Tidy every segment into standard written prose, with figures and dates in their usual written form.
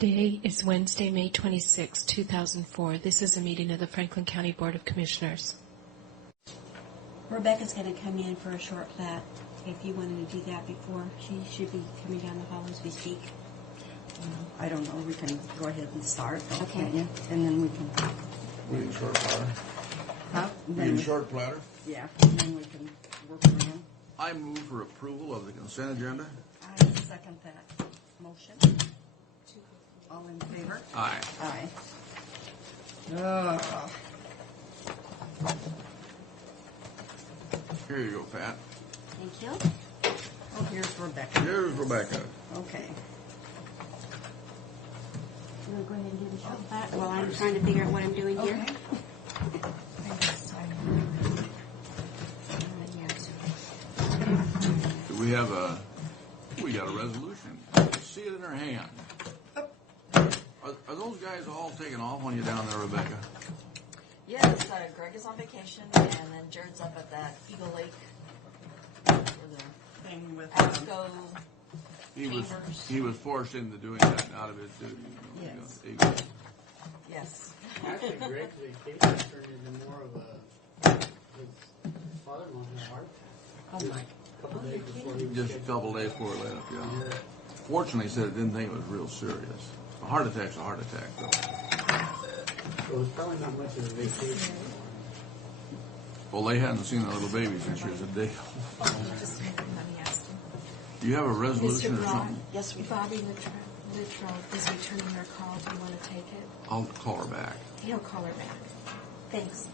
Today is Wednesday, May 26, 2004. This is a meeting of the Franklin County Board of Commissioners. Rebecca's going to come in for a short plat. If you wanted to do that before, she should be coming down the hall as we speak. I don't know. We can go ahead and start. Okay. And then we can. We need short platter. Huh? We need short platter. Yeah. And then we can work around. I move for approval of the consent agenda. I second that motion. All in favor? Aye. Aye. Here you go, Pat. Thank you. Oh, here's Rebecca. Here's Rebecca. Okay. You want to go ahead and do the short plat while I'm trying to figure out what I'm doing here? We got a resolution. See it in her hand. Are those guys all taking off on you down there, Rebecca? Yes, Greg is on vacation, and then Jared's up at that Eagle Lake for the Thing with ASCO chambers. He was forced into doing that out of his duty. Yes. Yes. Actually, Greg's vacation turned into more of a. His father-in-law had a heart attack. Oh my. A couple days before he was Just a scheduled. couple days before he left, yeah. Fortunately, he said it didn't think it was real serious. A heart attack's a heart attack, though. So it was probably not much of a vacation. Well, they hadn't seen the little baby since she was a day old. Do you have a resolution or something? Yes, we do. Bobby Littrell is returning her call. Do you want to take it? I'll call her back. He'll call her back. Thanks.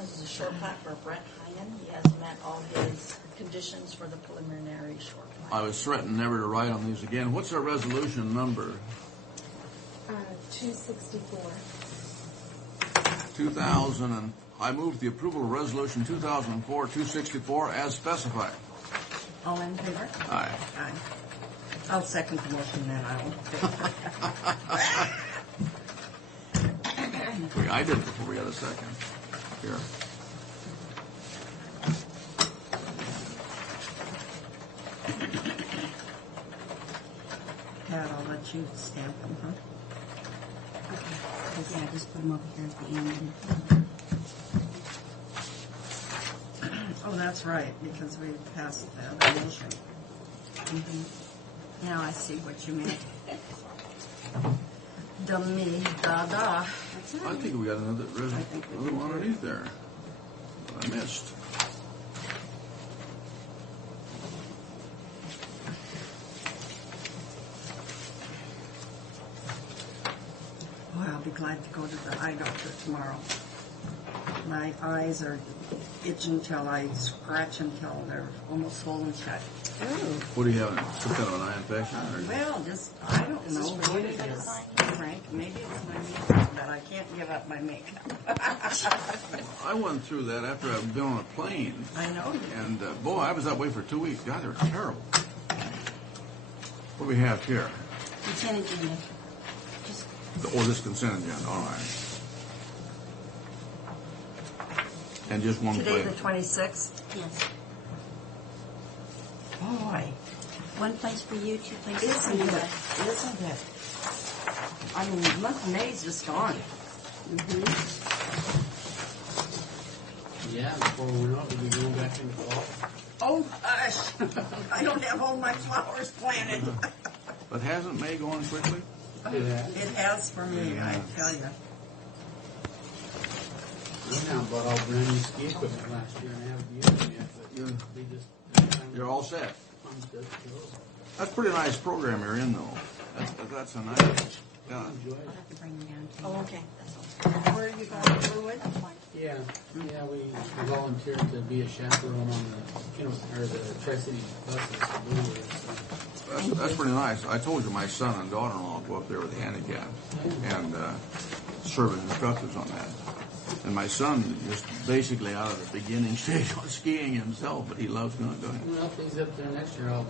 This is a short plat for Brent Hyan. He has met all his conditions for the preliminary short plat. I was threatened never to write on these again. What's our resolution number? 264. 2000 I move the approval of resolution 2004-264 as specified. All in favor? Aye. Aye. I'll second the motion then. I did it before we got a second. Here. Pat, I'll let you stamp them, huh? Okay. Yeah, just put them over here at the end. Oh, that's right, because we passed the other motion. Mm-hmm. Now I see what you meant. Da-me-da-da. I think we got another one underneath there that I missed. Boy, I'll be glad to go to the eye doctor tomorrow. My eyes are itching till I scratch until they're almost swollen shut. What do you have? Some kind of an eye infection? Or? Well, just, I don't know what it is, Frank. Maybe it's my makeup, but I can't give up my makeup. I went through that after I'd been on a plane. I know. And, boy, I was that way for 2 weeks. God, they were terrible. What do we have here? Consent agenda. Just This consent agenda. All right. And just one Today, place. the 26th? yes. Boy, One place for you, two places for isn't you. it? Isn't it? I mean, the month of May's just gone. Mm-hmm. Yeah, before we went out, we'll be going back into fall. Oh, gosh. I don't have all my flowers planted. But hasn't May gone quickly? It has for me, I tell you. I now bought all brand new ski equipment last year and I haven't used them yet, but they just. You're all set. I'm good to go. That's a pretty nice program you're in, though. That's a nice. Yeah. Enjoy I'll it. have to bring them down to you. Oh, okay. Where are you going, Fluid? Yeah, we volunteered to be a chaperone on the, or the Tri-City buses. That's pretty nice. I told you my son and daughter-in-law go up there with the handicap and serve as instructors on that. And my son just basically out of the beginning stage on skiing himself, but he loves going to do it. Well, if he's up there next year, I'll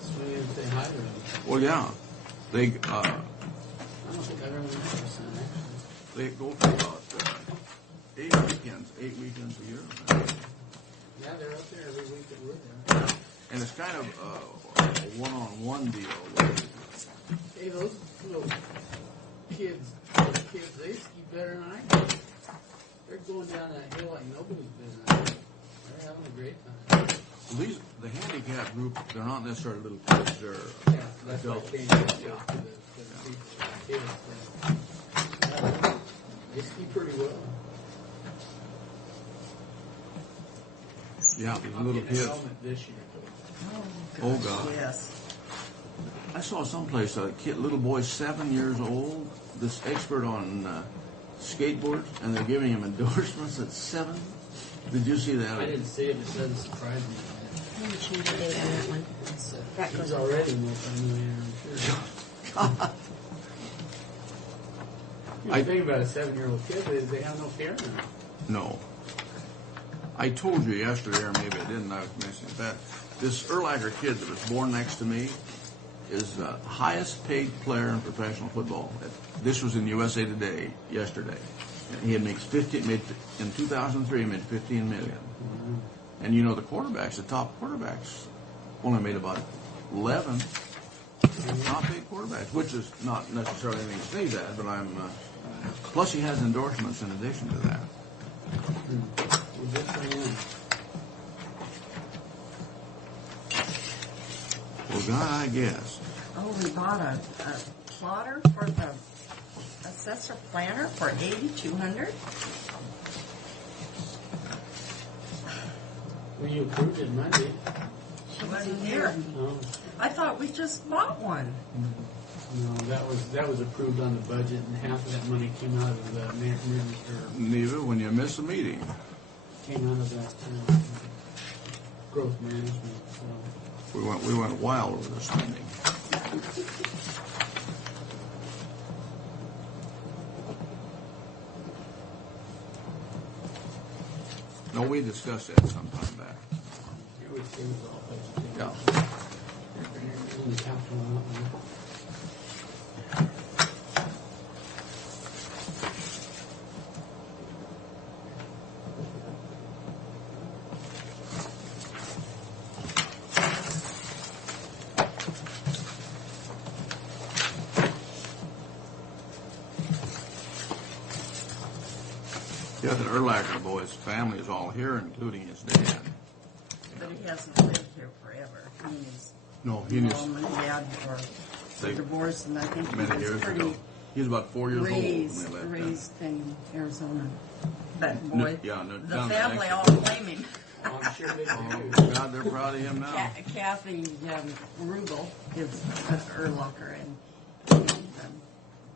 swing in and say hi to him. Well, yeah. They I don't think I've ever met your son, actually. they go for about 8 weekends a year. Yeah, they're up there every week that we're there. And it's kind of a one-on-one deal. Where Hey, those little kids, they ski better than I do. They're going down that hill like nobody's business. They're having a great time. The handicap group, they're not necessarily little kids, they're Yeah, that's what adults. changed it to the people, the kids. They ski pretty well. Yeah, these I'm little getting a kids. helmet this year. Oh, God. Yes. I saw someplace a kid, little boy, 7 years old, this expert on skateboards, and they're giving him endorsements at 7. Did you see that? I didn't see it. It doesn't surprise me. I'm going to change the date on that one. That He's goes already multi-millionaire, I'm sure. You think about a 7-year-old kid, they have no care now. No. I told you yesterday, or maybe I didn't, I was mentioning that. This Erlacher kid that was born next to me is the highest paid player in professional football. This was in USA Today yesterday. And he had in 2003, he made $15 million. And you know, the quarterbacks, the top quarterbacks, only made about 11 top paid quarterbacks, which is not necessarily anything to sneeze at, but plus he has endorsements in addition to that. Well, good for him. Well, God, I guess. Oh, we bought a plotter for the assessor planner for $8,200. Well, you approved it Monday. She wasn't here. No, I thought we just bought one. no, that was approved on the budget, and half of that money came out of the Neva, when you miss a meeting. came out of that growth management. So. We went wild over the spending. No, we discussed that some time back. It was all budgeted. Yeah. In the capital outlay. Yeah, the Erlacher boy's family is all here, including his dad. But he hasn't lived here forever. He and his No, he was mom and dad were They- divorced, and I think he many was years pretty ago. He was about 4 years old when raised, they left. raised in Arizona. But No, boy, yeah, no, the down family there. all blame him. I'm sure they Oh, do. God, they're proud of him now. Kathy Rugel is Erlacher, and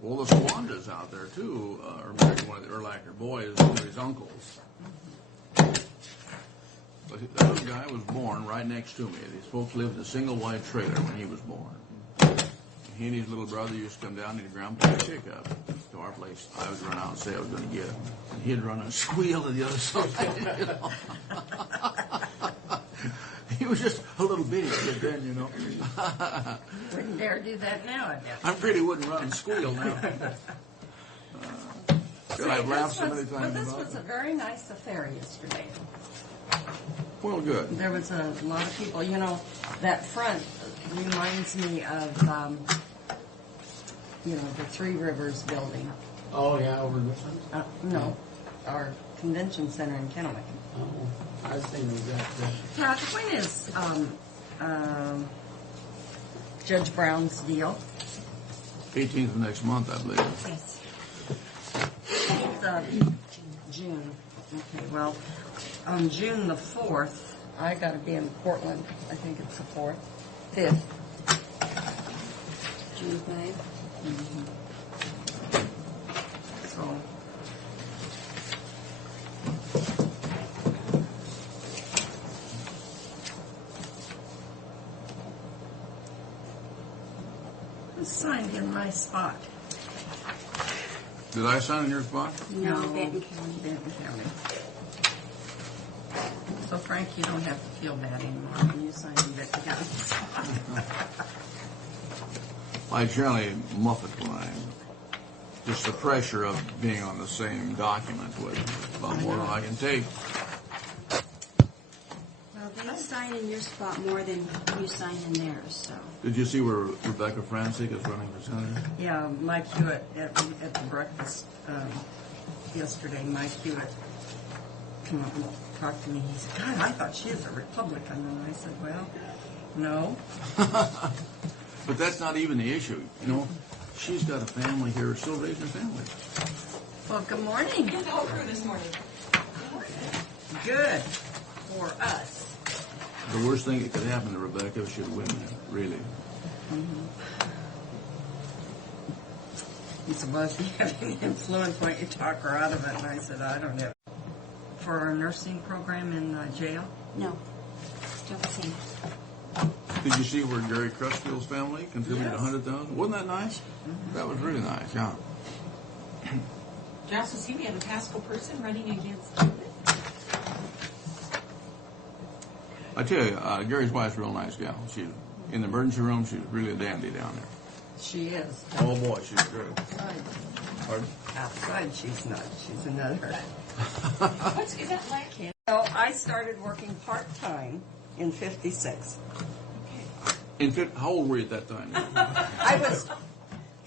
Well, the Swandas out there, too, are married one of the Erlacher boys, one of his uncles. But the other guy was born right next to me. These folks lived in a single wide trailer when he was born. He and his little brother used to come down to grandpa's pickup to our place. I would run out and say I was going to get him. And he'd run and squeal to the other side. You know? He was just a little bitty kid then, you know. wouldn't dare do that now, I bet. I'm afraid he wouldn't run and squeal now. I've laughed so many times This about was a it. very nice affair yesterday. Well, good. There was a lot of people. You know, that front reminds me of, the Three Rivers building. Oh, yeah, over this one? No, our convention center in Kennewick. Oh, I was thinking that. Pat, when is Judge Brown's deal? 18th of next month, I believe. Yes. June. Okay, well, on June the 4th, I got to be in Portland. I think it's the 4th. 5th. June 5. So, who signed in my spot? Did I sign in your spot? No, Benton County. Benton County. So, Frank, you don't have to feel bad anymore when you sign in Benton County. I generally muff it when just the pressure of being on the same document was about more than I can take. Well, these sign in your spot more than you sign in theirs, so. Did you see where Rebecca Francic is running for senator? Yeah, Mike Hewitt at the breakfast yesterday, Mike Hewitt came up and talked to me. He said, God, I thought she was a Republican. And I said, well, no. But that's not even the issue. You know, she's got a family here, still raising a family. Well, good morning. The whole crew this morning. Good for us. The worst thing that could happen to Rebecca is she'd win, really. He said, well, if you have any influence, why don't you talk her out of it? And I said, I don't have. For our nursing program in jail? No, still the same. Did you see where Gary Crutchfield's family contributed $100,000? Wasn't that nice? That was really nice, yeah. Did you also see we have a Pasco person running against COVID? I tell you, Gary's wife's a real nice gal. She's in the emergency room. She's really a dandy down there. She is. Oh boy, she's great. Outside, Pardon? outside she's not. She's another. Is that like him? So I started working part-time in 56. How old were you at that time? I was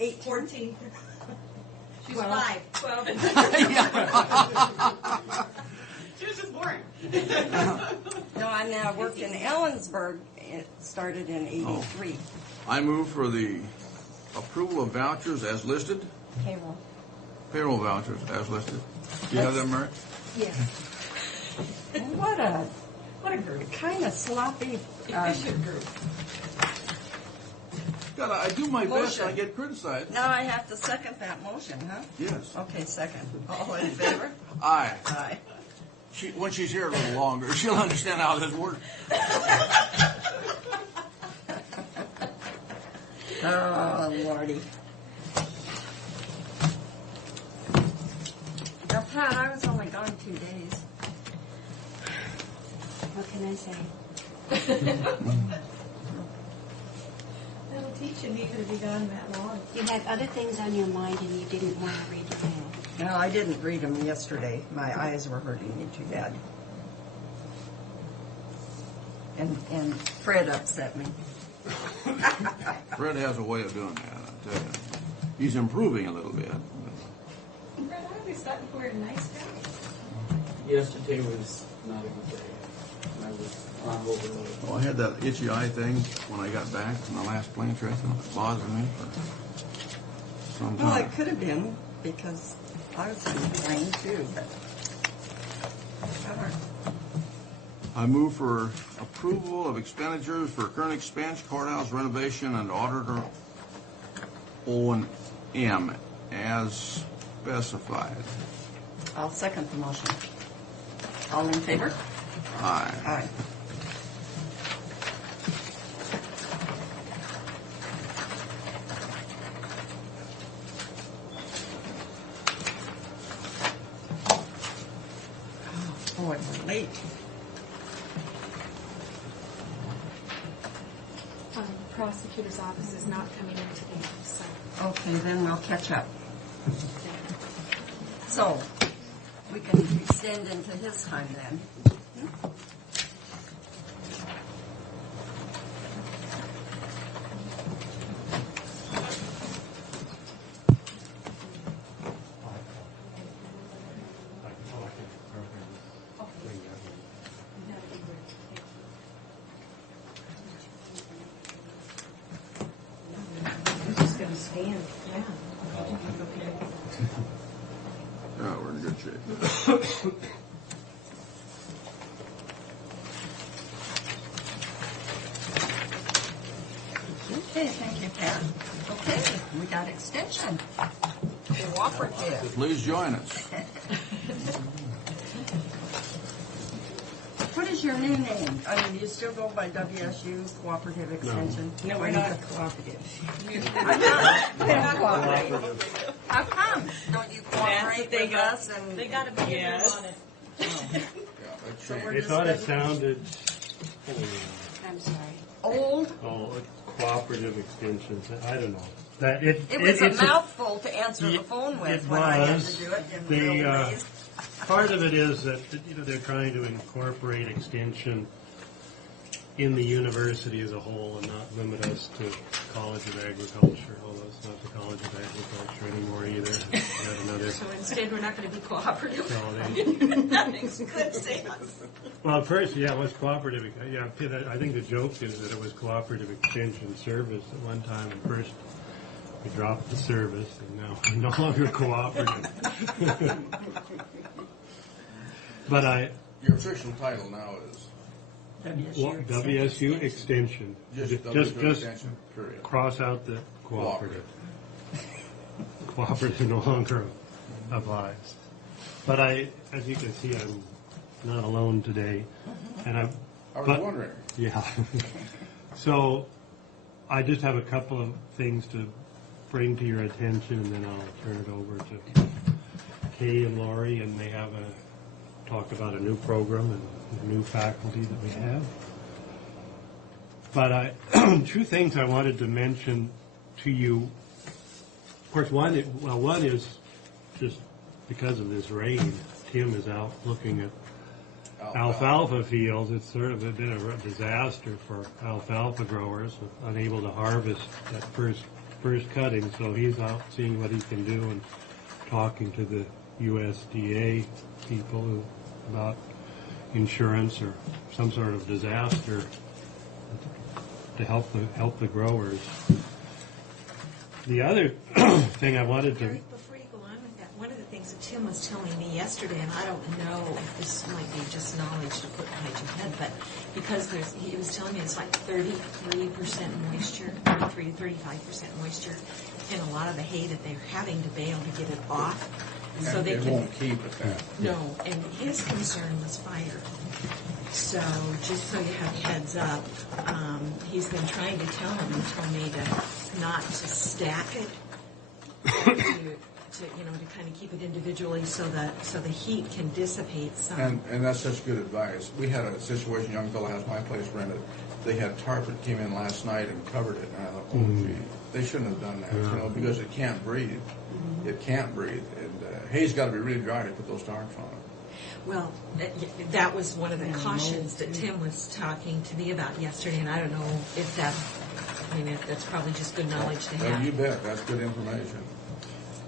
18. 14. She was 5. 12. She was just born. No, I now worked in Ellensburg. It started in 83. I move for the approval of vouchers as listed. Payroll. Payroll vouchers as listed. Do you have that, Mary? Yes. What a group. kind of sloppy. Efficient group. God, I do my best and I Motion. get criticized. Now I have to second that motion, huh? Yes. Okay, second. All in favor? Aye. Aye. When she's here a little longer, she'll understand how this works. Oh, Lordy. Now, Pat, I was only gone 2 days. What can I say? That'll teach you neither to be gone that long. You had other things on your mind and you didn't want to read your mail. No, I didn't read them yesterday. My eyes were hurting me too bad. And Fred upset me. Fred has a way of doing that, I tell you. He's improving a little bit. Fred, I always thought you were a nice guy. Yesterday was not a good day. I was on overload. Oh, I had that itchy eye thing when I got back from the last plane trip, and it bothered me for some Well, time. it could have been because I was on the plane too, but I move for approval of expenditures for current expense, courthouse renovation, and auditor O&M as specified. I'll second the motion. All in favor? Aye. Aye. Oh, boy, we're late. The prosecutor's office is not coming in today, so. Okay, then we'll catch up. So, we can extend into his time then. I'm just going to stand. Yeah. Yeah, we're in good shape. Okay, thank you, Pat. Okay, we got extension. Cooperative. Please join us. What is your new name? I mean, do you still go by WSU Cooperative Extension? No, we're not cooperative. I'm not. We don't cooperate. How come? Don't you cooperate with us? And They got to be Yes. on it. so we're I just thought it gonna- sounded I'm sorry. old. cooperative extensions. I don't know. That it It was a it's mouthful to answer the It- phone with it when I had was. to do it in The, the old days. part of it is that they're trying to incorporate extension in the university as a whole and not limit us to College of Agriculture, although it's not the College of Agriculture anymore either. We have another. So instead, we're not going to be cooperative. That makes good sense. Well, at first, yeah, it was cooperative. Yeah, I think the joke is that it was cooperative extension service at one time, and first we dropped the service, and now we're no longer cooperative. But Your official title now is WSU Extension. just Just extension, period. cross out the cooperative. Cooperative no longer applies. But as you can see, I'm not alone today, and I was wondering. Yeah. So I just have a couple of things to bring to your attention, and then I'll turn it over to Kay and Laurie, and they have a talk about a new program and new faculty that we have. But two things I wanted to mention to you. Of course, one is just because of this rain, Tim is out looking at alfalfa fields. It's sort of been a disaster for alfalfa growers, unable to harvest that first cutting. So he's out seeing what he can do and talking to the USDA people about insurance or some sort of disaster to help the growers. The other thing I wanted to. Before you go on with that, one of the things that Tim was telling me yesterday, and I don't know if this might be just knowledge to put behind your head, but because he was telling me it's like 33% moisture, 33 to 35% moisture in a lot of the hay that they're having to bale to get it off. So And they it can, won't keep at that. No, and his concern was fire. So just so you have heads up, he's been trying to tell him and told me not to stack it, to kind of keep it individually so the heat can dissipate some. And that's such good advice. We had a situation, young fellow has my place rented. They had tarp that came in last night and covered it. And I thought, oh, gee, they shouldn't have done that, because it can't breathe. Mm-hmm. It can't breathe. And hay's got to be really dry to put those tarps on it. Well, that was one of the cautions that Tim was talking to me about yesterday, and I don't know if that's probably just good knowledge to have. You bet. That's good information.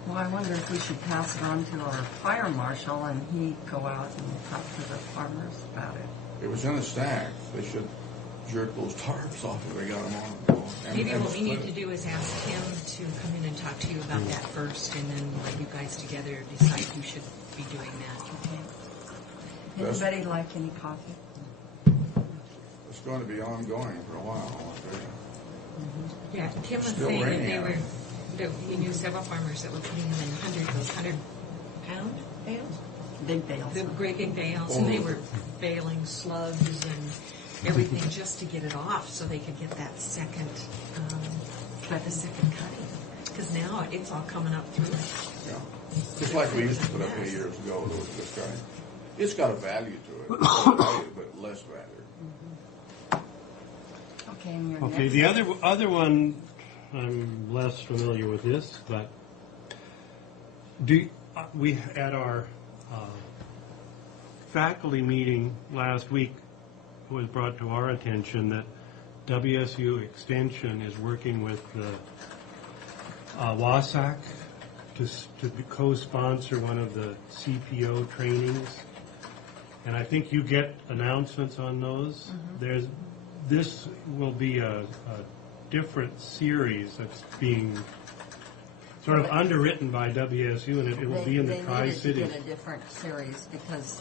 Well, I wonder if we should pass it on to our fire marshal and he go out and talk to the farmers about it. It was in the stack. They should jerk those tarps off if they got them on. Maybe what we need to do is ask him to come in and talk to you about that first, and then let you guys together decide who should be doing that. Okay. Anybody like any coffee? It's going to be ongoing for a while, I'll tell you. Yeah, Tim was Still saying that raining out. he knew several farmers that were putting them in those 100-pound bales? Big bales. The great big bales, and they were baling slugs and everything just to get it off so they could get that second cutting. Because now it's all coming up through it. Yeah. Just like we used to put up hay years ago, there was this guy. It's got a value to it. It's got a value, but less value. Okay, and your Okay, next the other one, I'm less familiar with this, but we at our faculty meeting last week, it was brought to our attention that WSU Extension is working with the WASAC to co-sponsor one of the CPO trainings. And I think you get announcements on those. Mm-hmm. This will be a different series that's being sort of underwritten by WSU, and it will be in the Tri-Cities. They needed to get a different series because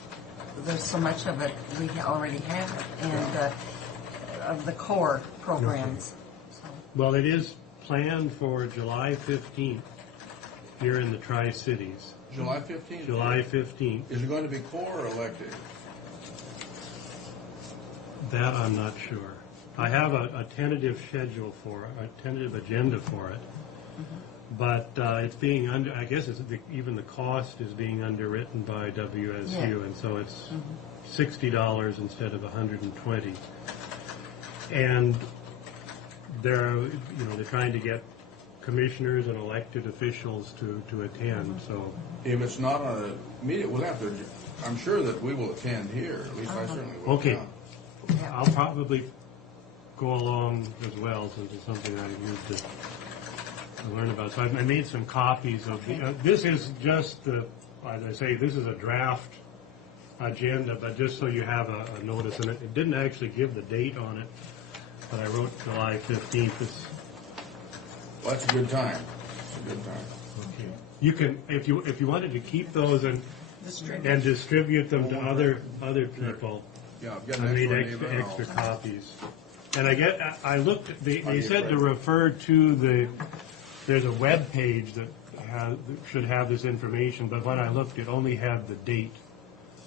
there's so much of it we already have, and of the core programs. So. Well, it is planned for July 15th here in the Tri-Cities. July 15th? July 15th. Is it going to be core or elective? That I'm not sure. I have a tentative schedule for it, a tentative agenda for it. But it's being I guess even the cost is being underwritten by WSU, and so it's $60 instead of $120. And they're trying to get commissioners and elected officials to attend. So If it's not on a meeting, we'll have to. I'm sure that we will attend here. At least I certainly will. okay, Yeah. I'll probably go along as well, since it's something I used to learn about. So I made some copies of the, this is just the, as I say, this is a draft agenda, but just so you have a notice, and it didn't actually give the date on it, but I wrote July 15th. Well, that's a good time. It's a good time. Okay. You can, if you wanted to keep those and distribute them to other people. Yeah, I've got I an made extra neighbor. extra copies. And I looked, they said to refer to there's a web page that should have this information, but when I looked, it only had the date.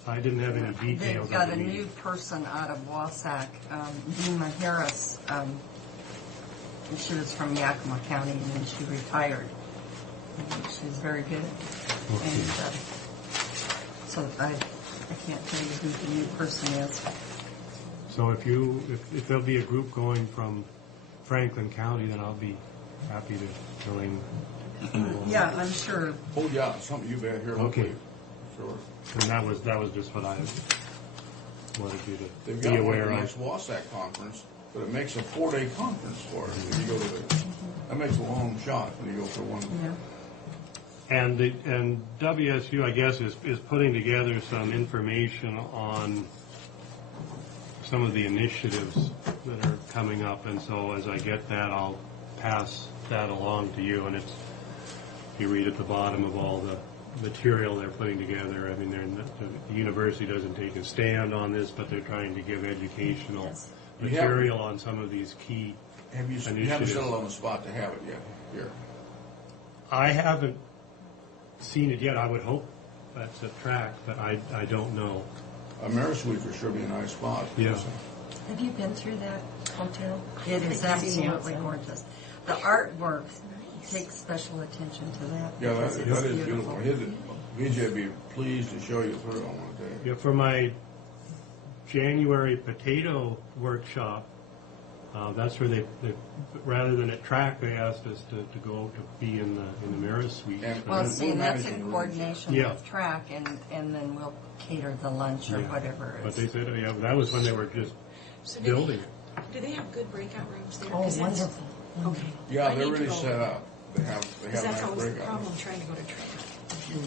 I didn't have any details. They've got a underneath. new person out of Wasack, Dima Harris. She was from Yakima County, and then she retired. And she's very good. Okay. And so I can't tell you who the new person is. So if there'll be a group going from Franklin County, then I'll be happy to join. Yeah, I'm sure. Oh, yeah, something you bet here locally. Okay. Sure. And that was just what I wanted you They've to be got one aware at the of. next Wasack conference, but it makes a 4-day conference for us. If you go to the, that makes a long shot when you go for one. Yeah. And WSU, I guess, is putting together some information on some of the initiatives that are coming up, and so as I get that, I'll pass that along to you. And it's, you read at the bottom of all the material they're putting together. I mean, the university doesn't take a stand on this, but they're trying to give educational Yes. material on some of these key You haven't initiatives. settled on the spot to have it yet here. I haven't seen it yet. I would hope that's a track, but I don't know. Amerisweet would sure be a nice spot. Yeah. Have you been through that hotel? It is absolutely gorgeous. The artwork takes special attention to that. Yeah, because that it's is beautiful. VJ would be pleased to show you through, I want to tell you. Yeah, for my January potato workshop, that's where they rather than at track, they asked us to go to be in the Maris Suite. And- Well, We're see, and that's managing in the coordination Yeah. with track, and then we'll cater the lunch or Yeah. whatever. But It's, they said, yeah, that was when they were just So building it. Do they have good breakout rooms there? oh, 'Cause that's- wonderful. Okay. Yeah, I they're need to really go. set up. They have Because that's nice always the breakout problem, rooms. trying to go to track.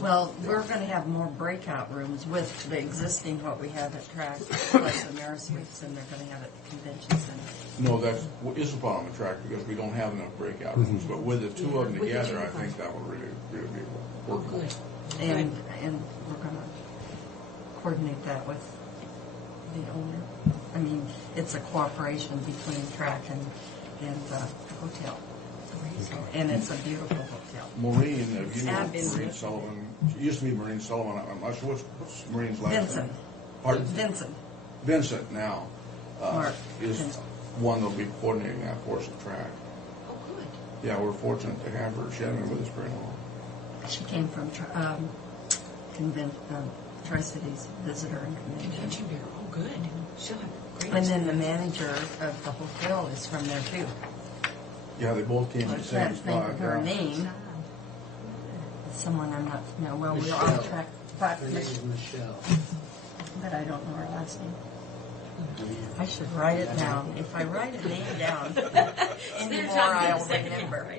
Well, we're going to have more breakout rooms with the existing what we have at track, plus the Maris Suites, and they're going to have at the convention center. No, that's is the problem with track because we don't have enough breakout rooms. But with the two of them With the together, two I of them. think that will really be Oh, workable. good. And we're going to coordinate that with the owner. I mean, it's a cooperation between track and the hotel. So, and it's a beautiful hotel. Maureen, if you know I've been Maureen there. Sullivan, she used to be Maureen Sullivan. I'm not sure what's Maureen's last Vincent. name. Pardon? Vincent. Vincent now Mark is Vincent. one that'll be coordinating that for us at track. Oh, good. Yeah, we're fortunate to have her. She hasn't been with us very long. She came from Tri-Cities Visitor and Convention. Convention Bureau. Oh, good. She'll have great And then experience. the manager of the hotel is from there too. Yeah, they both came I to the same can't think spot. of her yeah. name. Someone I'm not, no, well, we're Michelle. on track, but Her name is Michelle. I don't know her last name. I should write it down. If I write a name down anymore, I'll remember.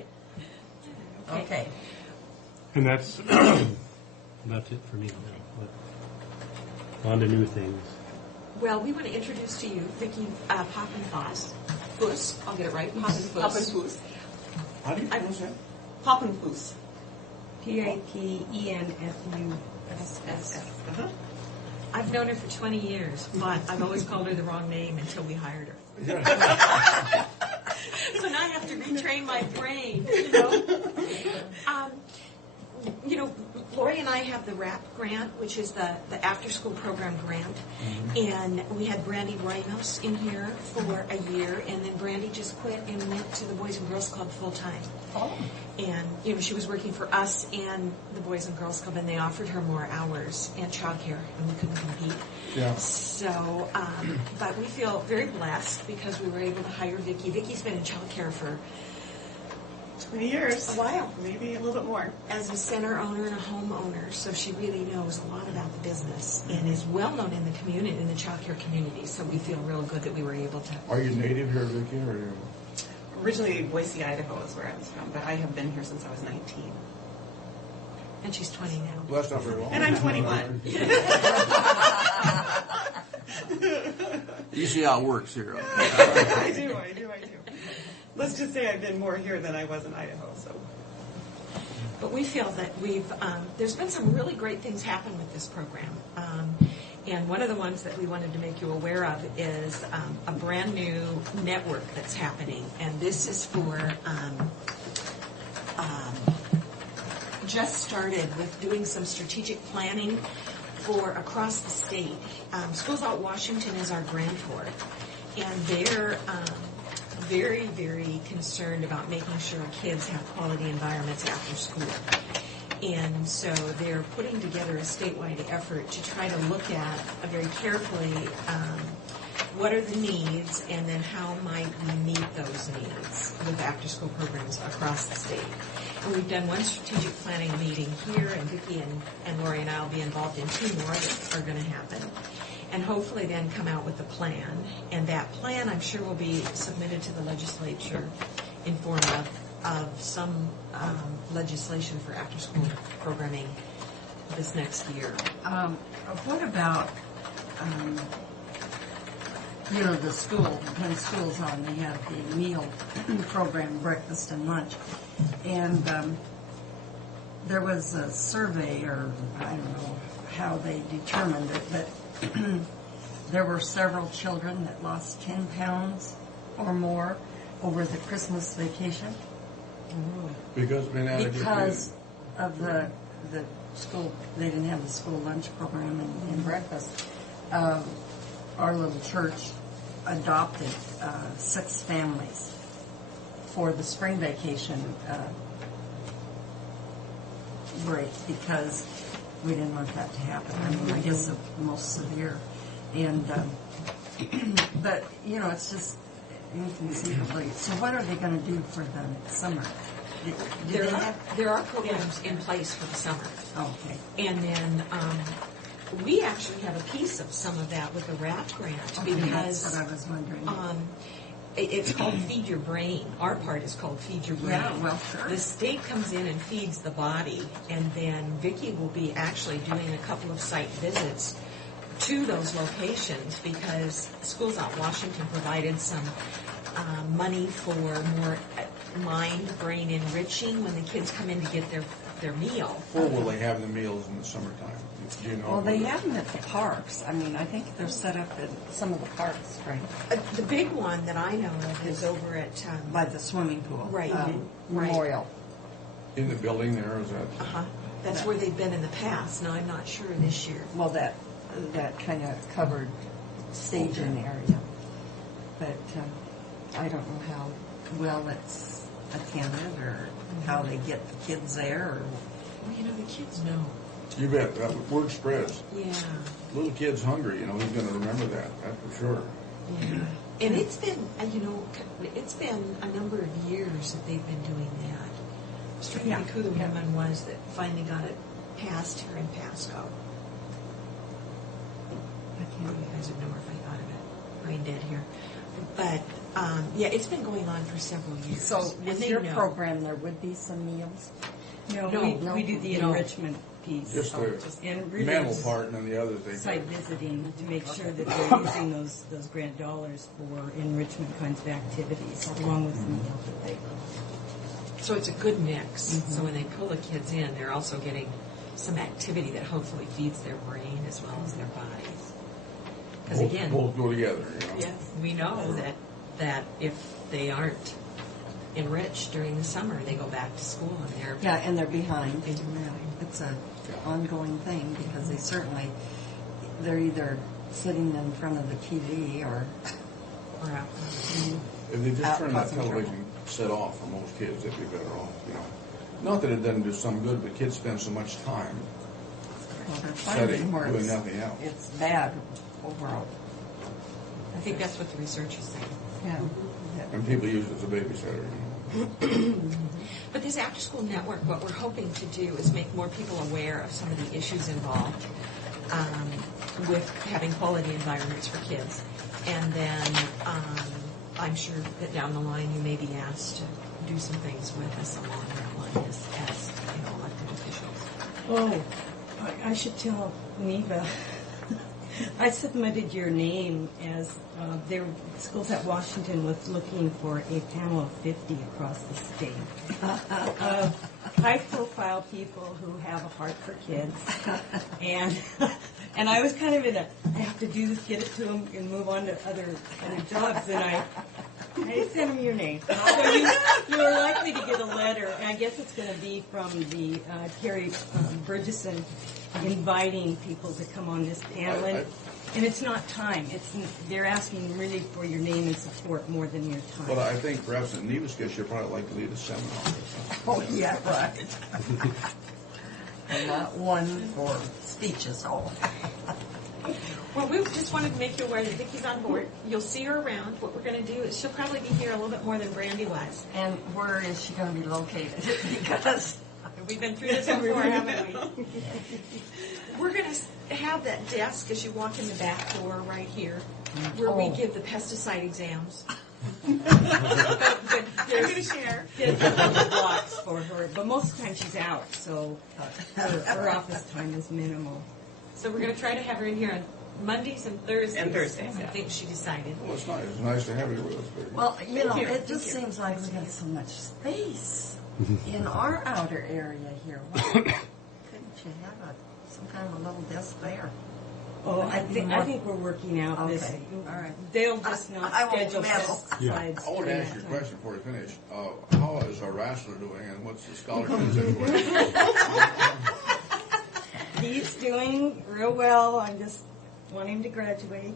Okay. And that's that's it for me. On to new things. Well, we want to introduce to you Vicki Poppenfuss. Fuss, I'll get it right. Poppenfuss. Poppenfuss. How do you pronounce that? Poppenfuss. Poppenfuss. I've known her for 20 years, but I've always called her the wrong name until we hired her. So now I have to retrain my brain, you know, Lori and I have the RAP grant, which is the after-school program grant, and we had Brandy Rhinos in here for a year, and then Brandy just quit and went to the Boys and Girls Club full-time. Oh. And, you know, she was working for us and the Boys and Girls Club, and they offered her more hours and childcare, and we couldn't compete. Yeah. So, but we feel very blessed because we were able to hire Vicki. Vicki's been in childcare for 20 years. A while. Maybe a little bit more. As a center owner and a homeowner, so she really knows a lot about the business and is well known in the community, in the child care community. So we feel real good that we were able to. Are you native here, Vicki, or are you? Originally, Boise, Idaho is where I was from, but I have been here since I was 19. And she's 20 now. Well, that's not very long. And I'm 21. You see how it works here. I do. Let's just say I've been more here than I was in Idaho, so. But we feel that there's been some really great things happen with this program. And one of the ones that we wanted to make you aware of is a brand new network that's happening. And this is for, just started with doing some strategic planning for across the state. Schools Out Washington is our grantor. And they're very, very concerned about making sure kids have quality environments after school. And so they're putting together a statewide effort to try to look at very carefully what are the needs and then how might we meet those needs with after-school programs across the state. And we've done one strategic planning meeting here, and Vicki and Lori and I will be involved in 2 more that are going to happen. And hopefully then come out with a plan. And that plan, I'm sure, will be submitted to the legislature in form of some legislation for after-school programming this next year. What about, the school, when school's on, they have the meal program, breakfast and lunch. And there was a survey, or I don't know how they determined it, but there were several children that lost 10 pounds or more over the Christmas vacation. Because of the school, they didn't have the school lunch program and breakfast. Our little church adopted 6 families for the spring vacation break because we didn't want that to happen. I mean, I guess the most severe. And, but, it's just inconceivably. So what are they going to do for the summer? There are programs in place for the summer. Oh, okay. And then we actually have a piece of some of that with the RAP grant because that's what I was wondering. It's called Feed Your Brain. Our part is called Feed Your Brain. Yeah, well, sure. The state comes in and feeds the body, and then Vicki will be actually doing a couple of site visits to those locations because Schools Out Washington provided some money for more mind-brain enriching when the kids come in to get their meal. Where will they have the meals in the summertime? Do you know? Well, they have them at the parks. I mean, I think they're set up at some of the parks, right? The big one that I know of is over at by the swimming pool, right. Memorial. In the building there, is that? That's where they've been in the past. Now I'm not sure this year. Well, that kind of covered staging area, but I don't know how well it's attended or how they get the kids there. Well, the kids know. You bet. That word spreads. Yeah. Little kid's hungry, he's going to remember that. That's for sure. Yeah. And it's been, it's been a number of years that they've been doing that. String who the woman was that finally got it passed here in Pasco. I can't you guys would know if I thought of it. Brain dead here. But, it's been going on for several years. So with your program, there would be some meals? No, we do the enrichment piece. Just the mental part, and then the others they site visiting to make sure that they're using those grant dollars for enrichment kinds of activities, along with the meals that they. So it's a good mix. Mm-hmm. So when they pull the kids in, they're also getting some activity that hopefully feeds their brain as well as their bodies. Because again, both go together. Yes, we know that if they aren't enriched during the summer, they go back to school and they're behind. It's an ongoing thing because they're either sitting in front of the TV or out. If they just turn that television set off for most kids, they'd be better off. Not that it doesn't do some good, but kids spend so much time studying, doing nothing else. It's bad overall. I think that's what the research is saying. Yeah. And people use it as a babysitter. But this after-school network, what we're hoping to do is make more people aware of some of the issues involved with having quality environments for kids. And then I'm sure that down the line you may be asked to do some things with us along that line as elected officials. Oh, I should tell Neva. I submitted your name as their schools at Washington was looking for a panel of 50 across the state of high-profile people who have a heart for kids, and I was kind of in a I have to do this, get it to them, and move on to other jobs, and I sent them your name. So you are likely to get a letter, and I guess it's going to be from the Carrie Burgesson inviting people to come on this panel. And it's not time. They're asking really for your name and support more than your time. But I think perhaps in Neva's case, she'd probably like to lead a seminar. Oh, yeah, right. And not one for speeches. Oh. Well, we just wanted to make you aware that Vicki's on board. You'll see her around. What we're going to do is she'll probably be here a little bit more than Brandy was. And where is she going to be located? Because we've been through this before, haven't we? We're going to have that desk as you walk in the back door right here, where we give the pesticide exams. I'm going to share. There's a couple blocks for her, but most of the time she's out, so her office time is minimal. So we're going to try to have her in here on Mondays and Thursdays. And Thursdays, I yeah. think she decided. Well, it's nice. It's nice to have you with us, baby. well, it just seems like we got so much space in our outer area here. Why couldn't you have some kind of a little desk there? Oh, I think we're working out this. Okay, all right. They'll just not I won't schedule meddle. pesticides. I want to during ask you a that time. question before we finish. How is our wrestler doing, and what's the scholarship situation? He's doing real well. I just want him to graduate,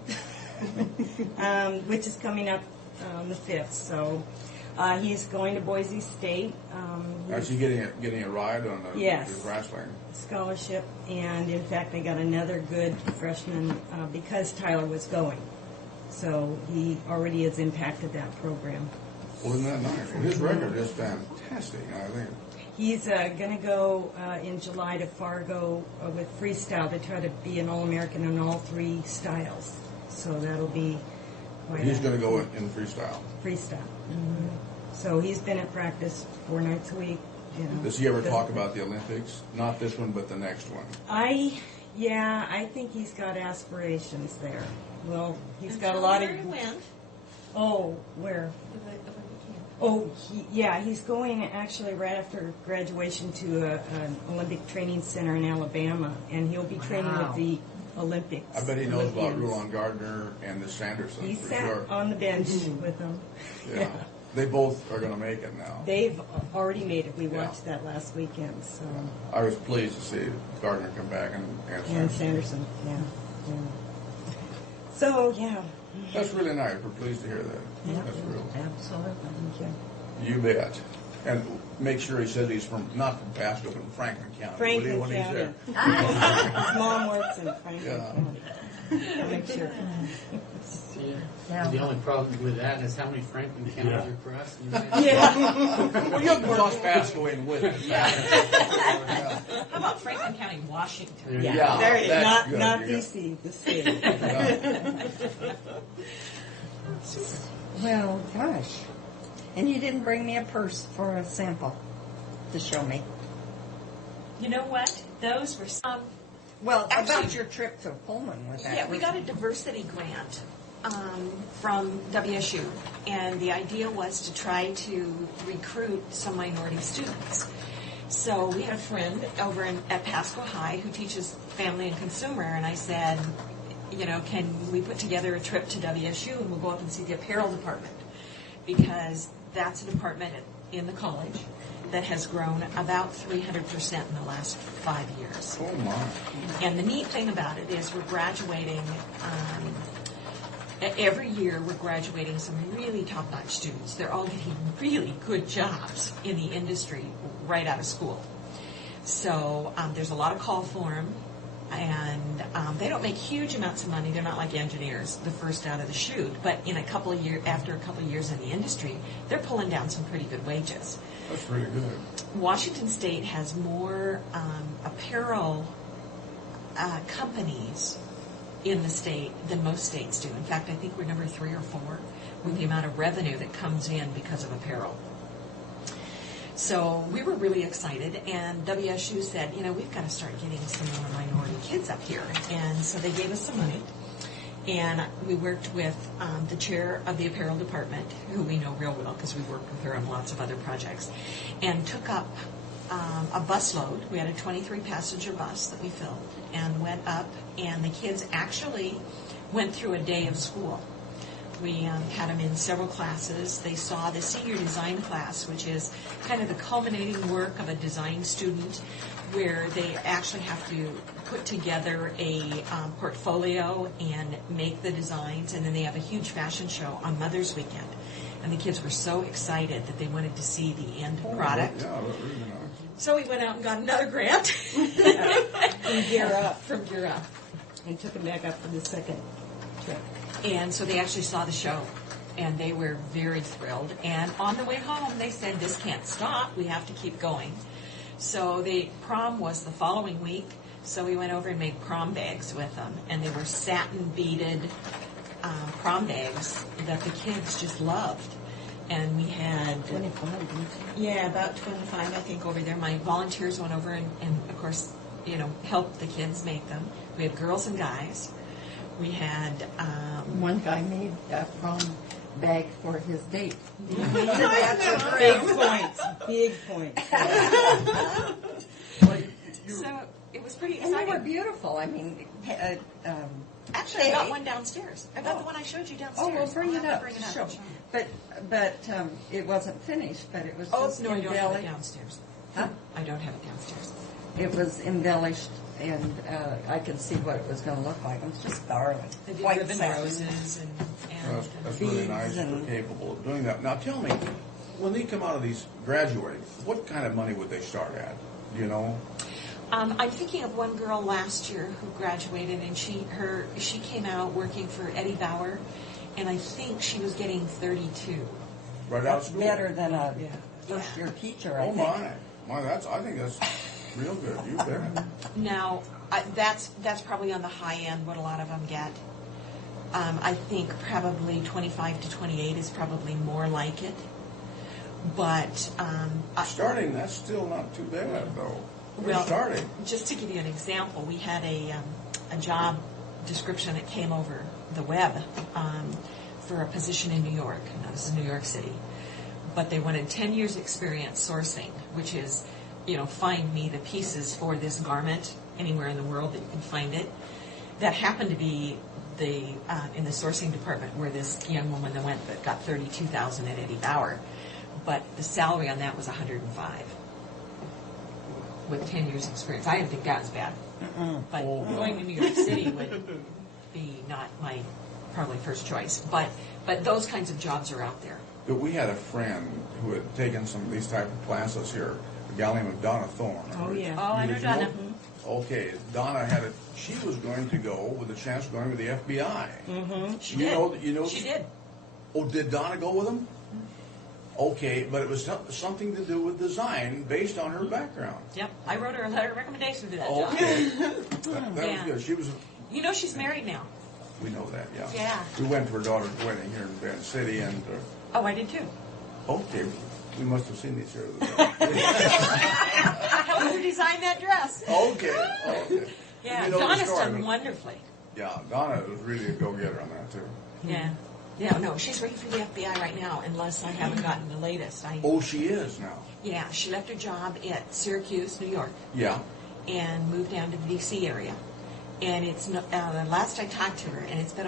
which is coming up on the 5th. So he's going to Boise State. Is he getting a ride on Yes. his wrestling? Scholarship, and in fact, they got another good freshman because Tyler was going. So he already has impacted that program. Well, isn't that nice? Well, his record is fantastic, I think. He's going to go in July to Fargo with freestyle to try to be an All-American in all 3 styles. So that'll be quite He's going to go in freestyle. freestyle. Mm-hmm. So he's been at practice 4 nights a week. Does he ever talk about the Olympics? Not this one, but the next one. I think he's got aspirations there. Well, he's got a lot of. Where he went. Oh, where? The Olympic camp. Oh, he's going actually right after graduation to an Olympic training center in Alabama, and he'll be training with the Olympics. I bet he knows about Olympians. Rulon Gardner and the Sandersons He for sat sure. on the bench with them. Yeah. They both are going to make it now. They've already made it. We Yeah. watched that last weekend. So I was pleased to see Gardner come back and and Sanderson, yeah. So yeah. That's really nice. We're pleased to hear that. Yeah. That's real. Absolutely. Thank you. You bet. And make sure he says he's not from Pasco, but from Franklin County. Franklin when he's County. there. His mom works in Franklin Yeah. County. I'll make sure. Yeah. The only problem with that is how many Franklin counties are crossing. Yeah. Well, you have to toss Pasco in with it. How about Franklin County, Washington? Yeah. There you go. That's good. Not You got- DC, the state. Well, gosh. And you didn't bring me a purse for a sample to show me. You know what? Those were some. Well, Actually- about your trip to Pullman with that. Yeah, we got a diversity grant from WSU, and the idea was to try to recruit some minority students. So we had a friend over at Pasco High who teaches family and consumer, and I said, can we put together a trip to WSU and we'll go up and see the apparel department, because that's a department in the college that has grown about 300% in the last 5 years. Oh, my. And the neat thing about it is we're graduating, every year we're graduating some really top-notch students. They're all getting really good jobs in the industry right out of school. So there's a lot of call for them, And they don't make huge amounts of money. They're not like engineers, the first out of the chute. But in after a couple of years in the industry, they're pulling down some pretty good wages. That's really good. Washington State has more apparel companies in the state than most states do. In fact, I think we're number 3 or 4 with the amount of revenue that comes in because of apparel. So we were really excited, and WSU said, we've got to start getting some more minority kids up here. And so they gave us some money, and we worked with the chair of the apparel department, who we know real well because we worked with her on lots of other projects, and took up a busload. We had a 23-passenger bus that we filled and went up, and the kids actually went through a day of school. We had them in several classes. They saw the senior design class, which is kind of the culminating work of a design student, where they actually have to put together a portfolio and make the designs, and then they have a huge fashion show on Mother's Weekend. And the kids were so excited that they wanted to see the end product. Yeah, that's really nice. So we went out and got another grant From Gear Up. from Gear Up. And took them back up for the second trip. And so they actually saw the show, and they were very thrilled. And on the way home, they said, this can't stop. We have to keep going. So the prom was the following week, so we went over and made prom bags with them. And they were satin-beaded prom bags that the kids just loved. And we had... 25, didn't you? Yeah, about 25, I think, over there. My volunteers went over and of course, helped the kids make them. We had girls and guys. We had... One guy made a prom bag for his date. Big points. Big points. So it was pretty And they were exciting. beautiful. I mean, Actually, I got one downstairs. I got the one I showed you downstairs. oh, well, bring I'll it have to up. bring it Sure. up. But it wasn't finished, but it was Oh, just no, I don't have it embellished. downstairs. Huh? I don't have it downstairs. It was embellished, and I could see what it was going to look like. It was just darling. They did White ribbon satin. roses and That's really beads nice. They're and- capable of doing that. Now tell me, when they come out of these graduating, what kind of money would they start at? Do you know? I'm thinking of one girl last year who graduated, and she came out working for Eddie Bauer, and I think she was getting 32. Right out of That's school? better than a first-year teacher, I Oh think. my! I think that's real good. You bet. Now, that's probably on the high end what a lot of them get. I think probably 25 to 28 is probably more like it. But Starting, that's still not too bad though. We're well, starting. just to give you an example, we had a job description that came over the web for a position in New York. Now, this is New York City. But they wanted 10 years experience sourcing, which is, find me the pieces for this garment anywhere in the world that you can find it. That happened to be in the sourcing department where this young woman that went that got $32,000 at Eddie Bauer. But the salary on that was $105 with 10 years experience. I didn't think that was bad. But going to New York City would be not my probably first choice. But those kinds of jobs are out there. But we had a friend who had taken some of these type of classes here, a gal named Donna Thorne. Oh, yeah. Oh, I know Did you Donna. Okay, Donna she was going to go with a chance of going with the FBI. She You did. know, She did. Oh, did Donna go with them? Okay, but it was something to do with design based on her background. Yep. I wrote her a letter of recommendation for that job. Okay, that was Yeah. good. She was. She's married now. We know that, yeah. Yeah. We went to her daughter's wedding here in Bend City, and Oh, I did too. okay, we must have seen each other. I helped her design that dress. Okay. Yeah, You know the Donna's story, done but- wonderfully. Yeah, Donna was really a go-getter on that too. Yeah. Yeah, no, she's working for the FBI right now, unless I haven't gotten the latest. Oh, she is now. Yeah, she left her job at Syracuse, New York, Yeah. and moved down to the D.C. area. And it's the last I talked to her, and it's been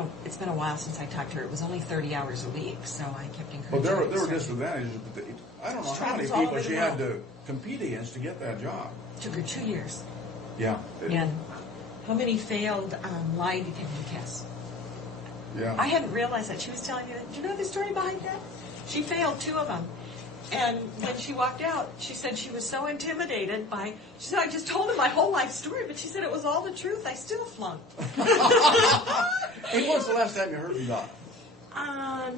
a while since I talked to her. It was only 30 hours a week, so I kept encouraging Well, there her. were to start. disadvantages, but I don't know She how many travels all people over she the had world. to compete against to get that job. Took her 2 years. Yeah. And how many failed lie detector tests? Yeah. I hadn't realized that. She was telling me that. Do you know the story behind that? She failed 2 of them. And when she walked out, she said she was so intimidated by, she said, I just told him my whole life story, but she said it was all the truth. I still flunked. Hey, when was the last time you heard from Donna? I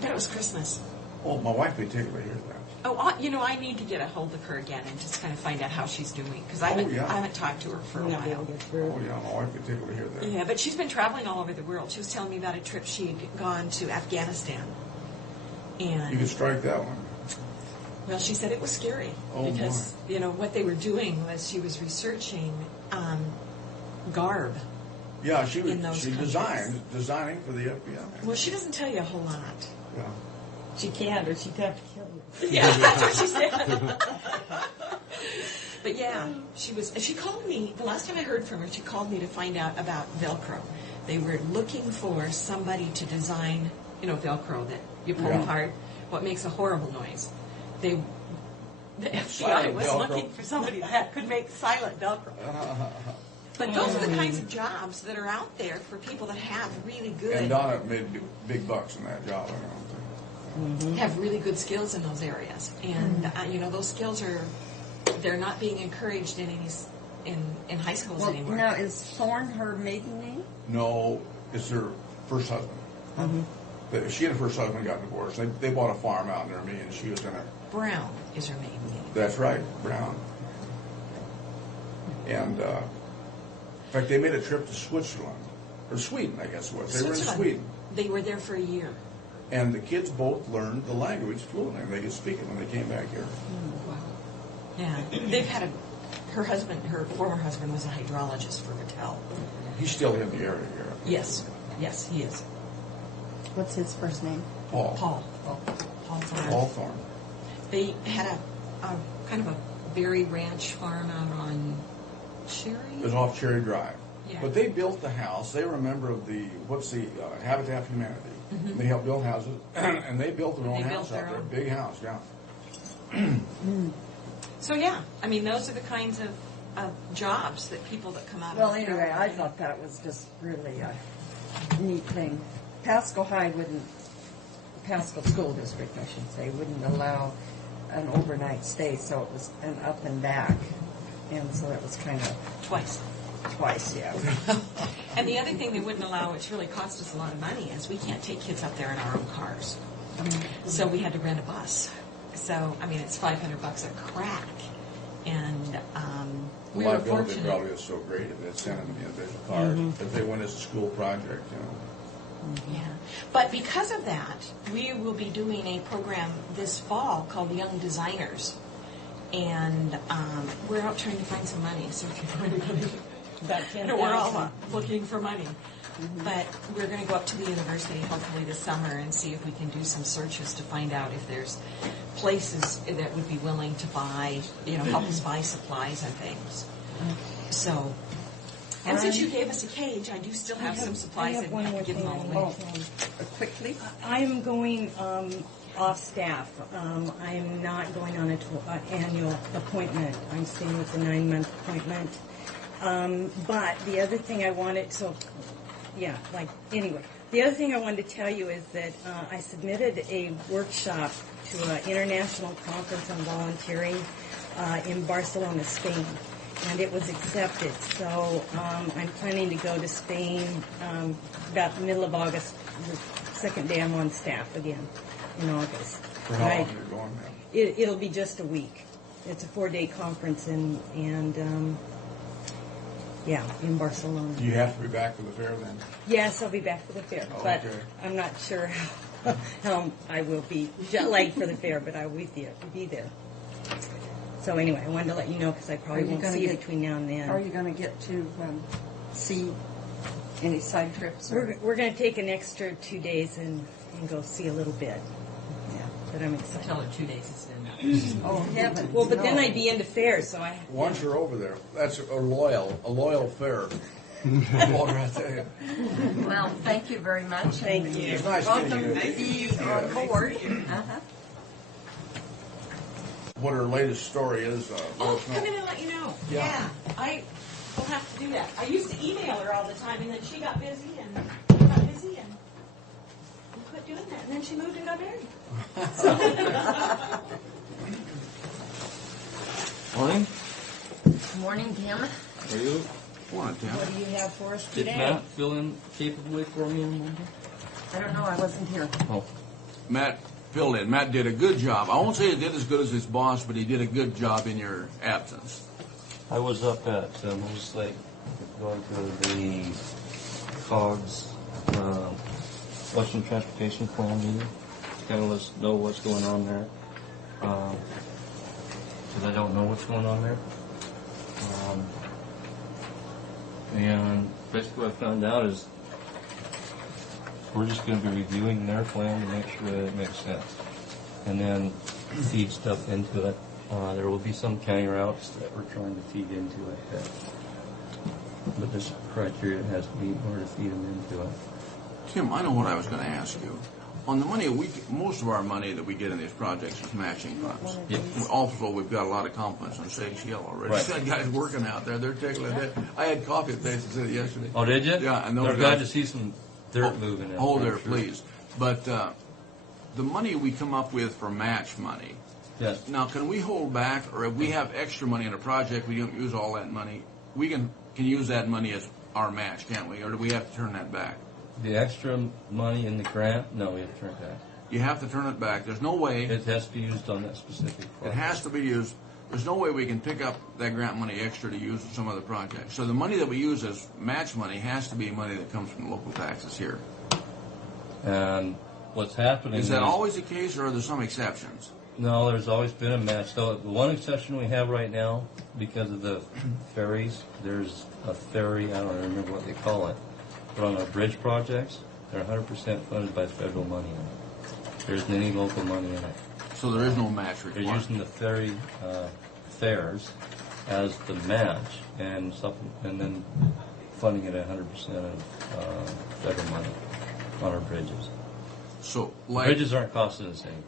bet it was Christmas. Oh, my wife would take it to hear that. Oh, you know, I need to get a hold of her again and just kind of find out how she's doing, because I haven't talked to her for a while. Oh, yeah, my wife would take it to hear that. Yeah, but she's been traveling all over the world. She was telling me about a trip she'd gone to Afghanistan. And You could strike that one. well, she said it was scary Oh, because you know what they were doing was she was researching garb. Yeah, she In those designing for the FBI. Well, she doesn't tell you a whole lot. Yeah. She can't, or she'd have to kill you. Yeah, that's what she said. But yeah, she called me, the last time I heard from her, she called me to find out about Velcro. They were looking for somebody to design, you know, Velcro that you pull Yeah. apart, what makes a horrible noise. The FBI Silent was Velcro. looking for somebody that could make silent Velcro. But those are the kinds of jobs that are out there for people that have really good, And Donna made big bucks in that job, I don't have really good skills in those areas. And, you know, those skills they're not being encouraged in in high schools Well, anymore. now, is Thorne her maiden name? No, it's her first husband. She and her first husband got divorced. They bought a farm out near me, and she was in a... Brown is her maiden name. That's right, Brown. And, in fact, they made a trip to Switzerland. Or Sweden, I guess it was. They were in Sweden. They were there for a year. And the kids both learned the language fluently. They could speak it when they came back here. Wow. Yeah. They've had her former husband was a hydrologist for Mattel. He's still in the area here. Yes. Yes, he is. What's his first name? Paul. Paul Thorne. Paul Thorne. They had a kind of a berry ranch farm out on Cherry. It was off Cherry Drive. Yeah. But they built the house. They were a member of the Habitat for Humanity. They helped build houses, and they built their own house out there. Big house, yeah. So yeah, I mean those are the kinds of jobs that people that come out. Well, of anyway, I thought that was just really a neat thing. Pasco School District, I should say, wouldn't allow an overnight stay, so it was an up and back. And so it was kind of twice, yeah. And the other thing they wouldn't allow, which really cost us a lot of money, is we can't take kids up there in our own cars. So we had to rent a bus. So, I mean, it's $500 a crack. And we were Liability fortunate. probably is so great if they sent them in the individual car. If they went as a school project, you know. Yeah. But because of that, we will be doing a program this fall called Young Designers. And we're out trying to find some money. So if anybody, we're all looking for money. But we're going to go up to the university hopefully this summer and see if we can do some searches to find out if there's places that would be willing to buy, help us buy supplies and things. So, and since you gave us a cage, I do still have some supplies and I can give them all away. Quickly? I am going off staff. I'm not going on an annual appointment. I'm staying with the 9-month appointment. But the other thing I wanted, the other thing I wanted to tell you is that I submitted a workshop to an international conference on volunteering in Barcelona, Spain, and it was accepted. So I'm planning to go to Spain about the middle of August, the second day I'm on staff again in August. For how long are you going now? It'll be just a week. It's a 4-day conference and in Barcelona. Do you have to be back for the fair then? Yes, I'll be back for the fair, but okay. I'm not sure how I will be jet lagged for the fair, but I will be there. So anyway, I wanted to let you know because I probably won't see you between now and then. Are you going to get to see any side trips? We're going to take an extra 2 days and go see a little bit. Yeah, but I'm excited. Tell her 2 days is enough. Oh, heavens. Well, but then I'd be into fair, so I... Once you're over there, that's a loyal fair. Right there. Well, thank you very much. Thank you. It's nice Welcome meeting you. to be on board. What her latest story is. Oh, I'm going to let you know. Yeah. I will have to do that. I used to email her all the time, and then she got busy and I got busy and we couldn't. doing that, and then she moved and got married. Morning. Morning, Tim. How are you? Morning, Tim. What do you have for us Did today? Matt fill in capably for me on Monday? I don't know, I wasn't here. Oh, Matt filled in. Matt did a good job. I won't say he did as good as his boss, but he did a good job in your absence. I was up at Moose Lake going to the COGS Western Transportation Plan meeting to kind of let us know what's going on there. Because I don't know what's going on there. And basically what I found out is we're just going to be reviewing their plan to make sure that it makes sense. And then feed stuff into it. There will be some county routes that we're trying to feed into it. But this criteria has to meet in order to feed them into it. Tim, I know what I was going to ask you. On the money, most of our money that we get in these projects is matching funds. Yeah. Also, we've got a lot of compliments on Sage Hill already. Right. That guy's working out there. They're tickling it. I had coffee at Basin City yesterday. Oh, did you? Yeah, and those They're guys- glad to see some dirt moving. out Hold there, there, sure. please. But the money we come up with for match money, Yes. now can we hold back, or if we have extra money in a project, we don't use all that money, we can use that money as our match, can't we? Or do we have to turn that back? The extra money in the grant, no, we have to turn it back. You have to turn it back. There's no way. It has to be used on that specific It project. has to be used. There's no way we can pick up that grant money extra to use for some other project. So the money that we use as match money has to be money that comes from local taxes here. And what's happening Is that always the case, or are there some exceptions? No, there's always been a match. So the one exception we have right now, because of the ferries, there's a ferry, I don't remember what they call it, but on our bridge projects, they're 100% funded by federal money. There isn't any local money in it. So there is no match They're required. using the ferry fares as the match and then funding it at 100% of federal money on our bridges. So like Bridges aren't costing us anything.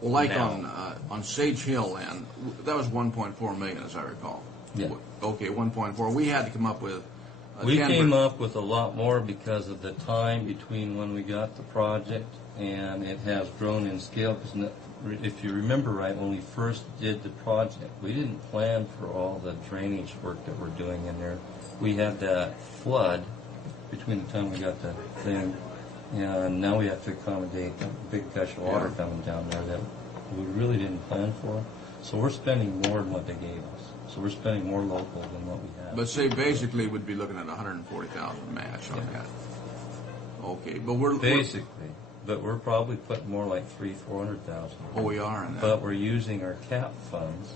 Well, like now. on Sage Hill, then that was 1.4 million, as I recall. Yeah. Okay, 1.4. We had to come up with. We 10 came up with a lot more because of the time between when we got the project, and it has grown in scale. Because if you remember right, when we first did the project, we didn't plan for all the drainage work that we're doing in there. We had that flood between the time we got the thing, and now we have to accommodate a big gush of water coming down there that we really didn't plan for. So we're spending more than what they gave us. So we're spending more local than what we have. But say basically we'd be looking at 140,000 match on that. Okay, but we're Basically, but we're probably putting more like 400,000. Oh, we are in that. But we're using our CAP funds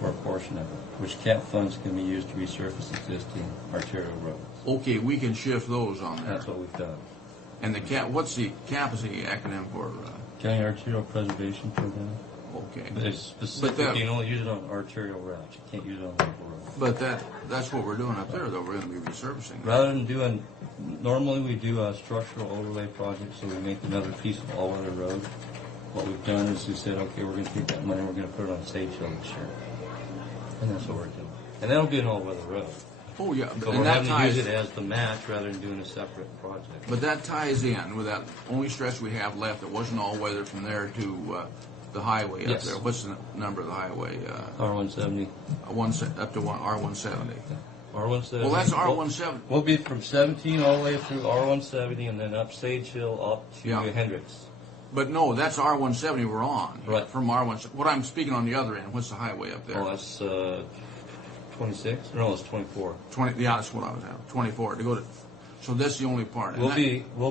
for a portion of it, which CAP funds can be used to resurface existing arterial roads. Okay, we can shift those on there. That's what we've done. And the CAP, what's the CAP is the acronym for? County Arterial Preservation Program. Okay. But it's specific. that- You can only use it on arterial routes. You can't use it on local roads. But that's what we're doing up there, though. We're going to be resurfacing. Rather than doing, normally we do a structural overlay project, so we make another piece of all-weather road. What we've done is we said, okay, we're going to take that money, we're going to put it on Sage Hill this year. And that's what we're doing. And that'll be an all-weather road. Oh, yeah. So And we're that having to use ties, it as the match rather than doing a separate project. but that ties in with that only stretch we have left. It wasn't all weather from there to the highway up Yes. there. What's the number of the highway? R170. Up to R170. R170. Well, that's R170. We'll be from 17 all the way through R170 and then up Sage Hill up to Yeah. Hendricks. But no, that's R170 we're on. Right. From R170. What I'm speaking on the other end, what's the highway up there? Oh, that's 26? No, it's 24. 20. Yeah, that's what I was at. 24 to go to. So that's the only part. And We'll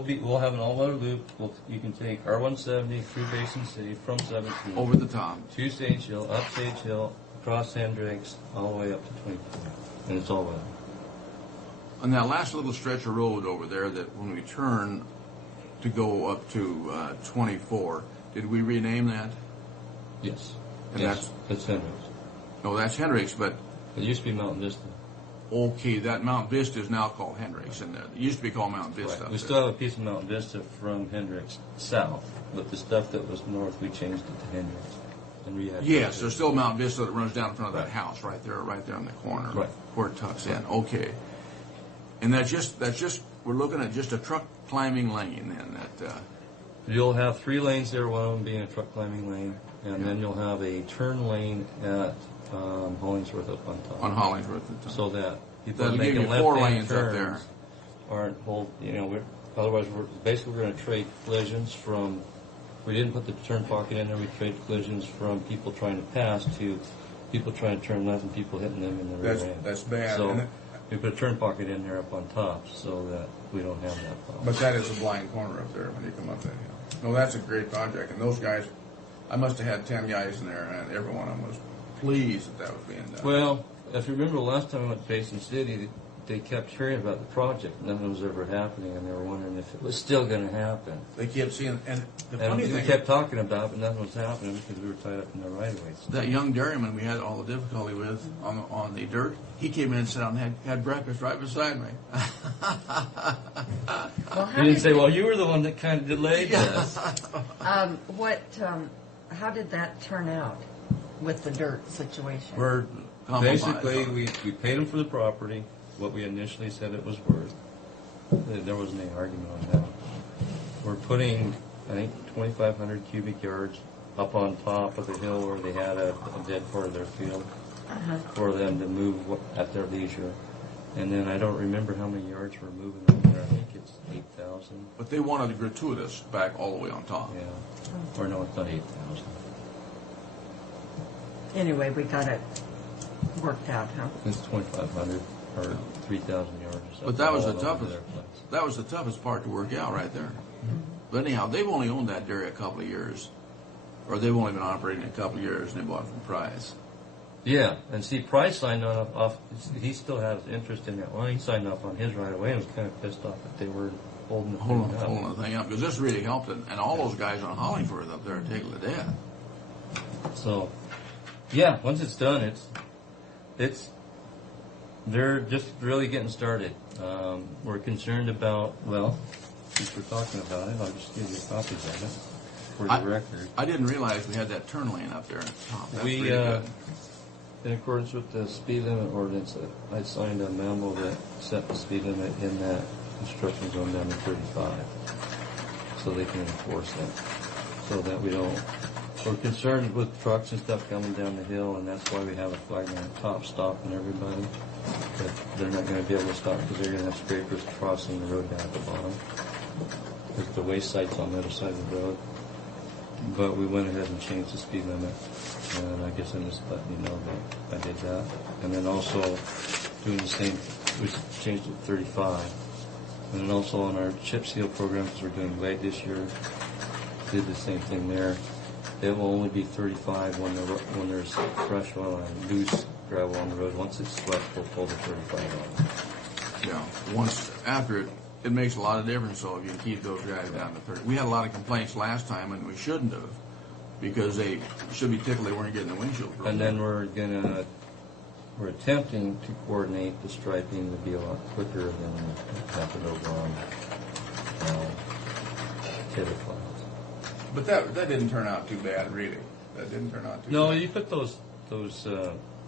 that- we'll have an all-weather loop. You can take R170 through Basin City from 17 over the top. to Sage Hill, up Sage Hill, across Hendricks, all the way up to 24, and it's all weather. On that last little stretch of road over there, that when we turn to go up to 24, did we rename that? Yes. And Yes, that's Hendricks. No, that's Hendricks, but It used to be Mountain Vista. okay, that Mount Vista is now called Hendricks, and it used to be called Mount Vista. Right. up We there. still have a piece of Mountain Vista from Hendricks south, but the stuff that was north, we changed it to Hendricks. And Yes, there's still Mount Vista that runs down in front of that house right there in the corner, Right. where it tucks in. Okay, and that's just we're looking at just a truck climbing lane then that, You'll have 3 lanes there, one of them being a truck climbing lane, and then you'll have a turn lane at Hollingsworth up on top. on Hollingsworth. So that people That'll that give making you 4 left-hand lanes up there. turns aren't otherwise we're going to trade collisions from. We didn't put the turn pocket in there. We trade collisions from people trying to pass to people trying to turn left and people hitting them in the rear end. That's bad. So isn't it? we put a turn pocket in there up on top so that we don't have that problem. But that is a blind corner up there when you come up that hill. No, that's a great project. And those guys, I must have had 10 guys in there, and every one of them was pleased that was being done. Well, if you remember the last time I went to Basin City, they kept hearing about the project. Nothing was ever happening, and they were wondering if it was still going to happen. They kept seeing, and the And funny we thing, kept talking about it, but nothing was happening because we were tied up in the right of ways. that young dairyman we had all the difficulty with on the dirt, he came in and sat down and had breakfast right beside me. You didn't say, well, you were the one that kind of delayed this. How did that turn out with the dirt situation? We're Compromise basically, on it. we paid them for the property, what we initially said it was worth. There wasn't any argument on that. We're putting, I think, 2,500 cubic yards up on top of the hill where they had a dead part of their field for them to move at their leisure. And then I don't remember how many yards we're moving up there. I think it's 8,000. But they wanted a gratuitous back all the way on top. Yeah. Or no, it's not 8,000. Anyway, we got it worked out, huh? It's 2,500 or 3,000 yards or something. But that was the all over toughest. their place. That was the toughest part to work out right there. But anyhow, they've only owned that dairy a couple of years, or they've only been operating a couple of years, and they bought it from Price. Yeah, and see, Price signed off. He still has interest in that. Well, he signed off on his right away and was kind of pissed off that they were holding the thing up. Holding the thing up because this really helped, and all those guys on Hollingsworth up there are tickled to death. So, yeah, once it's done, they're just really getting started. We're concerned about, well, since we're talking about it, I'll just give you copies of it for the record. I didn't realize we had that turn lane up there at the top. That's We, pretty good. in accordance with the speed limit ordinance, I signed a memo that set the speed limit in that construction zone down to 35, so they can enforce it, so that we don't. We're concerned with trucks and stuff coming down the hill, and that's why we have a flag on the top stopping everybody. But they're not going to be able to stop because they're going to have scrapers crossing the road down at the bottom. Because the waste site's on the other side of the road. But we went ahead and changed the speed limit, and I guess I'm just letting you know that I did that. And then also doing the same, we changed it to 35. And then also on our chip seal program, because we're doing late this year, did the same thing there. It will only be 35 when there's fresh oil and loose gravel on the road. Once it's swept, we'll pull the 35 on. Yeah, once after it makes a lot of difference. So if you can keep those guys down to 30, we had a lot of complaints last time, and we shouldn't have, because they should be tickled they weren't getting the windshield broken. And then we're we're attempting to coordinate the striping to be a lot quicker than have it over on table clouds. But that didn't turn out too bad, really. That didn't turn out too No, bad. you put those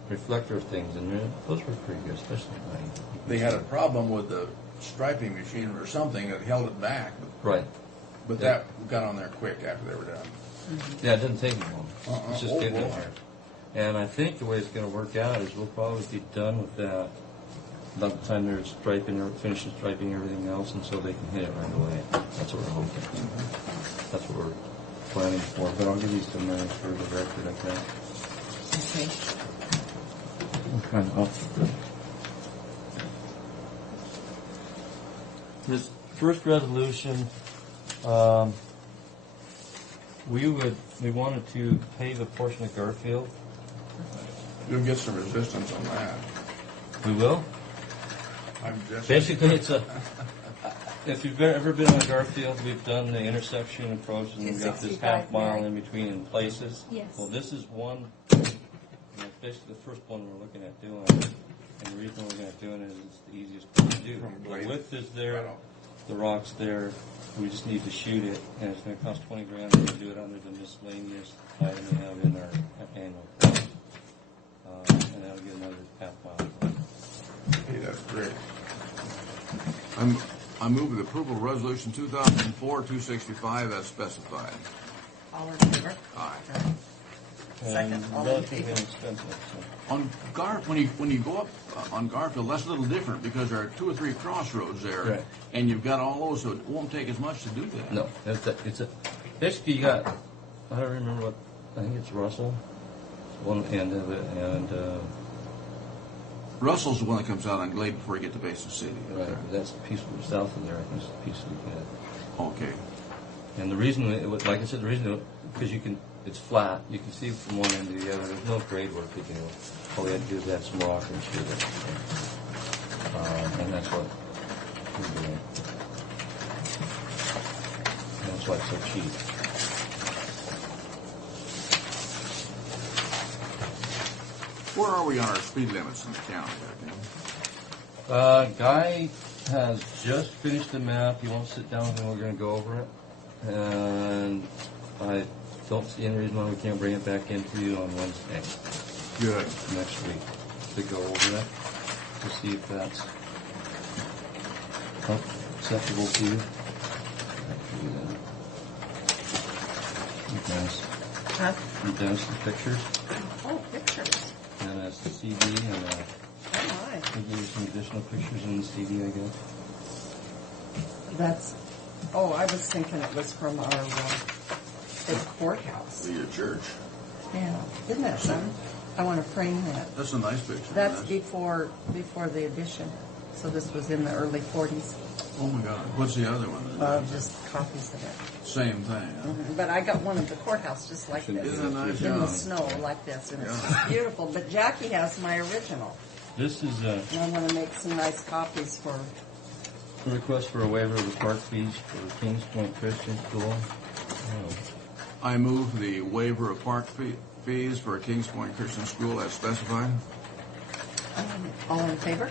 reflector things in there. Those were pretty good, especially at night. They had a problem with the striping machine or something that held it back. Right. But that got on there quick after they were done. Yeah, it didn't take long. It's just Oh, getting in boy. there. And I think the way it's going to work out is we'll probably be done with that about the time they're striping or finishing striping everything else, and so they can hit it right away. That's what we're hoping. That's what we're planning for. But I'll give you some names for the record, okay? Okay. This first resolution, we wanted to pave a portion of Garfield. You'll get some resistance on that. We will. I'm just Basically, it's if you've ever been on Garfield, we've done the intersection approach, and we've got this 65 half mile Mary. in between in places. Yes. Well, this is one. It's basically the first one we're looking at doing, and the reason we're going to do it is it's the easiest one to do. The width is there, the rock's there. We just need to shoot it, and it's going to cost $20,000 to do it under the miscellaneous item we have in our annual cost. And that'll get another half mile. Hey, that's great. I move with approval of resolution 2004-265 as specified. All in favor? Aye. Second, And all in relatively favor? inexpensive, so. On Garf, when you go up on Garfield, that's a little different because there are 2 or 3 crossroads there, Right. and you've got all those, so it won't take as much to do that. No, basically you got, I don't remember what, I think it's Russell, one end of it, and, Russell's the one that comes out on Glade before you get to Basin City. right, that's the piece south of there, I think it's the piece we had. Okay. And the reason, like I said, because it's flat, you can see from one end to the other, there's no grade work to do. All we had to do is add some rock and shoot it. And that's what we're doing. And that's why it's so cheap. Where are we on our speed limits in the county? Guy has just finished the map. He won't sit down and we're going to go over it. And I don't see any reason why we can't bring it back into you on Wednesday. Good. Next week to go over it to see if that's acceptable to you. Huh? You've done some pictures, Oh, pictures. and that's the CD, and Oh, my. we'll give you some additional pictures in the CD, I guess. That's, oh, I was thinking it was from our big courthouse. Your church. Yeah, isn't that something? I want to frame that. That's a nice picture. That's before the addition. So this was in the early 40s. Oh my God. What's the other one? Just copies of it. Same thing. Huh? But I got one at the courthouse just like this. Isn't that nice? In the Yeah. snow like this. And it's Yeah. just beautiful. But Jackie has my original. This is And I'm going to make some nice copies for... a request for a waiver of the park fees for Kings Point Christian School. I move the waiver of park fees for Kings Point Christian School as specified. All in favor?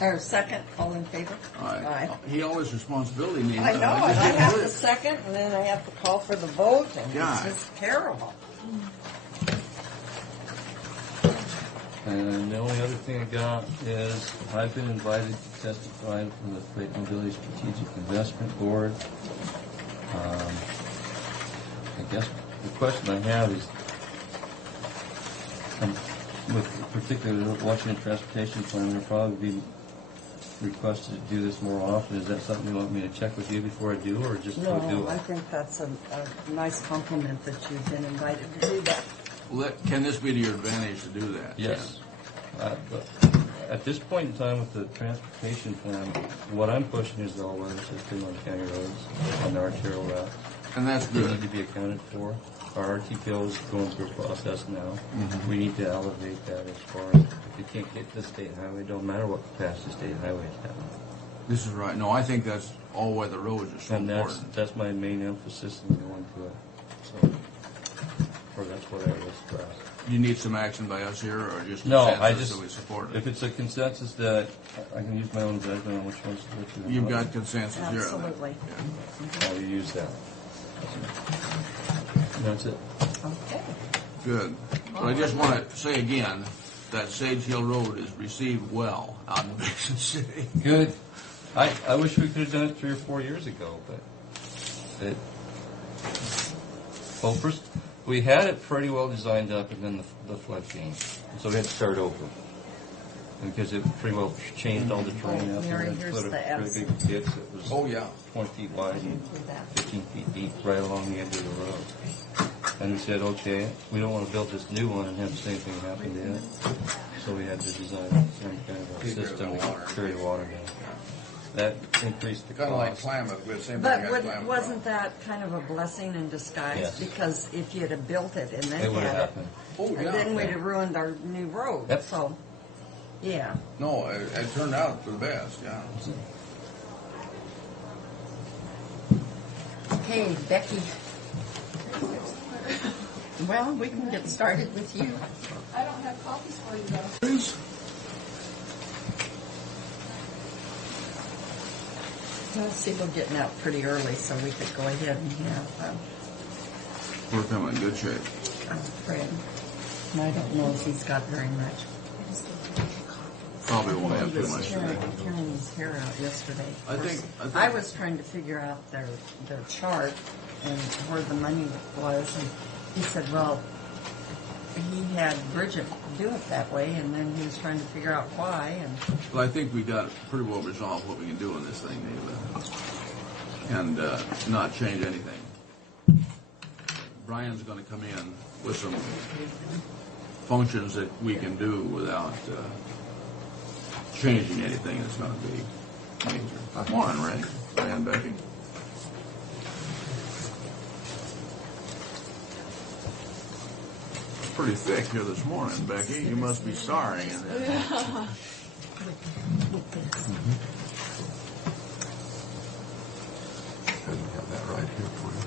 Or second, all in favor? Aye. He always responsibility needs. I know, and I have to second, and then I have to call for the vote, and God. it's just terrible. And the only other thing I got is I've been invited to testify for the Creighton Village Strategic Investment Board. I guess the question I have is, with particularly the Washington Transportation Plan, there'll probably be requested to do this more often. Is that something you want me to check with you before I do, or just go do No, it? I think that's a nice compliment that you've been invited to do that. Can this be to your advantage to do that? Yes. But at this point in time with the transportation plan, what I'm pushing is the all-weather system on county roads, on the arterial route. And that's They good. need to be accounted for. Our RTPO is going through a process now. We need to elevate that as far as, if you can't get to the state highway, it don't matter what capacity state highways have. This is right. No, I think that's all weather roads are so And important. that's my main emphasis in going to it. So, or that's what I will stress. You need some action by us here, or just No, consensus I just, that we support it? if it's a consensus that I can use my own judgment on which ones to. You've got consensus here. Absolutely. I'll use that. That's it. Okay. Good. So I just want to say again that Sage Hill Road is received well out in Basin City. Good. I wish we could have done it 3 or 4 years ago, but well, first, we had it pretty well designed up, and then the flood came. So we had to start over. Because it pretty well changed all the terrain up. Mary, and then here's put a the S. pretty big ditch that was Oh, yeah. 20 feet wide and Do that. 15 feet deep right along the edge of the road. And we said, okay, we don't want to build this new one and have the same thing happen to it. So we had to design some kind of a Take care of system the to water. carry the water down. That increased the Kind of like cost. Klamath. We had the same But thing at Klamath. wasn't that kind of a blessing in disguise? Yes. Because if you'd have built it and then It would have had it, happened. Oh, yeah. then we'd have ruined our new road. Yep. So, yeah. No, it turned out for the best, yeah. Okay, Becky. Well, we can get started with you. I don't have copies for you though. Please? Well, see, we're getting out pretty early, so we could go ahead and have We're coming in good shape. Fred. And I don't know if he's got very much. Probably won't have He too was much tearing today. his hair out yesterday. I think- I was trying to figure out their chart and where the money was, and he said, well, he had Bridget do it that way, and then he was trying to figure out why, and Well, I think we got pretty well resolved what we can do on this thing, Neva, and not change anything. Brian's going to come in with some functions that we can do without changing anything that's going to be major. Come on, Ray. Ray and Becky. It's pretty thick here this morning, Becky. You must be sorry. I have that right here for you.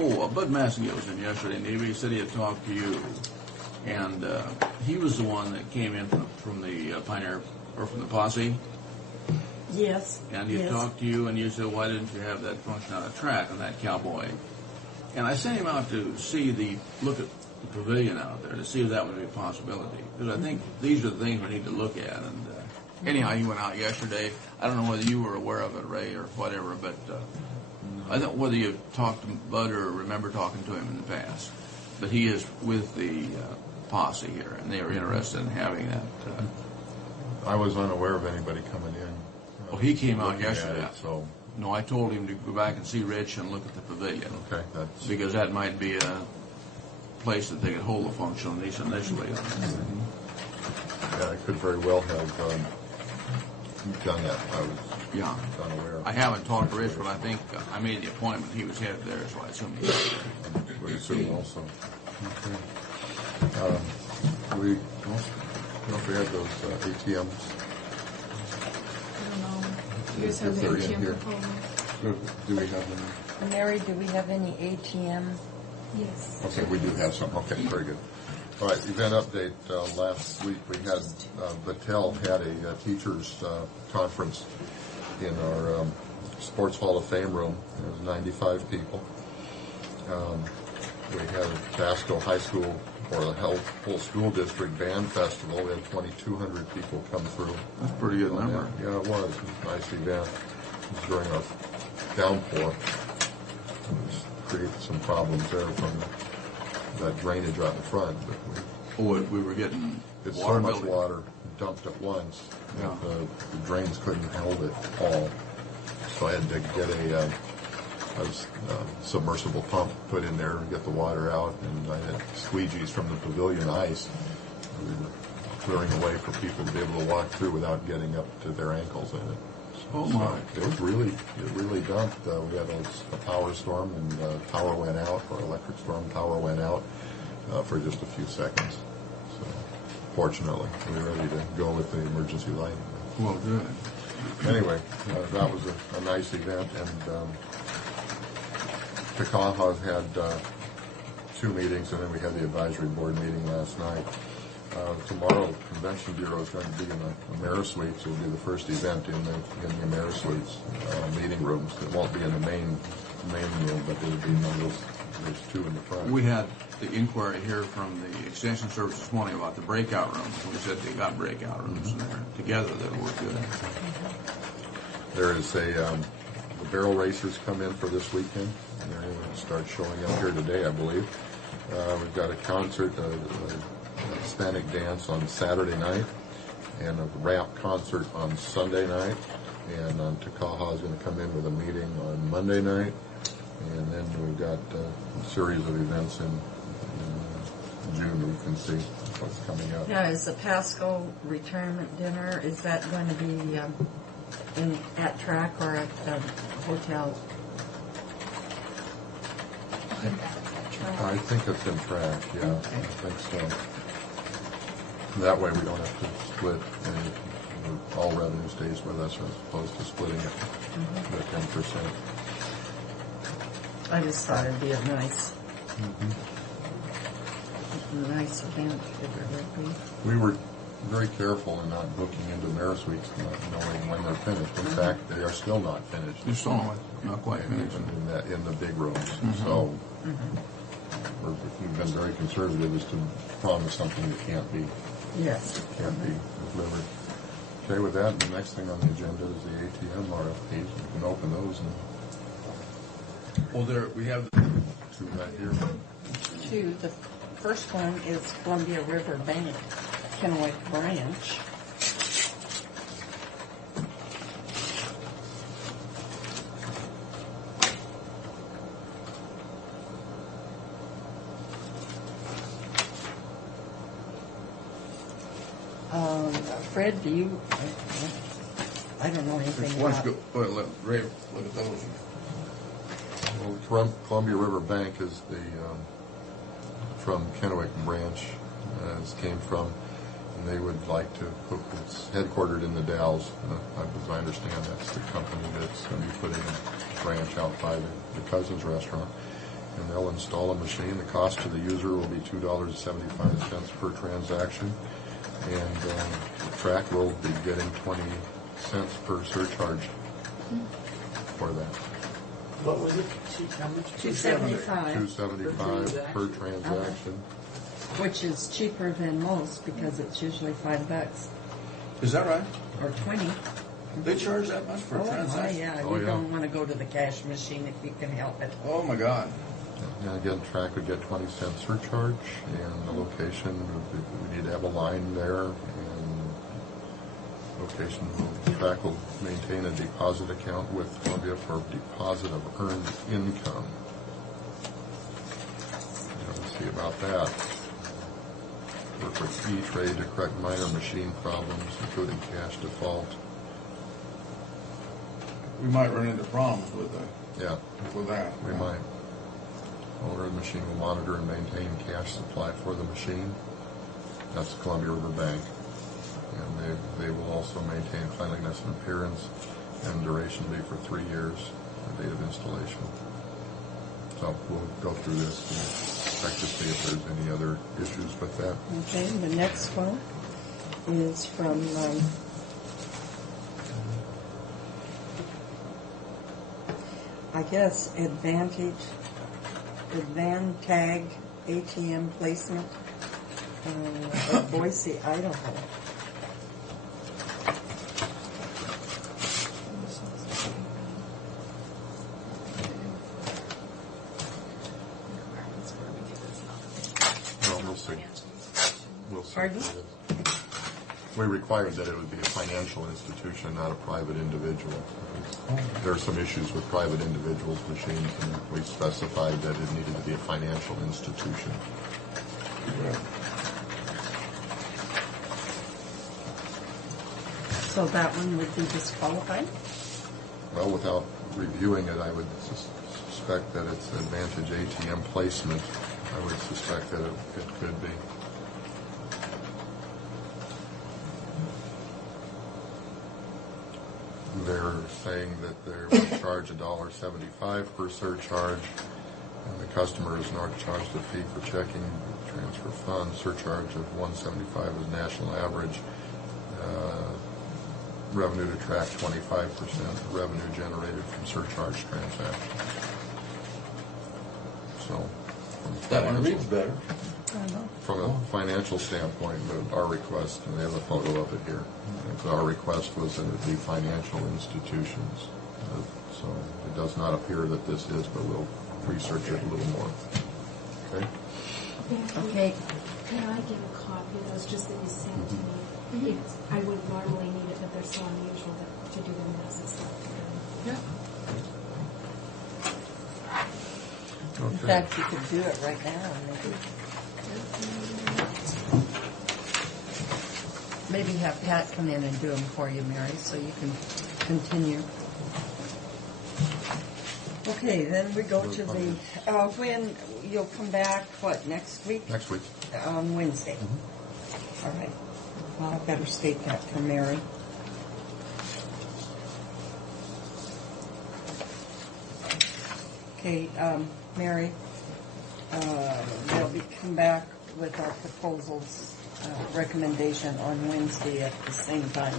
Oh, Bud Massey was in yesterday, Navy. He said he had talked to you, and he was the one that came in from the Pioneer, or from the posse, Yes. and he yes. talked to you, and you said, why didn't you have that function on a track on that cowboy? And I sent him out to look at the pavilion out there to see if that would be a possibility, because I think these are the things we need to look at. And anyhow, he went out yesterday. I don't know whether you were aware of it, Ray, or whatever, but I don't know whether you talked to Bud or remember talking to him in the past. But he is with the posse here, and they are interested in having that. I was unaware of anybody coming in. Well, he came out looking at yesterday. it, so No, I told him to go back and see Rich and look at the pavilion. okay, that's Because that might be a place that they could hold a function, at least initially. yeah, I could very well have done that. I was Yeah. unaware. I haven't talked to Rich, but I think I made the appointment. He was headed there, so I assume he was there. Would assume also. Okay. Don't we have those ATMs? I don't know. You guys have If the they're in ATM here. proposal? Do we have them? Mary, do we have any ATM? Yes. Okay, we do have some. Okay, very good. All right, event update. Last week we had, Battelle had a teachers conference in our Sports Hall of Fame room. It was 95 people. We had Basco High School, or the whole school district band festival. We had 2,200 people come through. That's a pretty good number. Yeah, it was. It was a nice event. It was during a downpour. It created some problems there from that drainage out in front. But We were getting it's water so much building. water dumped at once. Yeah. The drains couldn't hold it all. So I had to get a submersible pump put in there and get the water out. And I had squeegees from the pavilion ice. We were clearing a way for people to be able to walk through without getting up to their ankles in it. Oh, my. It really dumped. We had a power storm, and power went out, or electric storm, power went out for just a few seconds. So, fortunately, we were ready to go with the emergency light. Well, good. Anyway, that was a nice event, and Takaha had 2 meetings, and then we had the advisory board meeting last night. Tomorrow, Convention Bureau is going to be in the Amerisuites. It will be the first event in the Amerisuites meeting rooms. It won't be in the main room, but it will be in there's 2 in the front. We had the inquiry here from the Extension Service this morning about the breakout rooms. We said they got breakout rooms in there. Together, they'll work good. There is the barrel racers come in for this weekend, and they're going to start showing up here today, I believe. We've got a concert, a Hispanic dance on Saturday night, and a rap concert on Sunday night. And Takaha is going to come in with a meeting on Monday night, and then we've got a series of events in June. We can see what's coming up. Now, is the Pasco retirement dinner, is that going to be at track or at the hotel? I think it's in track, yeah. Okay. I think so. That way we don't have to split any, all revenue stays with us as opposed to splitting it at 10%. I just thought it'd be a nice event. We were very careful in not booking into Maris Weeks, not knowing when they're finished. In fact, they are still not finished. You're still not quite finished. In the big rooms. So we've been very conservative as to promise something that can't be delivered. Okay, with that, the next thing on the agenda is the ATM RFPs. We can open those and. Well, there we have two right here. Two. The first one is Columbia River Bank, Kennewick Branch. Fred, do you? I don't know anything Let's about. go. Let Ray look at those. Well, Columbia River Bank is the from Kennewick Branch, as came from, and they would like to put, it's headquartered in the Dalles. As I understand, that's the company that's going to be putting a branch out by the Cousins Restaurant, and they'll install a machine. The cost to the user will be $2.75 per transaction, and the track will be getting 20 cents per surcharge for that. What was it? How much? $2.75. $2.75 per transaction. Which is cheaper than most because it's usually $5 Is that right? or 20. They charge that much for a transaction? Yeah, Oh, you yeah. don't want to go to the cash machine if you can help it. Oh my God. And again, track would get 20 cents surcharge, and the location, we need to have a line there, and location, track will maintain a deposit account with Columbia for deposit of earned income. Let's see about that. Work with E-Trade to correct minor machine problems, including cash default. We might run into problems with that. We might. Owner of the machine will monitor and maintain cash supply for the machine. That's Columbia River Bank. And they will also maintain cleanliness and appearance, and duration will be for 3 years, the date of installation. So we'll go through this and check to see if there's any other issues with that. Okay, the next one is from I guess Advantag ATM placement of Boise, Idaho. Well, we'll see. We'll see. Pardon? We required that it would be a financial institution, not a private individual. There are some issues with private individuals' machines, and we specified that it needed to be a financial institution. So that one would be disqualified? Well, without reviewing it, I would suspect that it's Advantage ATM placement. I would suspect that it could be. They're saying that they will charge $1.75 per surcharge, and the customer is not charged a fee for checking, transfer funds. Surcharge of $1.75 is national average. Revenue to track 25%. Revenue generated from surcharge transactions. So, That one reads better. from a financial standpoint, our request, and they have a photo of it here, our request was that it be financial institutions. So it does not appear that this is, but we'll research it a little more. Okay? Okay. Can I give a copy of those just that you sent to me? It's, I would normally need it, but they're so unusual to do them as it's not together. In Okay. fact, you could do it right now. Maybe have Pat come in and do them for you, Mary, so you can continue. Okay, then we go to the, when you'll come back, what, next week? Next week. On Wednesday. All right. Well, I better state that for Mary. Okay, Mary, they'll come back with our proposals recommendation on Wednesday at the same time.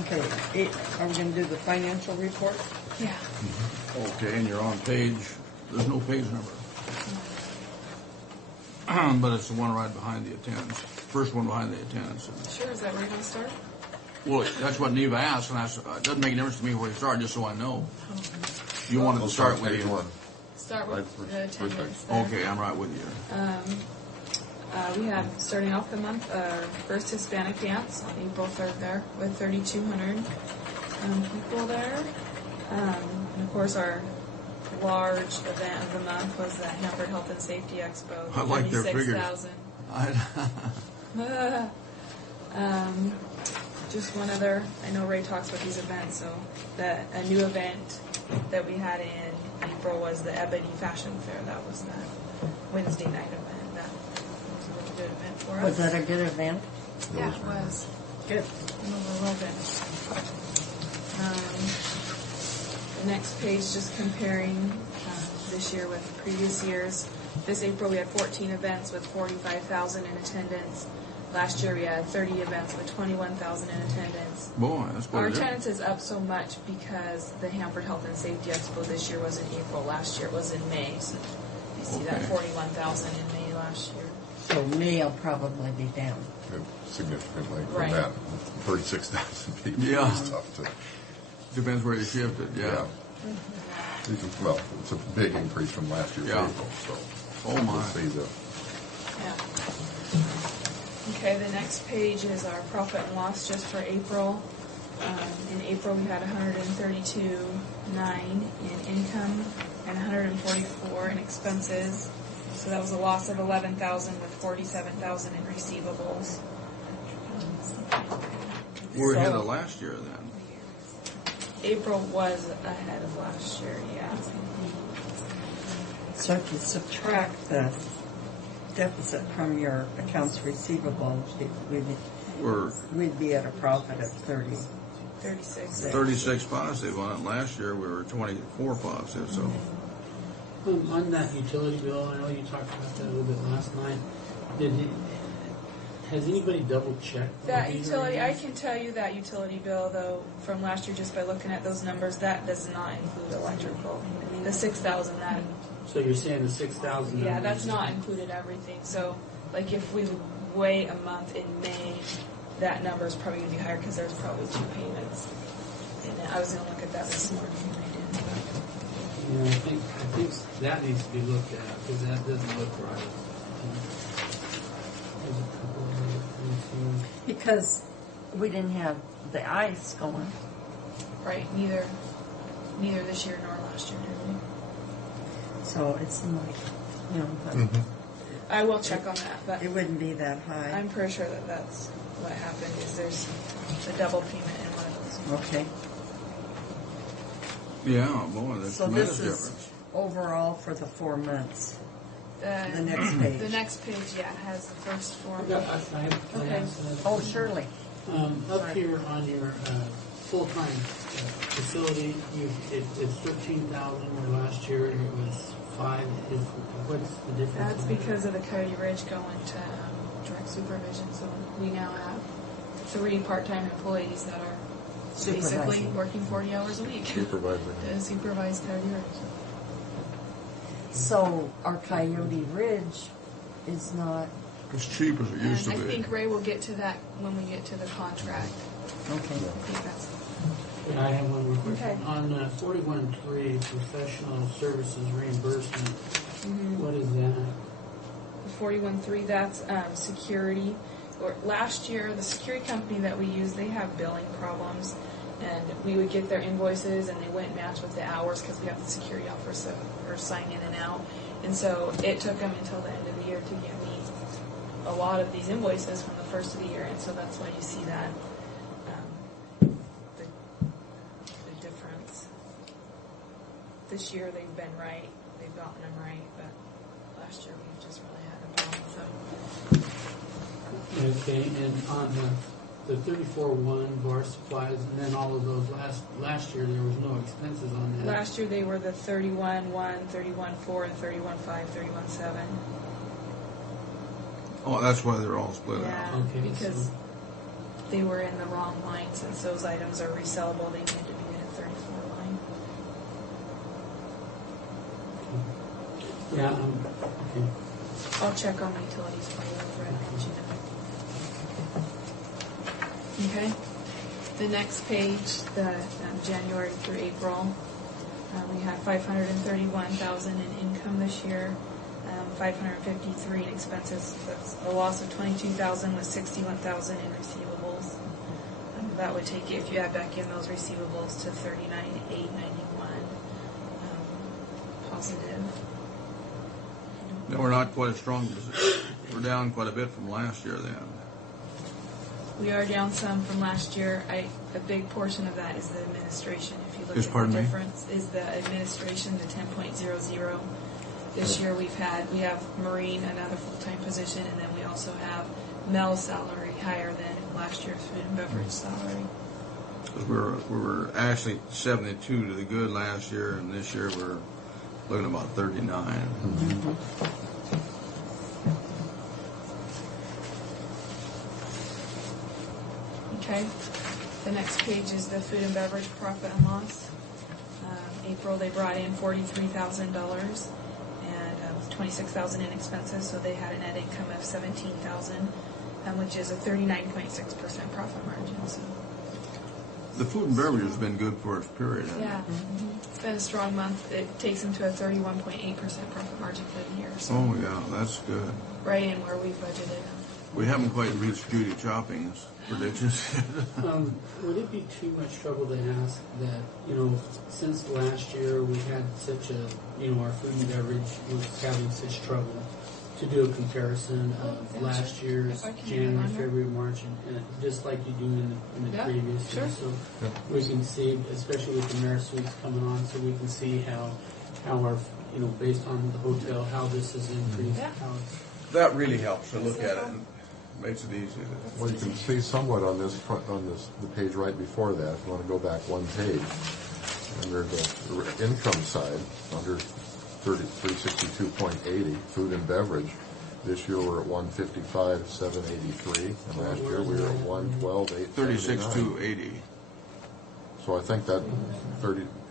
Okay, are we going to do the financial report? Yeah. Okay, and you're on page, there's no page number. But it's the one right behind the attendance, first one behind the attendance. Sure, is that where you're going to start? Well, that's what Neva asked, and I said, it doesn't make a difference to me where you start, just so I know. You wanted to start with page you. one. Start with the attendance. Okay, I'm right with you. We had, starting off the month, our first Hispanic dance on April 3rd there with 3,200 people there. And of course, our large event of the month was the Hanford Health and Safety Expo. I like their figures. 36,000. Just one other, I know Ray talks about these events, so a new event that we had in April was the Ebony Fashion Fair. That was the Wednesday night event. That was a really good event for us. Was that a good event? Yeah, it was. Good. We were well finished. The next page, just comparing this year with previous years. This April we had 14 events with 45,000 in attendance. Last year we had 30 events with 21,000 in attendance. Boy, that's quite Our a attendance is up so much because the Hanford Health and Safety Expo this year was in April. Last year it was in May. So you see that 41,000 in May last year. So May will probably be down. Significantly from Right. that. 36,000 people. Yeah. It's tough to, Depends where you shifted, yeah. Well, it's a big increase from last year's Yeah. April, so. Oh, my. We'll see the, Yeah. Okay, the next page is our profit and loss just for April. In April, we had 132.9 in income and 144 in expenses. So that was a loss of 11,000 with 47,000 in receivables. We're ahead of last year then. April was ahead of last year, yeah. So if you subtract the deficit from your accounts receivable, we'd be at a profit of 36. 36 positive on it. Last year we were 24 positive, so. On that utility bill, I know you talked about that a little bit last night. Has anybody double checked? That utility, I can tell you that utility bill though from last year just by looking at those numbers, that does not include electrical. The 6,000 that. So you're saying the 6,000? Yeah, that's not included everything. So like if we wait a month in May, that number is probably going to be higher because there's probably 2 payments. And I was going to look at that this morning and I didn't. Yeah, I think that needs to be looked at because that doesn't look right. There's a couple of other things here. Because we didn't have the ice going. Right, neither this year nor last year, did we? So it's like, but I will check on that, but it wouldn't be that high. I'm pretty sure that that's what happened. Is there's a double payment in one of those? Okay. Yeah, boy, that's So tremendous this is difference. overall for the 4 months. The next page. The next page, yeah, has the first 4. I have Okay. Oh, surely. Up here on your full-time facility, it's 13,000. Where last year it was 5. What's the difference? That's because of the Coyote Ridge going to direct supervision. So we now have 3 part-time employees that are basically Supervising. working 40 hours a week supervisor. to supervise Coyote Ridge. So our Coyote Ridge is not As cheap as it used And to I be. think Ray will get to that when we get to the contract. okay. I think that's. Yeah, I have one more question. Okay. On 41.3, professional services reimbursement, what is that? 41.3, that's security. Last year, the security company that we use, they have billing problems, and we would get their invoices, and they wouldn't match with the hours because we have the security officers that are signing in and out. And so it took them until the end of the year to get me a lot of these invoices from the first of the year, and so that's why you see that the difference. This year they've been right, they've gotten them right, but last year we've just really had a problem with them. Okay, and on the 34.1 bar supplies, and then all of those last year there was no expenses on that. Last year they were the 31.1, 31.4, and 31.5, 31.7. Oh, that's why they're all split out. Yeah, Okay, because so- they were in the wrong line. Since those items are resellable, they need to be in a 34 line. Yeah, okay. I'll check on utilities for you, Brett, and let you know. Okay. The next page, the January through April, we had 531,000 in income this year, 553 in expenses. That's a loss of 22,000 with 61,000 in receivables. That would take you, if you add back in those receivables, to 39,891 positive. No, we're not quite as strong. We're down quite a bit from last year then. We are down some from last year. A big portion of that is the administration. If you look Yes, at pardon the me? difference, is the administration, the 10.00. This year we have Marine, another full-time position, and then we also have Mel's salary higher than last year's food and beverage salary. 'Cause we were actually 72 to the good last year, and this year we're looking at about 39. Okay. The next page is the food and beverage profit and loss. April they brought in $43,000 and 26,000 in expenses, so they had a net income of 17,000, which is a 39.6% profit margin. So. The food and beverage has been good for us, period. hasn't it? Yeah, it's been a strong month. It takes them to a 31.8% profit margin for the year. So Oh, yeah, that's good. right in where we budgeted. We haven't quite reached Judy Chopping's predictions yet. Would it be too much trouble to ask that, since last year we had such a, our food and beverage was having such trouble, to do a comparison of last year's If I can January, get on there. February, March, and just like you do in the Yeah, previous sure. year. So we can see, especially with the Mayor Suites coming on, so we can see how our, based on the hotel, how this has increased, Yeah. how it's. That really helps to look at it and makes it easy. Well, you can see somewhat on this the page right before that. If you want to go back one page, under the income side, under 362.80, food and beverage. This year we're at 155,783, and last year we were at 112,879. 36,280. So I think that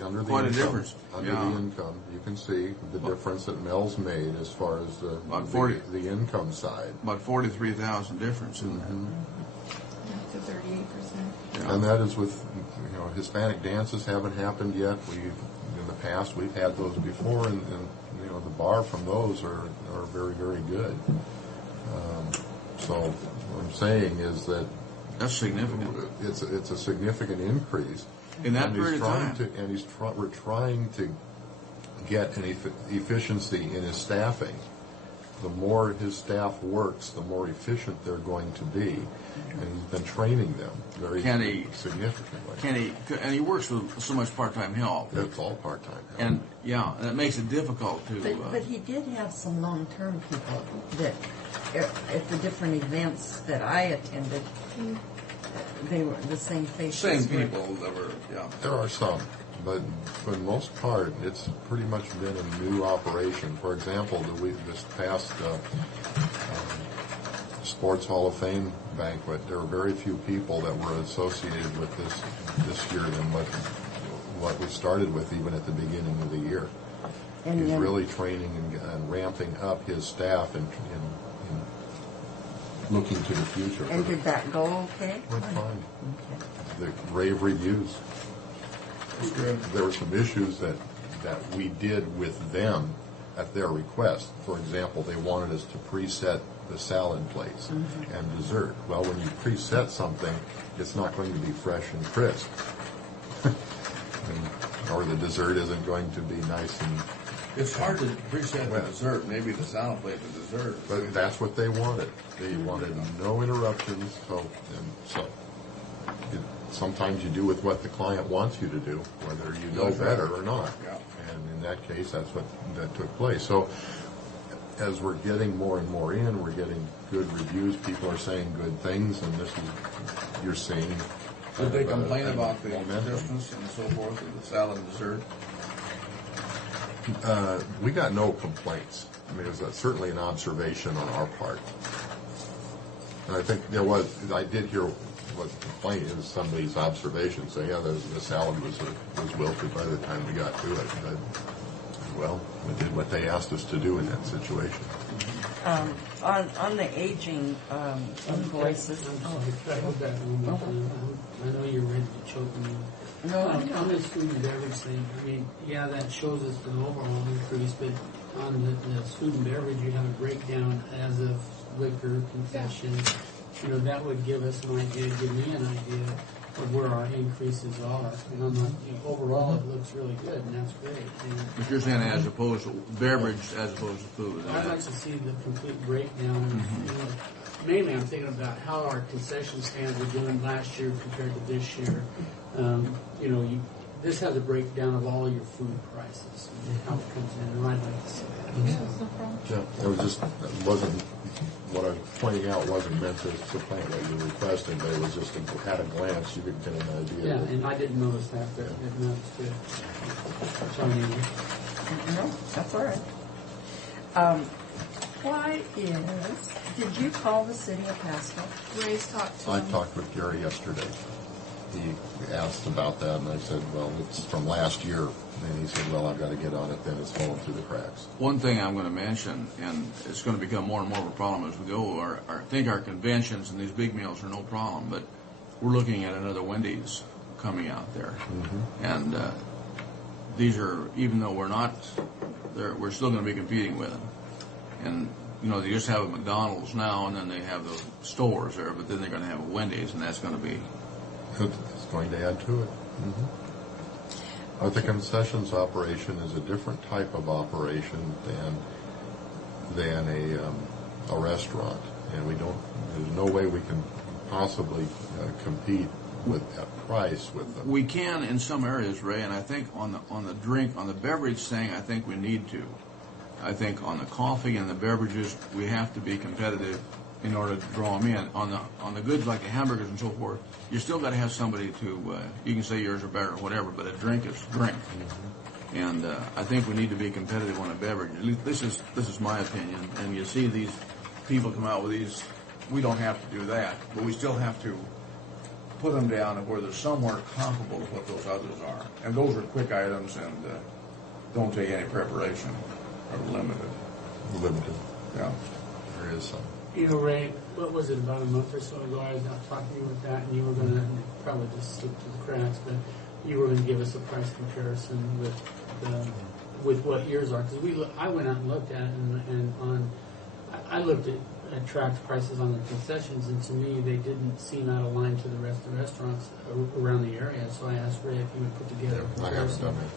under the Quite a income, difference, under yeah. the income, you can see the difference that Mel's made as far as About 40. the income side. About 43,000 difference in there. To 38%. Yeah. And that is with, Hispanic dances haven't happened yet. In the past, we've had those before, and the bar from those are very, very good. So what I'm saying is that That's significant. it's a significant increase. In that And period of time. We're trying to get an efficiency in his staffing. The more his staff works, the more efficient they're going to be. And he's been training them very significantly. And he works with so much part-time help. It's all part-time. And it makes it difficult to. But he did have some long-term people that, at the different events that I attended, they were the same faces. Same people that were, There are some, but for the most part, it's pretty much been a new operation. For example, this past Sports Hall of Fame banquet, there were very few people that were associated with this year than what we started with even at the beginning of the year. And He's then- really training and ramping up his staff and looking to the future. And did that go okay? Went fine. Okay. The rave reviews. There were some issues that we did with them at their request. For example, they wanted us to preset the salad plates and dessert. Well, when you preset something, it's not going to be fresh and crisp. Or the dessert isn't going to be nice and... It's hard to preset the dessert, maybe the salad plate, the dessert. But that's what they wanted. They wanted no interruptions. Sometimes you do with what the client wants you to do, whether you know better or not. Yeah. And in that case, that took place. So as we're getting more and more in, we're getting good reviews. People are saying good things, and you're seeing. Did they complain about the momentum. distance and so forth of the salad and dessert? We got no complaints. I mean, it was certainly an observation on our part. And I think there was, I did hear what the complaint is, somebody's observation, saying, yeah, the salad was wilted by the time we got to it. But, well, we did what they asked us to do in that situation. On the aging invoices. I know you're ready to choke me. No, on this food and beverage thing, I mean, yeah, that shows us an overall increase, but on the food and beverage, you have a breakdown as of liquor, concessions. You know, that would give us an idea, give me an idea of where our increases are. And I'm like, you know, overall, it looks really good, and that's great. And If you're saying as opposed to beverage as opposed to food. I'd like to see the complete breakdown. You know, mainly, I'm thinking about how our concession stands were doing last year compared to this year. You know, this has a breakdown of all your food prices and how it comes in, and I'd like to see that. Yeah, it was just, it wasn't, what I'm pointing out wasn't meant to supplant what you're requesting, but it was just, at a glance, you could get an idea. Yeah, and I didn't notice that, but no, it's good. Sorry, Amy. No, that's all right. Why did you call the city of Pasco? Ray's talked to I him. talked with Gary yesterday. He asked about that, and I said, well, it's from last year. And he said, well, I've got to get on it, then it's falling through the cracks. One thing I'm going to mention, and it's going to become more and more of a problem as we go, I think our conventions and these big meals are no problem, but we're looking at another Wendy's coming out there. Mm-hmm. And these are, even though we're still going to be competing with them. And, you know, they just have a McDonald's now, and then they have the stores there, but then they're going to have a Wendy's, and that's going to be... It's going to add to it. Mm-hmm. But the concessions operation is a different type of operation than a restaurant, and there's no way we can possibly compete with that price with them. We can in some areas, Ray, and I think on the beverage thing, I think we need to. I think on the coffee and the beverages, we have to be competitive in order to draw them in. On the goods like the hamburgers and so forth, you still got to have somebody to. You can say yours are better or whatever, but a drink is drink. Mm-hmm. And I think we need to be competitive on a beverage. At least this is my opinion. And you see these people come out with these. We don't have to do that, but we still have to put them down to where they're somewhere comparable to what those others are. And those are quick items and don't take any preparation or limited. Limited. Yeah. There is some. You know, Ray, what was it, about a month or so ago, I was out talking to you with that, and you were going to probably just slip through the cracks, but you were going to give us a price comparison with what yours are. Because I went out and looked at it, I looked at tracked prices on the concessions, and to me, they didn't seem out of line to the rest of the restaurants around the area. So I asked Ray if he would put together a I haven't comparison. done that.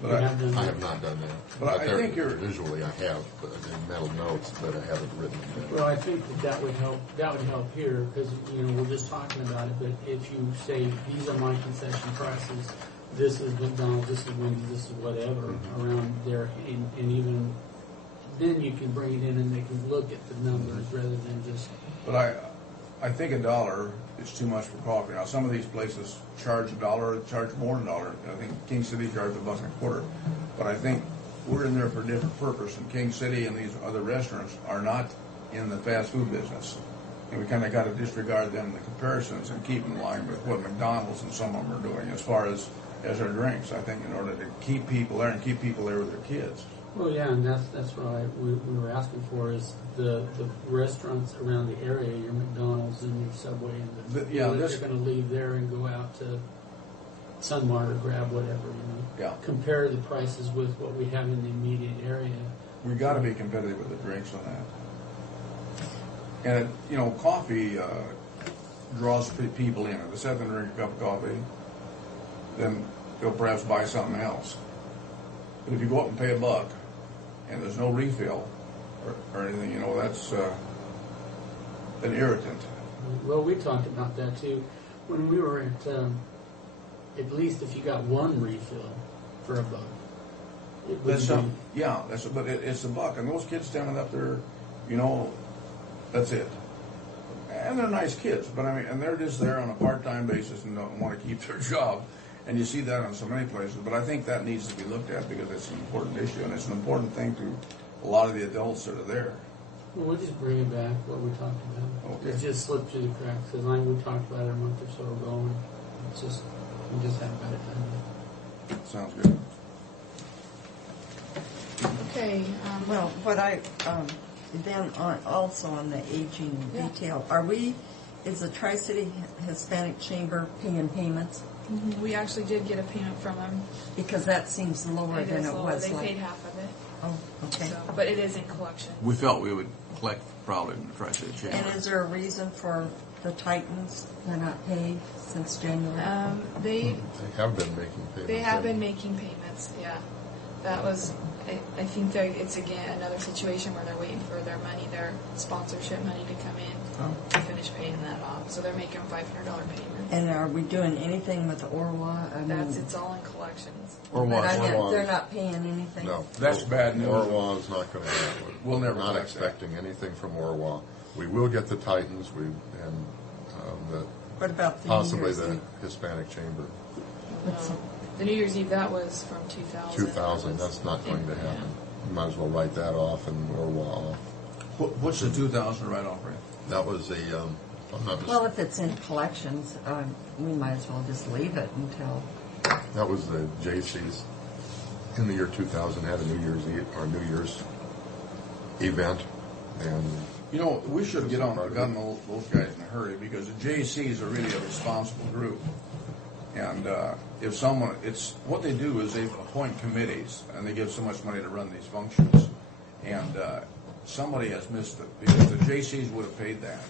I have not done that. But I think visually I have in mental notes, but I haven't written them down. Well, I think that would help. That would help here because we're just talking about it. But if you say these are my concession prices, this is McDonald's, this is Wendy's, this is whatever around there, and even then you can bring it in and they can look at the numbers rather than just. But I think $1 is too much for coffee. Now, some of these places charge $1, charge more than $1. I think King City charges $1.25. But I think we're in there for a different purpose. And King City and these other restaurants are not in the fast food business. And we kind of got to disregard them in the comparisons and keep in line with what McDonald's and some of them are doing as far as our drinks. I think in order to keep people there and keep people there with their kids. Well, yeah, and that's what we were asking for is the restaurants around the area, your McDonald's and your Subway, and they're going to leave there and go out to Sunmart or grab whatever, Yeah. Compare the prices with what we have in the immediate area. We got to be competitive with the drinks on that. And coffee draws people in. If they sit and drink a cup of coffee, then they'll perhaps buy something else. But if you go up and pay $1 and there's no refill or anything, that's an irritant. Well, we talked about that too when we were at least if you got one refill for $1. But it's $1, and those kids standing up there, that's it. And they're nice kids, but and they're just there on a part-time basis and don't want to keep their job. And you see that on so many places, but I think that needs to be looked at because it's an important issue, and it's an important thing to a lot of the adults that are there. We'll just bring it back, what we talked about. Okay. It just slipped through the cracks, because like we talked about it a month or so ago, and it's just, we just haven't got it done yet. Sounds good. Okay, Well, what then also on the aging Yeah. detail, is the Tri-City Hispanic Chamber paying payments? we actually did get a payment from them. Because that seems lower It than is it lower. was They like. paid half of it, Oh, okay. so, but it is in collection. We felt we would collect probably in the Tri-City And Chamber. is there a reason for the Titans, they're not paid since January? They They have been making payments. They have been making payments, yeah. That was, I think that it's again another situation where they're waiting for their money, their sponsorship money to come in to finish paying that off. So they're making $500 payments. And are we doing anything with Orwa? I mean, It's all in collections. Or but what? I meant Orwa. they're not paying anything? No. That's bad news. Orwa is not going to happen. We'll never We're not collect that. expecting anything from Orwa. We will get the Titans, What about the possibly New Year's the Eve? Hispanic Chamber. The New Year's Eve, that was from 2000. 2,000, that's not going to happen. You might as well write that off and Orwa off. What's the 2,000 write-off rate? That was I'm not Well, if it's in collections, we might as well just leave it until. that was the J.C.'s in the year 2000 had a New Year's Eve or New Year's event, and You know, we should get on gotten those guys in a hurry because the JCs are really a responsible group. And if someone, it's what they do is they appoint committees and they give so much money to run these functions. And somebody has missed it because the JCs would have paid that.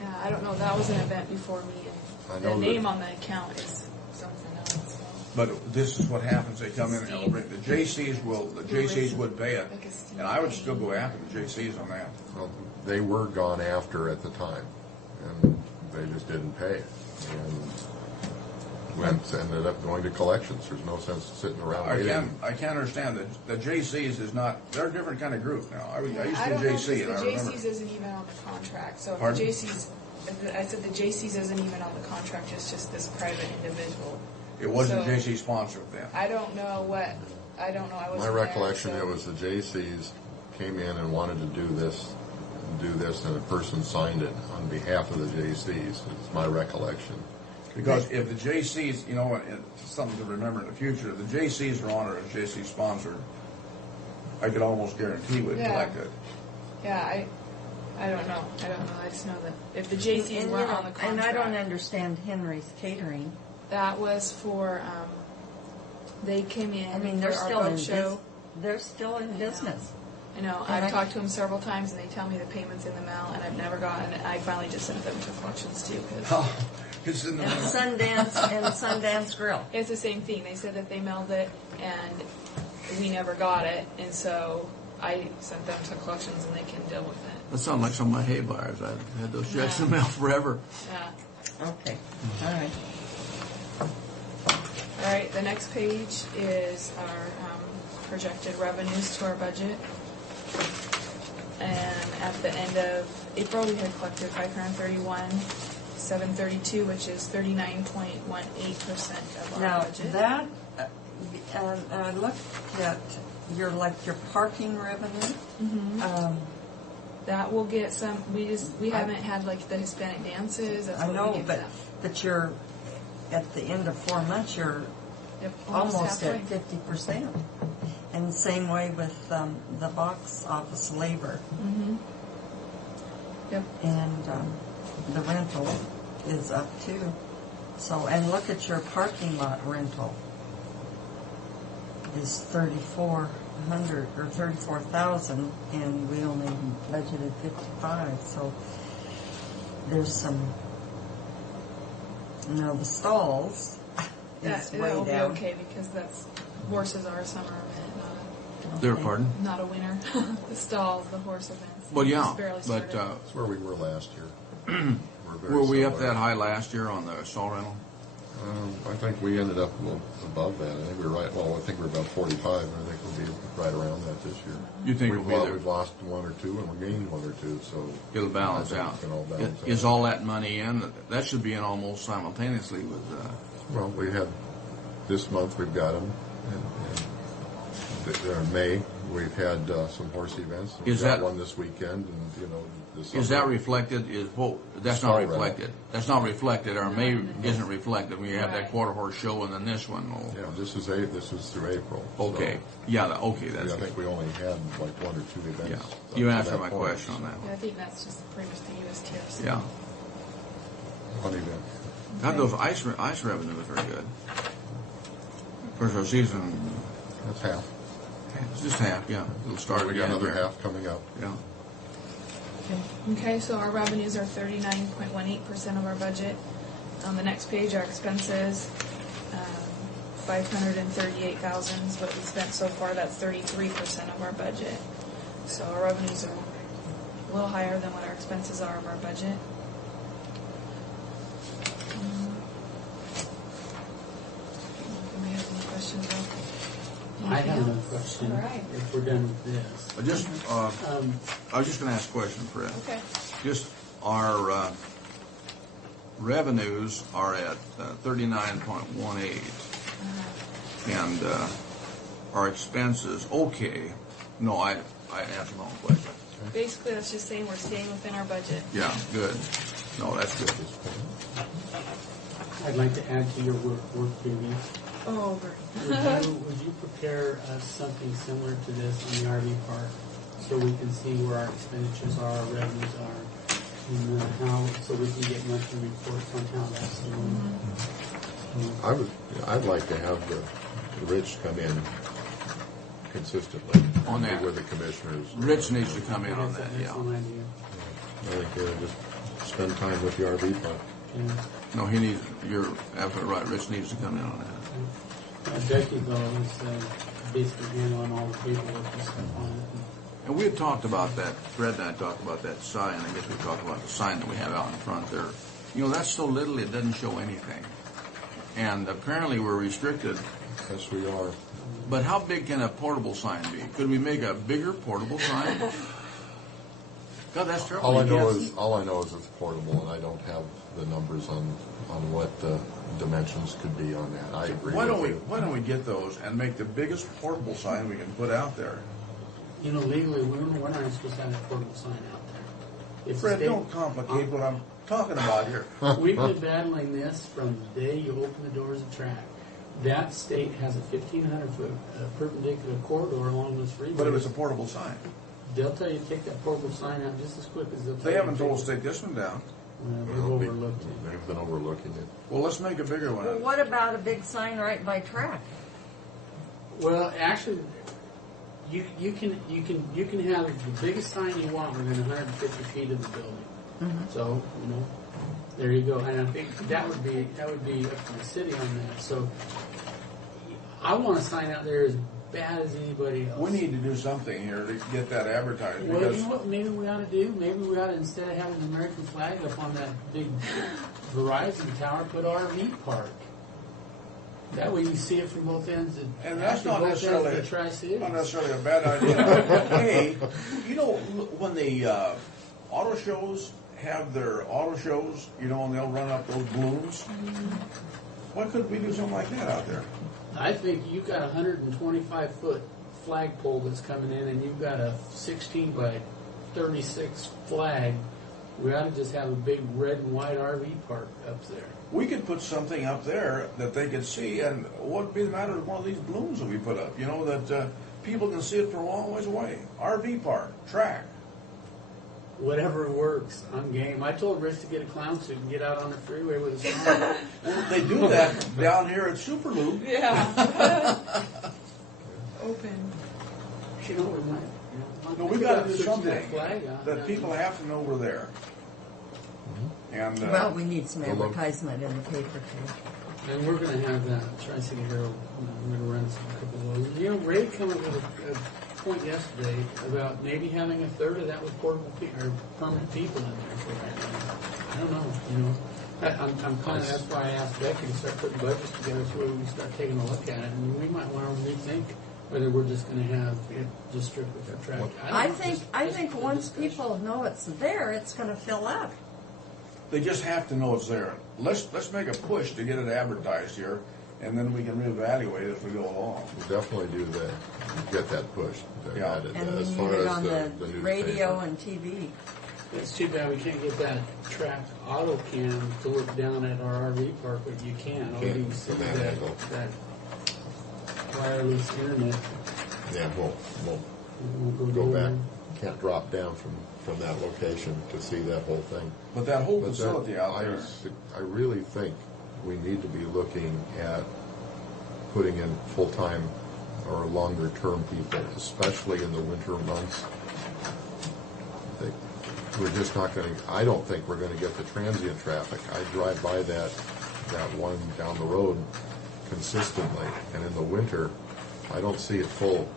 Yeah, I don't know. That was an event before me, I and know the that- name on the account is something else. So. But this is what happens. They come in and they'll bring, the JCs would pay it. Like a Steve And I would still go after the JCs on that. well, they were gone after at the time, and they just didn't pay, and ended up going to collections. There's no sense sitting around waiting. I can't understand that the JCs is not, they're a different kind of group now. I used to be I don't know, JC and I because the remember. JCs isn't even on the contract. So if the Pardon? JCs, I said the JCs isn't even on the contract. It's just this private individual. It wasn't So- JC sponsored then. I don't know what. I don't know. I wasn't My there, recollection, so- it was the J.C.'s came in and wanted to do this, and a person signed it on behalf of the J.C.'s. It's my recollection. Because if the JCs, you know, it's something to remember in the future, if the JCs are on it as JC sponsored, I could almost guarantee we'd Yeah. collect it. Yeah, I don't know. I don't know. I just know that if the JCs weren't on the contract, And I don't understand Henry's Catering. that was for. They came in. I mean, for they're our still boat in show. They're still in business. I know. And I've I- talked to them several times, and they tell me the payment's in the mail, and I've never gotten it. I finally just sent them to collections too, because It's in the And Sundance Grill. it's the same thing. They said that they mailed it, and we never got it, and so I sent them to collections, and they can deal with it. That sounds like some of my hay buyers. I had those checks in the mail forever. Yeah. Okay, all right. All right. The next page is our projected revenues to our budget. And at the end of April, we had collected $531,732, which is 39.18% of our Now, budget. that, I looked at your parking revenue. That will get some. We haven't had like the Hispanic dances. That's I what know, we give but them. you're, at the end of 4 months, you're Yep, almost at halfway. 50%. And the same way with the box office labor. Yep. And the rental is up too. So, and look at your parking lot rental is 3,400 or 34,000, and we only budgeted 55. So there's some. Now the stalls is way That'll be down. okay because that's horses are a summer event, There, pardon? not a winter. The stalls, the horse events. Well, yeah, Just barely but started. That's where we were last year. very were we up similar. that high last year on the stall rental? I think we ended up a little above that. I think we were right. Well, I think we're about 45, and I think we'll be right around that this year. You think we've, we'll be there? We've lost one or two, and we gained one or two, so It'll balance I think out. It's gonna all balance Is out. all that money in? That should be in almost simultaneously with. Well, we had this month. We've got them. In May, We've had some horse events. Is We've got that- one this weekend, and this Is that summer. reflected, that's not Sorry, reflected. That's not reflected, or May isn't reflected, when you have that quarter horse show and then this one. Yeah, this is through April. so- Okay, yeah, okay, Yeah, that's I think we only had like 1 or 2 events. yeah. up You to answered that my point. question on that. Yeah, I think that's just pretty much the US tips. Yeah. One event. God, those ice revenues are good. Of course, our season, That's half. it's just half, yeah. It'll start We got again. another here. half coming up. Yeah. Okay, so our revenues are 39.18% of our budget. On the next page, our expenses, 538,000 is what we spent so far. That's 33% of our budget. So our revenues are a little higher than what our expenses are of our budget. Do we have any questions? I have another question. All right. If we're done with this. But just, I was just going to ask a question, Fred. Okay. Just our revenues are at 39.18, and our expenses, okay. No, I answered my own question. Basically, that's just saying we're staying within our budget. Yeah, good. No, that's good. I'd like to add to your work duties. Oh, Would you prepare something similar to this on the RV park so we can see where our expenditures are, our revenues are, and how, so we can get monthly reports on how that's doing? I'd like to have Rich come in consistently On that. with the commissioners. Rich needs to come in on that, yeah. Excellent idea. I think just spend time with the RV park. Yeah. No, you're absolutely right. Rich needs to come in on that. Becky, though, is basically handling all the paperwork and stuff on it. And we had talked about that, Fred and I talked about that sign. I guess we talked about the sign that we have out in front there. You know, that's so little it doesn't show anything. And apparently we're restricted. Yes, we are. But how big can a portable sign be? Could we make a bigger portable sign? God, that's terrible. All I know is it's portable, and I don't have the numbers on what the dimensions could be on that. I agree. Why with you. don't we get those and make the biggest portable sign we can put out there? You know, legally, we're not supposed to have a portable sign out there. It's Fred, state- don't complicate what I'm talking about here. We've been battling this from the day you open the doors of track. That state has a 1,500-foot perpendicular corridor along this freeway. But it was a portable sign. They'll tell you to take that portable sign out just as quick as they'll tell They you haven't to told us take to take this one down. Well, they've overlooked it. They've been overlooking it. Well, let's make a bigger Well, one. what about a big sign right by track? Well, actually, you can have the biggest sign you want within 150 feet of the building. So, you know, there you go. And I think that would be up to the city on that. So, I want a sign out there as bad as anybody else. We need to do something here to get that advertised. Well, Because you know what maybe we ought to do? Maybe we ought to, instead of having the American flag up on that big Verizon tower, put RV park. That way you see it from both ends. And that's not both ends of necessarily the Tri-Cities. not necessarily a bad idea. Hey, you know, when the auto shows have their auto shows, you know, and they'll run up those balloons, why couldn't we do something like that out there? I think you've got a 125-foot flagpole that's coming in, and you've got a 16 by 36 flag. We ought to just have a big red and white RV park up there. We could put something up there that they could see, and what would be the matter with one of these balloons that we put up? You know, that people can see it from a long ways away. RV park, track. Whatever works, I'm game. I told Rich to get a clown suit and get out on the freeway with his phone. Well, they do that down here at Superloop. Yeah. Open. You know, we might. No, we got to do Switching something that flag out. that people have to know we're there. And Well, we need some Well, look. advertisement in the paper too. And we're going to have that Tri-City Herald. We're going to run a couple of those. You know, Ray came up with a point yesterday about maybe having a third of that with portable or permanent people in there for right now. I don't know. You know, I'm kind of. That's why I asked Becky to start putting budgets together so we can start taking a look at it. And we might want to rethink whether we're just going to have it just strictly for track. I think once people know it's there, it's going to fill up. they just have to know it's there. Let's make a push to get it advertised here, and then we can reevaluate as we go along. We'll definitely do that, get that pushed. Yeah. added, And as we far need it as on the the newspaper. radio and TV. It's too bad we can't get that track auto cam to work down at our RV park, but you can. All you see from that that, angle. that wireless internet Yeah, we'll will go back. down. Can't drop down from that location to see that whole thing. But that whole But facility out there, I really think we need to be looking at putting in full-time or longer-term people, especially in the winter months. We're just not going to, I don't think we're going to get the transient traffic. I drive by that one down the road consistently, and in the winter, I don't see it full.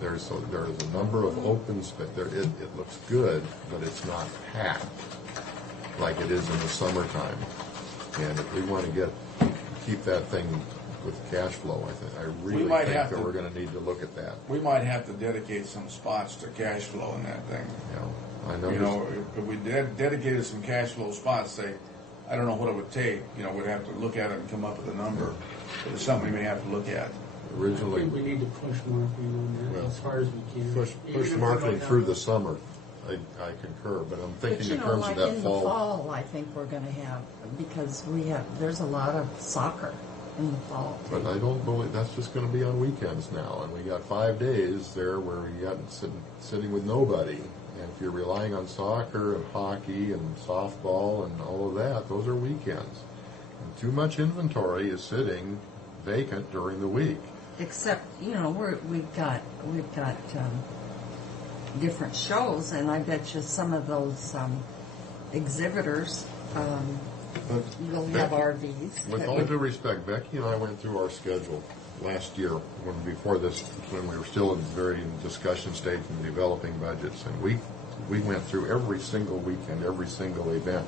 There's a number of open space. It looks good, but it's not packed like it is in the summertime. And if we want to keep that thing with cash flow, I really might think have that to- we're going to need to look at that. we might have to dedicate some spots to cash flow in that thing. I know. You know, if we dedicated some cash flow spots, say, I don't know what it would take, we'd have to look at it and come up with a number. But it's something we may have to look at. I Originally, think we need to push marketing on that Well, as far as we can. push Even if we marketing don't through have- the summer. I concur, but I'm But thinking you in know, terms like of that in the fall, I think we're going to have, because there's a lot of soccer in the fall. But I don't believe that's just going to be on weekends now, and we got 5 days there where we got sitting with nobody. And if you're relying on soccer and hockey and softball and all of that, those are weekends. And too much inventory is sitting vacant during the week. Except, we've got different shows, and I bet you some of those exhibitors will have RVs. With all due respect, Becky and I went through our schedule last year when we were still in very discussion stage and developing budgets, and we went through every single weekend, every single event,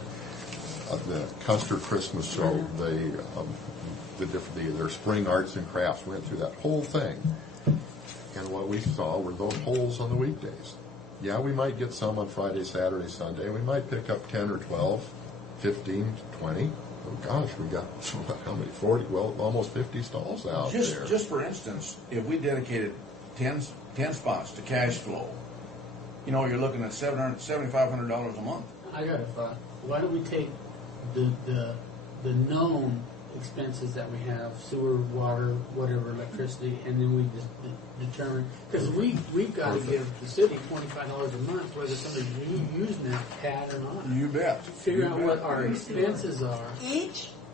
the Custer Christmas show, their spring arts and crafts. Went through that whole thing, and what we saw were those holes on the weekdays. Yeah, we might get some on Friday, Saturday, Sunday. We might pick up 10 or 12, 15, 20. Oh gosh, we got how many? 40? Well, almost 50 stalls out there. Just for instance, if we dedicated 10 spots to cash flow, you're looking at $7,500 a month. I got a thought. Why don't we take the known expenses that we have, sewer, water, whatever, electricity, and then we just determine, because we've got to give the city $25 a month whether somebody's using that pad or not. You bet. Figure out what our expenses are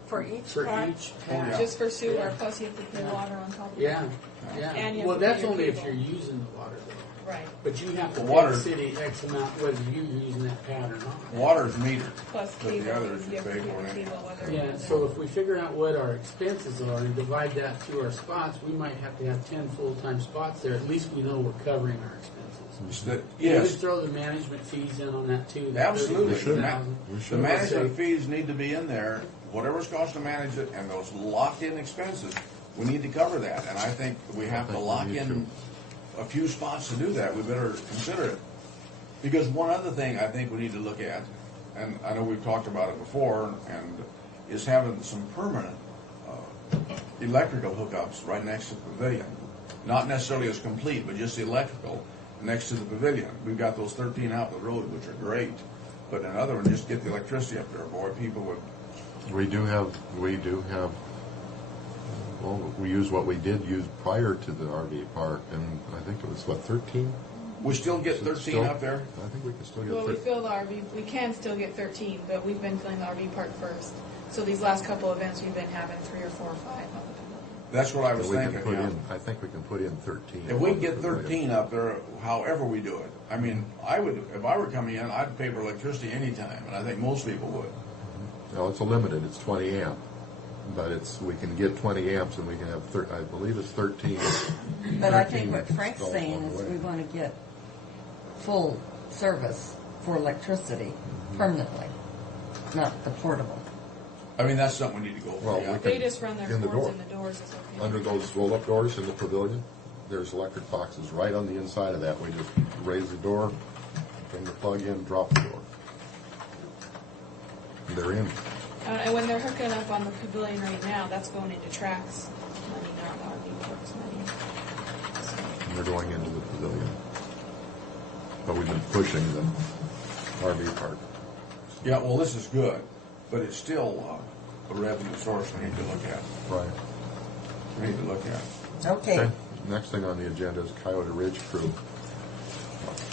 For each for pad? each pad. Yeah. Just for sewer, plus you have to pay water on top of it. Yeah, And yeah. you have Well, to pay that's your only if people. you're using the water, though. Right. But you have to The pay water- the city X amount whether you're using that pad or not. Water's metered, Plus but cable, the others you you have to pay pay for the it. cable, whether. Yeah, so if we figure out what our expenses are and divide that through our spots, we might have to have 10 full-time spots there. At least we know we're covering our expenses. You Yes, could throw the management fees in on that too. the absolutely. The 30,000. The management fees need to be in there, whatever's cost to manage it, and those locked-in expenses, we need to cover that. And I think we have to lock in a few spots to do that. We better consider it. Because one other thing I think we need to look at, and I know we've talked about it before, and is having some permanent electrical hookups right next to the pavilion. Not necessarily as complete, but just the electrical next to the pavilion. We've got those 13 out the road, which are great. But another one, just get the electricity up there, boy, people would. We do have, well, we use what we did use prior to the RV park, and I think it was, 13? We still get Is it 13 still? up there? I think we can still get Well, we 13. fill the RV, we can still get 13, but we've been filling the RV park first. So these last couple events, we've been having 3 or 4 or 5 on the pavilion. That's what I was We can thinking, put yeah. in, I think we can put in 13. If we can get 13 up there, however we do it, I mean, I would, if I were coming in, I'd pay for electricity anytime, and I think most people would. No, it's a limited, it's 20 amp, but we can get 20 amps and we can have, I believe it's 13. But I think 13 what Frank's stalls saying on the is way. we want to get full service for electricity permanently, not the portable. I mean, that's something we need to go for, Well, yeah. we They can- just run their in the cords door. in the doors is okay. Under those roll-up doors in the pavilion, there's electric boxes right on the inside of that. We just raise the door, bring the plug in, drop the door. And they're in. And when they're hooking up on the pavilion right now, that's going into tracks money, not RV Parks money. And they're going into the pavilion. But we've been pushing the RV park. Yeah, well, this is good, but it's still a revenue source we need to look at. Right. We need to look at. Okay. Next thing on the agenda is Coyote Ridge Crew.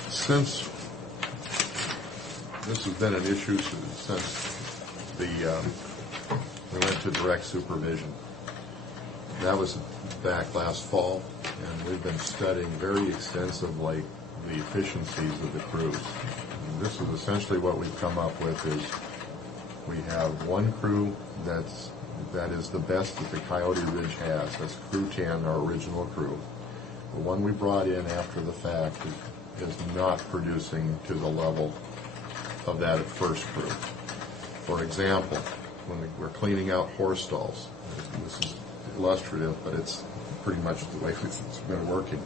Since this has been an issue since we went to direct supervision. That was back last fall, and we've been studying very extensively the efficiencies of the crews. And this is essentially what we've come up with is we have one crew that is the best that the Coyote Ridge has. That's Crew 10, our original crew. The one we brought in after the fact is not producing to the level of that first crew. For example, when we're cleaning out horse stalls, this is illustrative, but it's pretty much the way it's been working.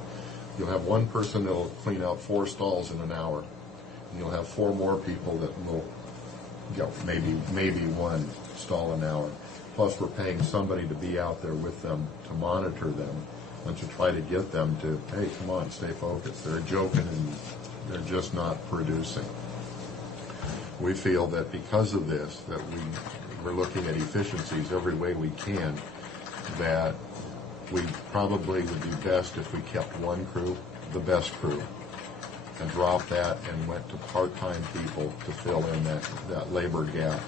You'll have one person that will clean out 4 stalls in an hour, and you'll have 4 more people that will, maybe 1 stall an hour. Plus, we're paying somebody to be out there with them to monitor them and to try to get them to, hey, come on, stay focused. They're joking and they're just not producing. We feel that because of this, that we're looking at efficiencies every way we can, that we probably would be best if we kept one crew, the best crew, and dropped that and went to part-time people to fill in that labor gap.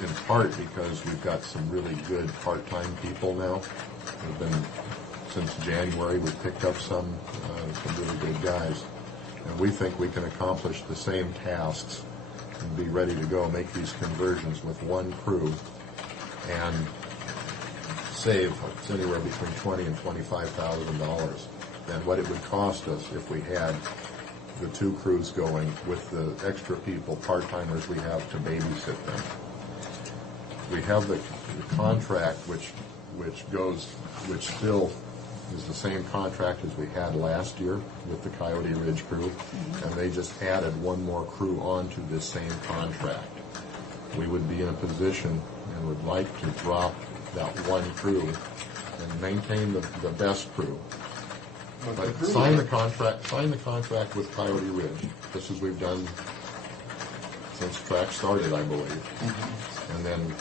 In part because we've got some really good part-time people now. We've been, since January, we've picked up some really good guys. And we think we can accomplish the same tasks and be ready to go make these conversions with one crew and save anywhere between $20,000 and $25,000 than what it would cost us if we had the 2 crews going with the extra people, part-timers we have to babysit them. We have the contract which still is the same contract as we had last year with the Coyote Ridge crew, and they just added 1 more crew onto this same contract. We would be in a position and would like to drop that 1 crew and maintain the best crew. But sign the contract with Coyote Ridge, just as we've done since track started, I believe, and then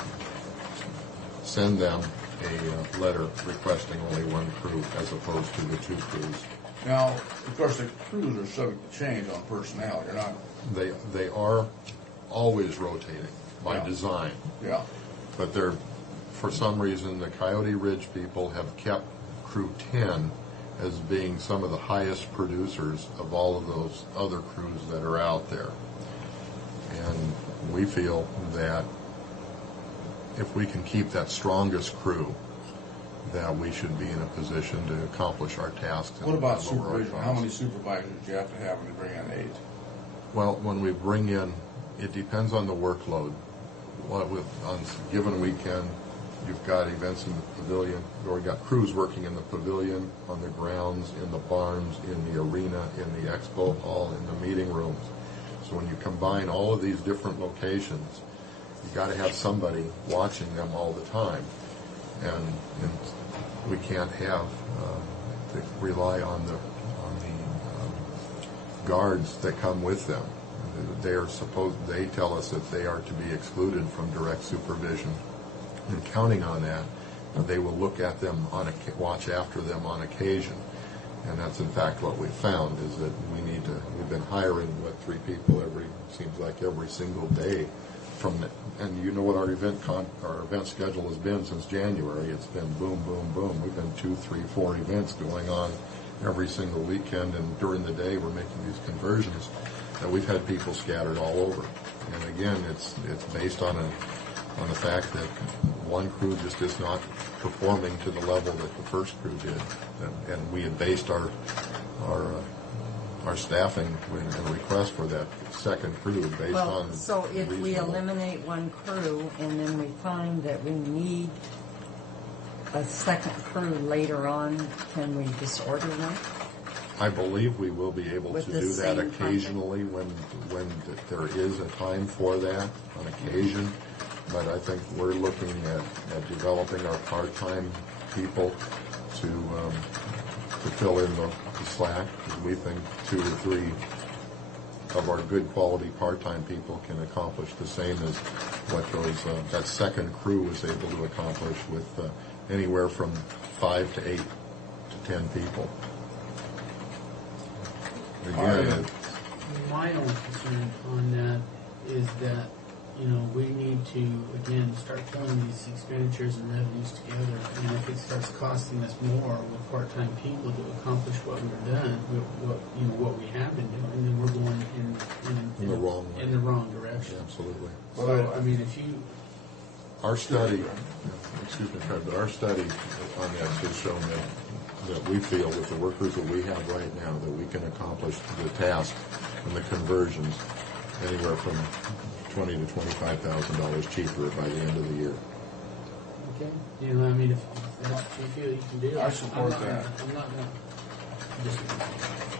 send them a letter requesting only 1 crew as opposed to the 2 crews. Now, of course, the crews are subject to change on personnel. You're not. They are always rotating by design. Yeah. But for some reason, the Coyote Ridge people have kept Crew 10 as being some of the highest producers of all of those other crews that are out there. And we feel that if we can keep that strongest crew, that we should be in a position to accomplish our tasks. What about supervision? How many supervisors do you have to have when you bring in 8? Well, when we bring in, it depends on the workload. On a given weekend, you've got events in the pavilion, or we've got crews working in the pavilion, on the grounds, in the barns, in the arena, in the expo hall, in the meeting rooms. So when you combine all of these different locations, you've got to have somebody watching them all the time. And we can't have to rely on the guards that come with them. They tell us that they are to be excluded from direct supervision. And counting on that, they will look at them watch after them on occasion. And that's in fact what we've found is that we've been hiring 3 people seems like every single day and you know what our event schedule has been since January. It's been boom, boom, boom. We've been 2, 3, 4 events going on every single weekend, and during the day we're making these conversions, and we've had people scattered all over. And again, it's based on the fact that one crew just is not performing to the level that the first crew did, and we had based our staffing and request for that second crew based on. So if we eliminate 1 crew and then we find that we need a second crew later on, can we disorder them? I believe we will be able to do that occasionally when there is a time for that on occasion. But I think we're looking at developing our part-time people to fill in the slack. Because we think 2 or 3 of our good quality part-time people can accomplish the same as what that second crew was able to accomplish with anywhere from 5 to 8 to 10 people. Again, my only concern on that is that, we need to, again, start pulling these expenditures and revenues together. And if it starts costing us more with part-time people to accomplish what we've done, what we have been doing, then we're going in the wrong way. In the wrong direction. Absolutely. So, I mean, if you... Our study, excuse me, Fred, but our study on that has shown that we feel with the workers that we have right now that we can accomplish the task and the conversions anywhere from $20,000 to $25,000 cheaper by the end of the year. Okay. I mean, if that's what you feel you can do, I support that. I'm not going to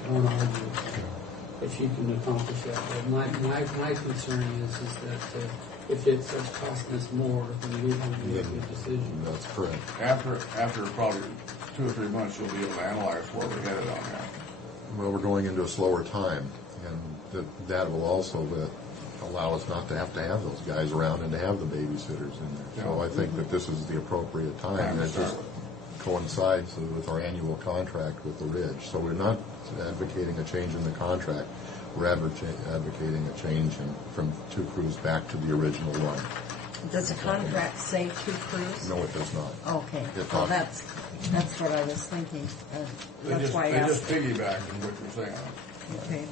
I want to argue if you can accomplish that. But my concern is that if it starts costing us more, then we have to make a good decision. That's correct. After probably 2 or 3 months, you'll be able to analyze where we're headed on that. Well, we're going into a slower time, and that will also allow us not to have those guys around and to have the babysitters in there. So I think that this is the appropriate time, and it just coincides with our annual contract with the Ridge. So we're not advocating a change in the contract. We're advocating a change from 2 crews back to the original one. Does the contract say 2 crews? No, it does not. Okay. Well, that's what I was thinking. That's why I They asked. just piggyback on what you're saying. Okay.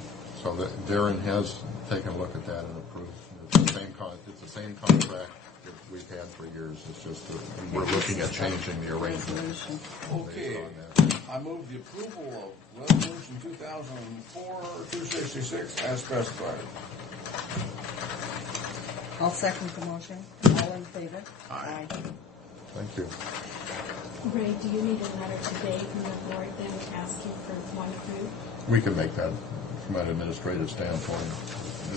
So Darren has taken a look at that and approved. It's the same contract that we've had for years. It's just that we're looking at changing the arrangement. Okay. I move the approval of Resolution 2004-266 as specified. I'll second the motion. All in favor? Aye. Thank you. Ray, do you need a letter today from the board then asking for 1 crew? We can make that from an administrative standpoint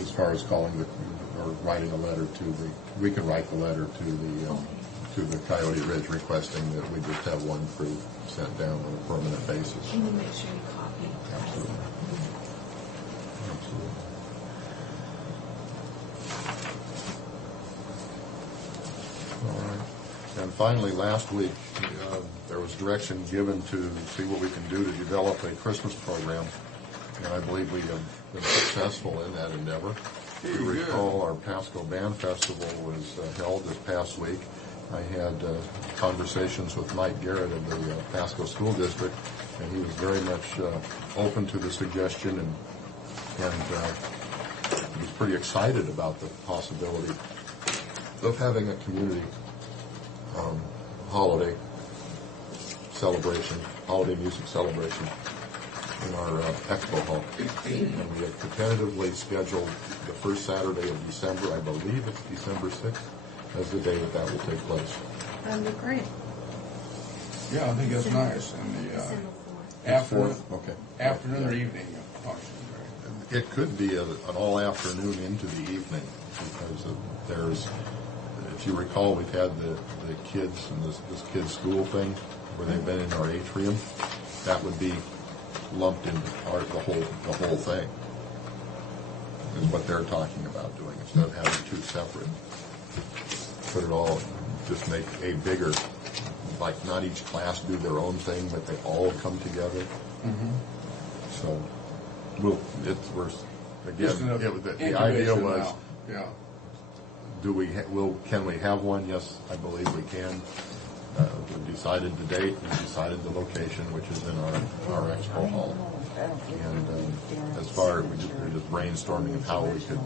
as far as or writing a letter we can write the letter to the Coyote Ridge requesting that we just have 1 crew sent down on a permanent basis. And then make sure you copy. Absolutely. Absolutely. All right. And finally, last week, there was direction given to see what we can do to develop a Christmas program, and I believe we have been successful in that endeavor. If you recall, our Pasco Band Festival was held this past week. I had conversations with Mike Garrett of the Pasco School District, and he was very much open to the suggestion, and he was pretty excited about the possibility of having a community holiday celebration, holiday music celebration in our expo hall. And we have tentatively scheduled the first Saturday of December, I believe it's December 6th, as the day that will take place. That'd be great. Yeah, I think that's nice. And the afternoon or evening function. It could be an all-afternoon into the evening, because if you recall, we've had the kids and this kids' school thing where they've been in our atrium. That would be lumped into the whole thing, is what they're talking about doing, instead of having 2 separate. Put it all, just make a bigger, like not each class do their own thing, but they all come together. Mm-hmm. So, the idea was, can we have one? Yes, I believe we can. We've decided the date, we've decided the location, which is in our expo hall. And as far as we're just brainstorming of how we could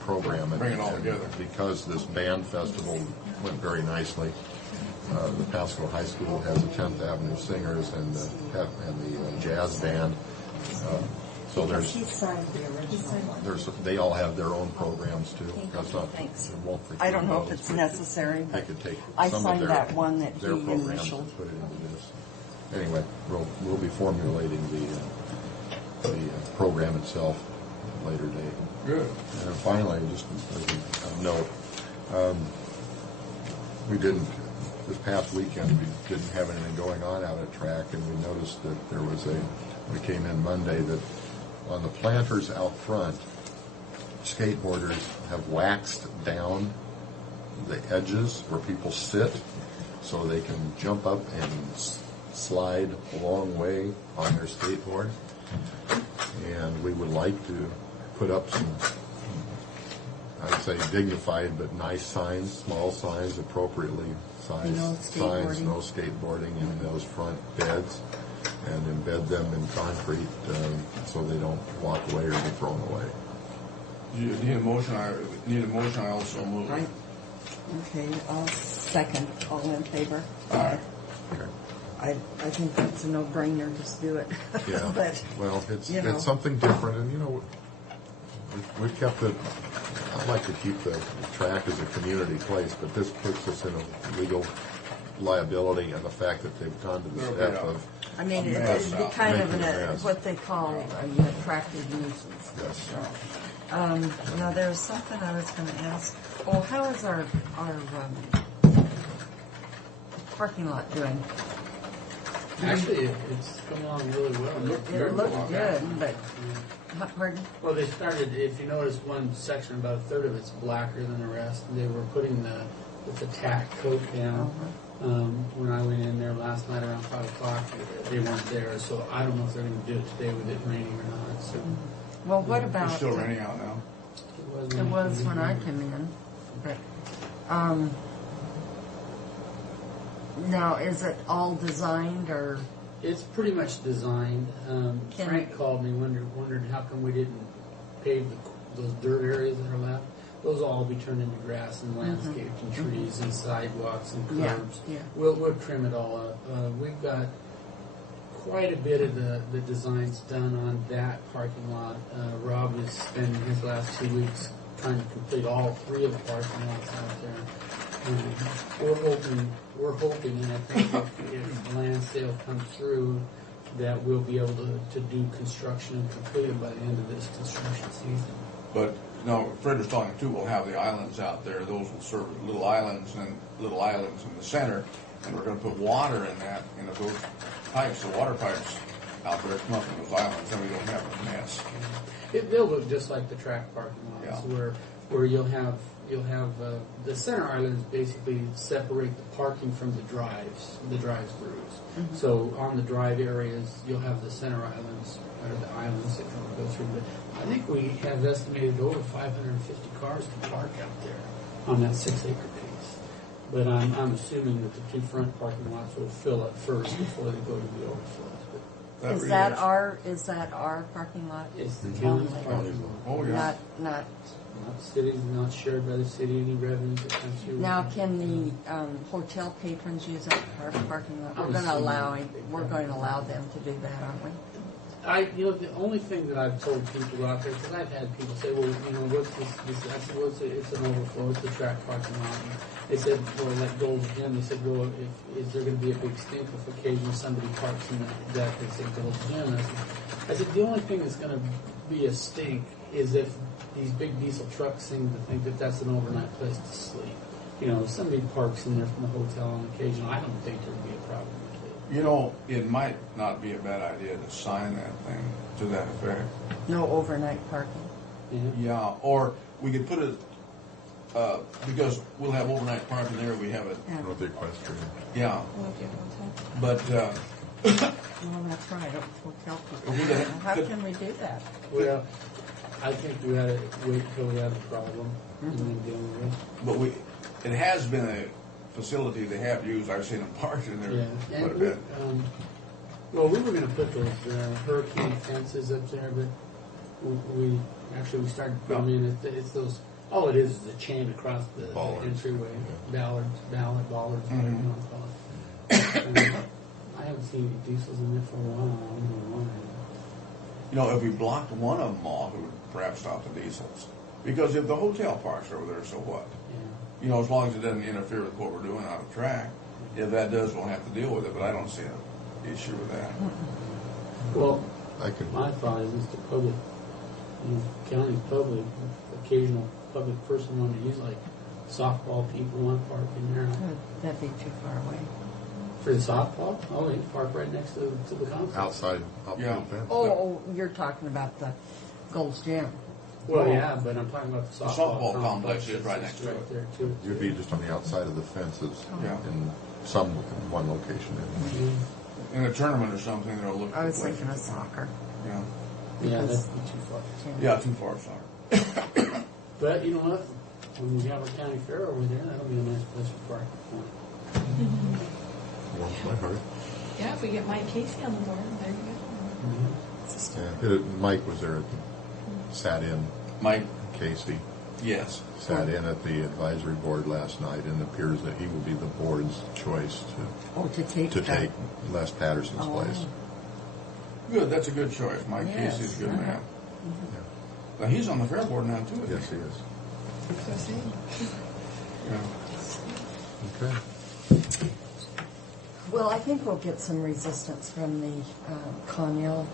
program it. Bring it all together. Because this band festival went very nicely. The Pasco High School has the 10th Avenue Singers and the jazz band. So He signed the original one. they all have their own programs too. Thanks. I don't know if it's necessary, They but could take I some signed of their, that one that he their programs initialed. and put it into this. Anyway, we'll be formulating the program itself at a later date. Good. And finally, just as a note, we didn't this past weekend, we didn't have anything going on out at track, and we noticed that there was we came in Monday, that on the planters out front, skateboarders have waxed down the edges where people sit so they can jump up and slide a long way on their skateboard. And we would like to put up some, I'd say dignified but nice signs, small signs, appropriately sized signs, no skateboarding in those front beds, and embed them in concrete so they don't walk away or be thrown away. Do you need a motion? I also move. Okay, I'll second. All in favor? Aye. Okay. I think that's a no-brainer. Just do it. Yeah. But, well, it's you know. it's something different, and we've kept it. I like to keep the track as a community place, but this puts us in a legal liability, and the fact that they've gone to the step of. I mean, it'd be kind of making a mess. what they call an attractive nuisance. Yes. Now, there was something I was going to ask. Oh, how is our parking lot doing? Actually, it's coming along really well. It looks good, but pardon? Well, they started. If you notice, one section, about a third of it's blacker than the rest. And they were putting the tack coat down. When I went in there last night around 5 o'clock, they weren't there. So I don't know if they're going to do it today with it raining or not. So. Well, what about? It's still raining out now. It was when I came in, but now is it all designed or? It's pretty much designed. Frank called me, wondered how come we didn't pave those dirt areas that are left. Those will all be turned into grass and landscaped and trees and sidewalks and curbs. Yeah. We'll trim it all up. We've got quite a bit of the designs done on that parking lot. Rob is spending his last 2 weeks trying to complete all 3 of the parking lots out there. We're hoping, and I think if the land sale comes through, that we'll be able to do construction and complete it by the end of this construction season. But no, Fred was talking too. We'll have the islands out there. Those will serve as little islands, and little islands in the center. And we're going to put water in that, and if those pipes, the water pipes out there come up in those islands, then we don't have a mess. They'll look just like the track parking lots, where you'll have the center islands basically separate the parking from the drive-throughs. Mm-hmm. So on the drive areas, you'll have the center islands, or the islands that go through. But I think we have estimated over 550 cars to park out there on that 6-acre piece. But I'm assuming that the 2 front parking lots will fill up first before they go to the overflows. Is that our parking lot? It's the county's parking lot. Oh, yeah. Not cities, not shared by the city, any revenues that come through. Now, can the hotel patrons use that parking lot? We're going to allow them to do that, aren't we? The only thing that I've told people out there, because I've had people say, well, what's this? I said, well, it's an overflow, it's a track parking lot. And they said, well, like Gold's Gym, they said, well, is there going to be a big stink if occasionally somebody parks in that they say Gold's Gym? I said, the only thing that's going to be a stink is if these big diesel trucks seem to think that that's an overnight place to sleep. If somebody parks in there from the hotel on occasion, I don't think there would be a problem with it. It might not be a bad idea to sign that thing to that effect. No overnight parking. Yeah, or we could put it, because we'll have overnight parking there, we have it. With the equestrian. Yeah. But, well, that's right. Hotel people. How can we do that? Well, I think we ought to wait until we have a problem and then deal with it. But it has been a facility they have used. I've seen them parked in there quite a bit. Well, we were going to put those hurricane fences up there, but we started putting them in. It's those. All it is a chain across the entryway. Bollards, whatever you want to call it. I haven't seen any diesels in there for a while. I don't know why. If we blocked one of them off, it would perhaps stop the diesels. Because if the hotel parks over there, so what? Yeah. As long as it doesn't interfere with what we're doing on the track. If that does, we'll have to deal with it, but I don't see an issue with that. Well, my thought is the public, county public, occasional public person wanting to use like softball people want to park in there. That'd be too far away. For the softball? Oh, they can park right next to the complex. Outside, up Yeah. the fence. Oh, you're talking about the Gold's Gym. Well, yeah, but I'm talking about the softball softball complex is right It's next to right it. there too. You'd be just on the outside of the fences Yeah. in one location. Mhm. In a tournament or something, they'll look. I was for thinking of places. soccer. Yeah. Yeah, Because- that'd be too far. Yeah, too far, sorry. But you know what? When we have our county fair over there, that'll be a nice place for parking. Warms my heart. Yeah, if we get Mike Casey on the board, there you go. Yeah. Mike was there, sat in, Mike, Casey, yes. sat in at the advisory board last night, and it appears that he will be the board's choice To take to that. take Les Patterson's Oh. place. Good, that's a good choice. Mike Yes. Casey's a good man. Yeah. Now, he's on the fair board now, too, isn't Yes, he is. So I say, Yeah. Okay. Well, I think we'll get some resistance from the Conyell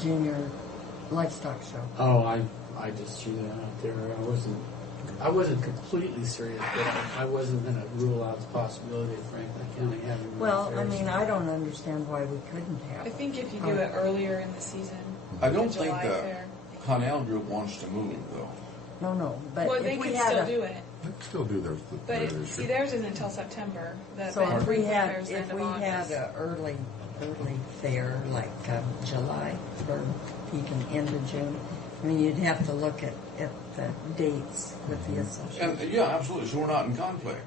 Junior Livestock Show. Oh, I just threw that out there. I wasn't completely serious, but I wasn't going to rule out the possibility of Franklin County having. Well, fairs. I mean, I don't understand why we couldn't I have. think if you do it earlier in the season, I don't the think July the fair. Connell group wants to move, though. No, but Well, if they we could had still a, do it, They can still do their but issue. see, theirs isn't until September. The So Ben if we Franklin had, fair's the end if of we had August. a early fair, like July, or even end of June, I mean, you'd have to look at the dates with the association. And, yeah, absolutely, so we're not in conflict.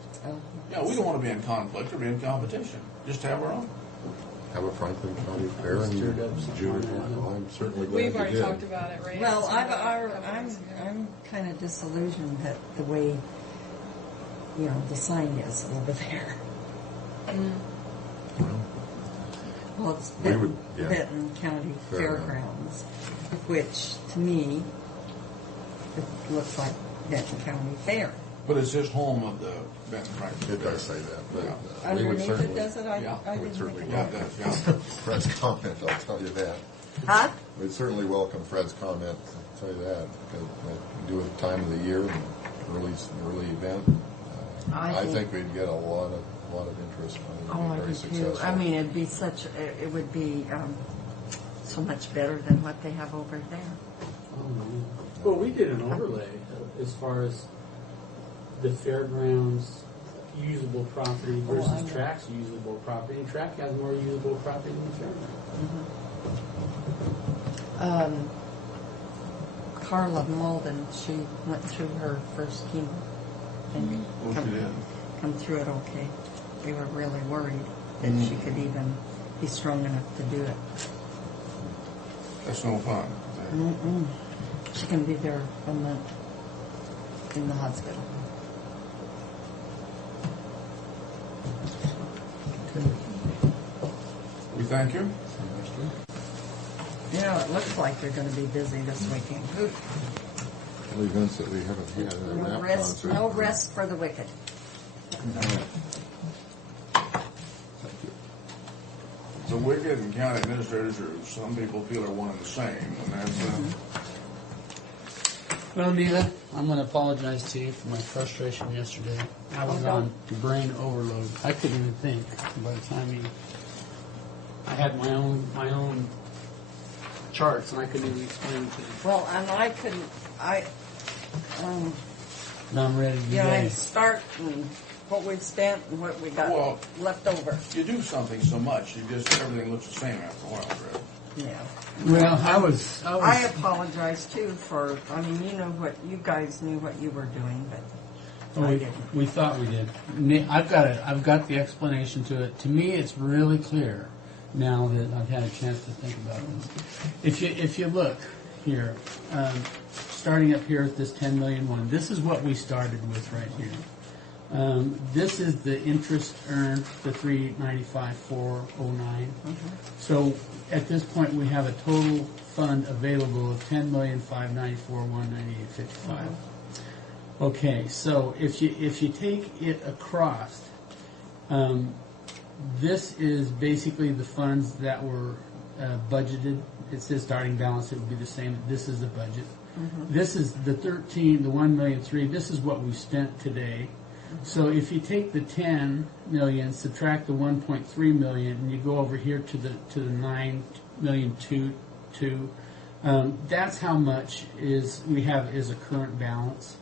Yeah, we don't want to be in conflict or be in competition. Just have our own. Have a Franklin County Fair in Stirred up something June. on that. Well, I'm certainly glad We've you already did. talked about it, right? Well, So, a couple I'm months ago. I'm kind of disillusioned that the way, you know, the sign is over there. Well, it's We would- yeah. Benton County Fairground. Fairgrounds, which to me, it looks like Benton County Fair. But it's just home of the Benton Franklin. It does say that, but Yeah. we would Underneath certainly, it, does it? I Yeah. I would didn't certainly think Yeah, of it that. does, yeah. Fred's comment, I'll tell you that. Huh? We'd certainly welcome Fred's comment, I'll tell you that, because we do it the time of the year, and early event. I think we'd get a lot of interest. Oh, It'd I be very do too. successful. I mean, it'd be it would be so much better than what they have over there. Oh, man. Well, we did an overlay as far as the fairgrounds usable property I versus know. track's usable property. And track has more usable property than the fairground. Carla Malden, she went through her first chemo and Oh, she did. come through it okay. They were really worried that she could even be strong enough to do it. That's no fun. Mm-mm. She can be there a month in the hospital. We thank you. You know, it looks like they're going to be busy this weekend. Ooh, The events that we haven't had, a No rap rest, concert. no rest for the wicked. The wicked and county administrators are, some people feel are one and the same, and that's, Well, Nita, I'm going to apologize to you for my frustration yesterday. I was on brain overload. I couldn't even think by the time I had my own charts, and I couldn't even explain it to you. Well, and I couldn't, Now I'm ready to you know, go. and start and what we've spent and what we got Well- left over. you do something so much, you just, everything looks the same after a while, Fred. Yeah. Well, I was I apologize too for, I mean, you guys knew what you were doing, but I didn't. we thought we did. I've got the explanation to it. To me, it's really clear now that I've had a chance to think about this. If you look here, starting up here at this 10 million one, this is what we started with right here. This is the interest earned, the 395,409. So at this point, we have a total fund available of 10,594,198.55. Okay, so if you take it across, this is basically the funds that were budgeted. It says starting balance; it would be the same. This is the budget. This is the 13, the 1,000,003. This is what we spent today. So if you take the 10 million, subtract the 1.3 million, and you go over here to the 9,000,002, that's how much we have as a current balance.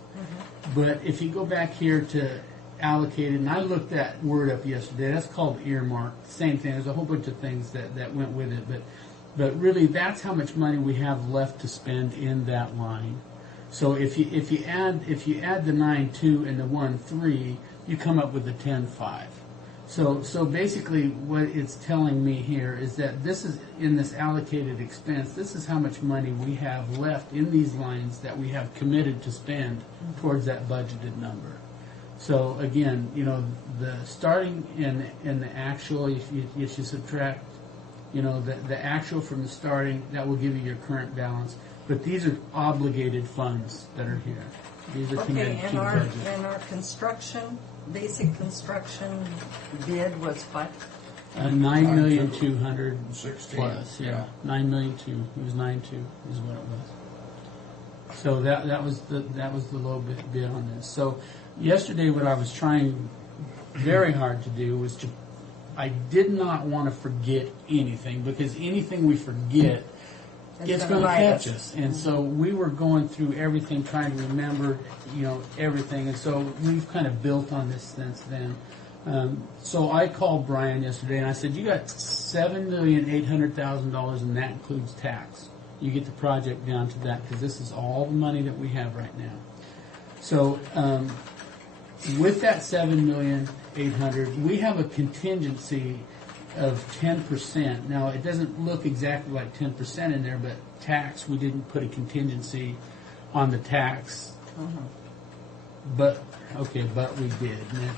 But if you go back here to allocated, and I looked that word up yesterday, that's called earmark. Same thing. There's a whole bunch of things that went with it, but really that's how much money we have left to spend in that line. So if you add the 9.2 and the 1.3, you come up with the 10.5. So basically what it's telling me here is that this is in this allocated expense, this is how much money we have left in these lines that we have committed to spend towards that budgeted number. So again, the starting and the actual, if you subtract, the actual from the starting, that will give you your current balance. But these are obligated funds that are here. These are committed to the budget. And our construction, basic construction bid was what? 9,200,000 plus, yeah. 9,000,002. It was 9.2 is what it was. So that was the low bid on this. So yesterday, what I was trying very hard to do was I did not want to forget anything, because anything we forget, it's going to catch us. And so we were going through everything, trying to remember, everything. And so we've kind of built on this since then. So I called Brian yesterday and I said, you got $7,800,000 and that includes tax. You get the project down to that, because this is all the money that we have right now. So with that $7,800,000, we have a contingency of 10%. Now, it doesn't look exactly like 10% in there, but tax, we didn't put a contingency on the tax. But we did. And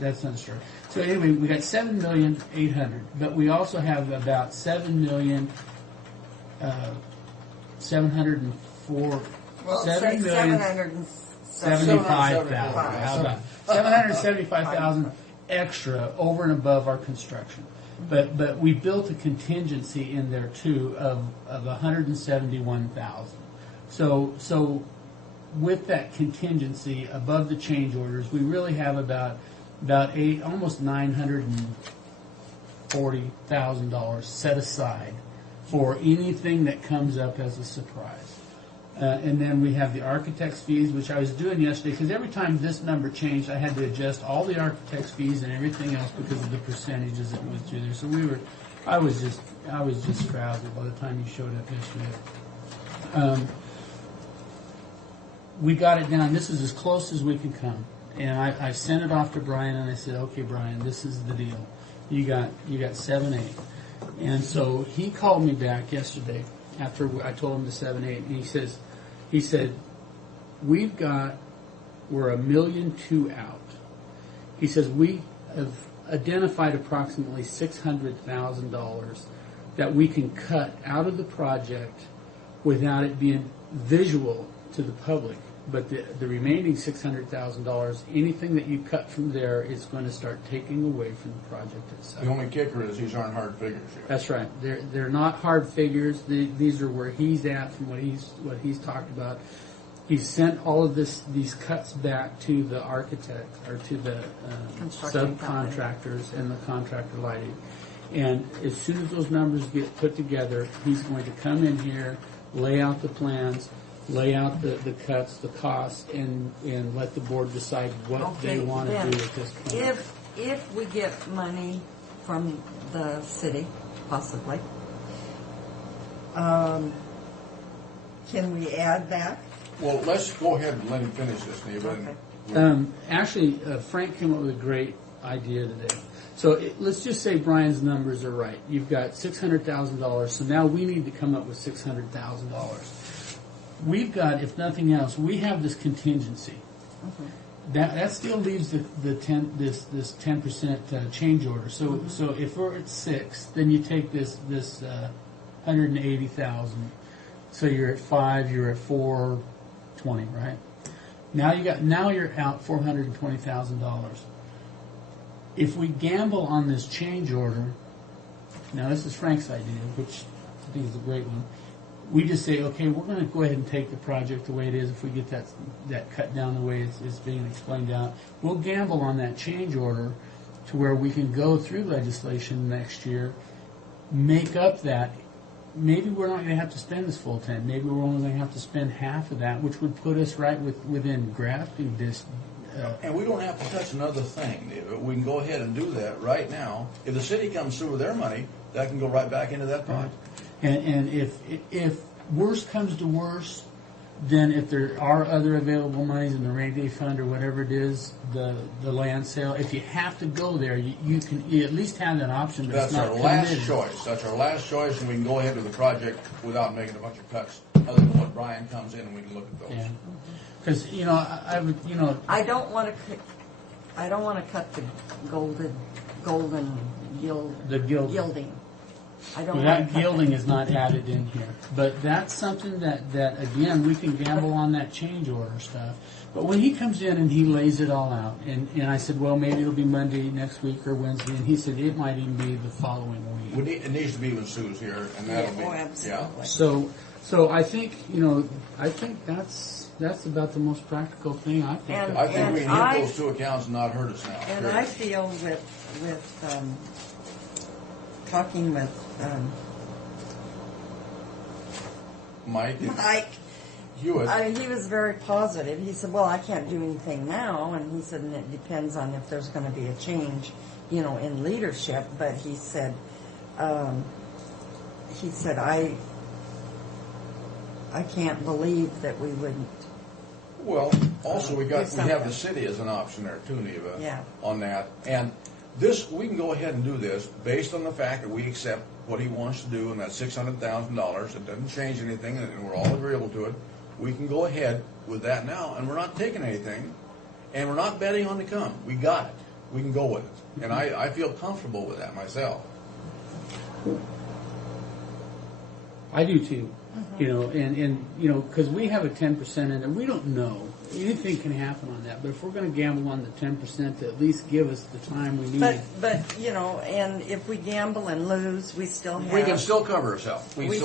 that's not sure. So anyway, we got $7,800,000, but we also have about $775,000 extra over and above our construction. But we built a contingency in there too of $171,000. So with that contingency above the change orders, we really have about almost $940,000 set aside for anything that comes up as a surprise. And then we have the architect's fees, which I was doing yesterday, because every time this number changed, I had to adjust all the architect's fees and everything else because of the percentages that went through there. So I was just frazzled by the time you showed up yesterday. We got it down. This is as close as we could come, and I sent it off to Brian, and I said, "Okay, Brian, this is the deal. You got 7.8." And so he called me back yesterday after I told him the 7.8, and he said, we're $1,200,000 out. He says we have identified approximately $600,000 that we can cut out of the project without it being visual to the public. But the remaining $600,000, anything that you cut from there is going to start taking away from the project itself. The only kicker is these aren't hard figures yet. That's right. They're not hard figures. These are where he's at from what he's talked about. He's sent all of these cuts back to the architect or to the subcontractors and the contractor lighting. And as soon as those numbers get put together, he's going to come in here, lay out the plans, lay out the cuts, the costs, and let the board decide what they want to do at this point. If we get money from the city, possibly, can we add that? Well, let's go ahead and let him finish this, Neva. Okay. Actually, Frank came up with a great idea today. So let's just say Brian's numbers are right. You've got $600,000, so now we need to come up with $600,000. We've got, if nothing else, we have this contingency. That still leaves this 10% change order. So if we're at 6, then you take this 180,000. So you're at 5, you're at 420, right? Now you're out $420,000. If we gamble on this change order, now this is Frank's idea, which I think is a great one. we just say, okay, we're going to go ahead and take the project the way it is. If we get that cut down the way it's being explained out, we'll gamble on that change order to where we can go through legislation next year, make up that. Maybe we're not going to have to spend this full 10. Maybe we're only going to have to spend half of that, which would put us right within grafting this. And we don't have to touch another thing. We can go ahead and do that right now. If the city comes through with their money, that can go right back into that pot. And if worst comes to worst, then if there are other available monies in the rainy day fund or whatever it is, the land sale, if you have to go there, you at least have that option. But That's it's not our last committed. choice. That's our last choice, and we can go ahead with the project without making a bunch of cuts, other than what Brian comes in and we can look at those. Yeah, because I would I don't want to cut the golden gilding. I don't well, want that to cut gilding that. is not added in here, but that's something that again we can gamble on that change order stuff. But when he comes in and he lays it all out, and I said, well, maybe it'll be Monday next week or Wednesday, and he said it might even be the following week. It needs to be when Sue's here, and that'll be absolutely. So I think that's about the most practical thing I think. And- I think we can I- hit those two accounts and not hurt us now. And period. I feel talking with Mike Mike, Hewitt. he was very positive. He said, well, I can't do anything now. And he said, and it depends on if there's going to be a change, in leadership. But he said, I can't believe that we wouldn't. Well, also we do have something. the city as an option there too, Neva. Yeah. On that, and this we can go ahead and do this based on the fact that we accept what he wants to do, and that's $600,000. It doesn't change anything, and we're all agreeable to it. We can go ahead with that now, and we're not taking anything, and we're not betting on the come. We got it. We can go with it, and I feel comfortable with that myself. I do too. And because we have a 10% in there, we don't know. Anything can happen on that. But if we're going to gamble on the 10% to at least give us the time we need. But and if we gamble and lose, we still have. We can still cover ourselves. We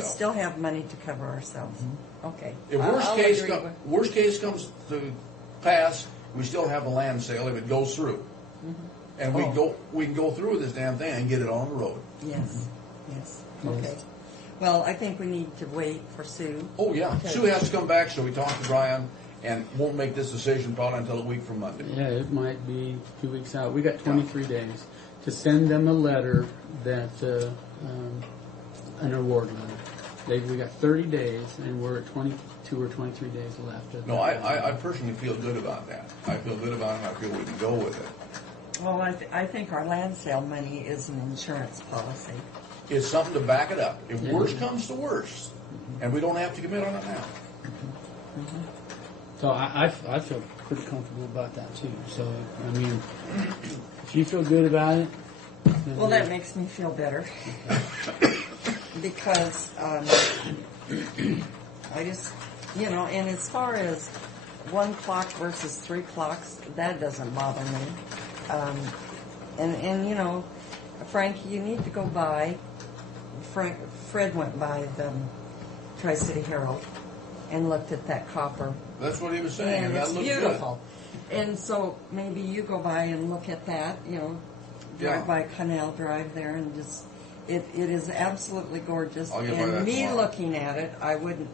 still have money to cover ourselves. Okay. If worst case comes to pass, we still have the land sale if it goes through, and we can go through with this damn thing and get it on the road. Yes. Okay. Well, I think we need to wait for Sue. Oh yeah, Sue has to come back, so we talked to Brian, and won't make this decision probably until a week from Monday. Yeah, it might be 2 weeks out. We got 23 days to send them a letter that an award letter. We got 30 days, and we're at 22 or 23 days left. No, I personally feel good about that. I feel good about it. I feel we can go with it. Well, I think our land sale money is an insurance policy. It's something to back it up. If worst comes to worst, and we don't have to commit on it now. So I feel pretty comfortable about that too. So I mean, if you feel good about it, then Well, that makes me feel better because I just, and as far as 1 clock versus 3 clocks, that doesn't bother me. And Frank, you need to go by. Fred went by the Tri-City Herald and looked at that copper. That's what he was saying, and that it's looks beautiful. And so maybe you go by and look at that, drive by Canal Drive there and just, it is absolutely gorgeous. I'll get by And that me tomorrow. looking at it, I wouldn't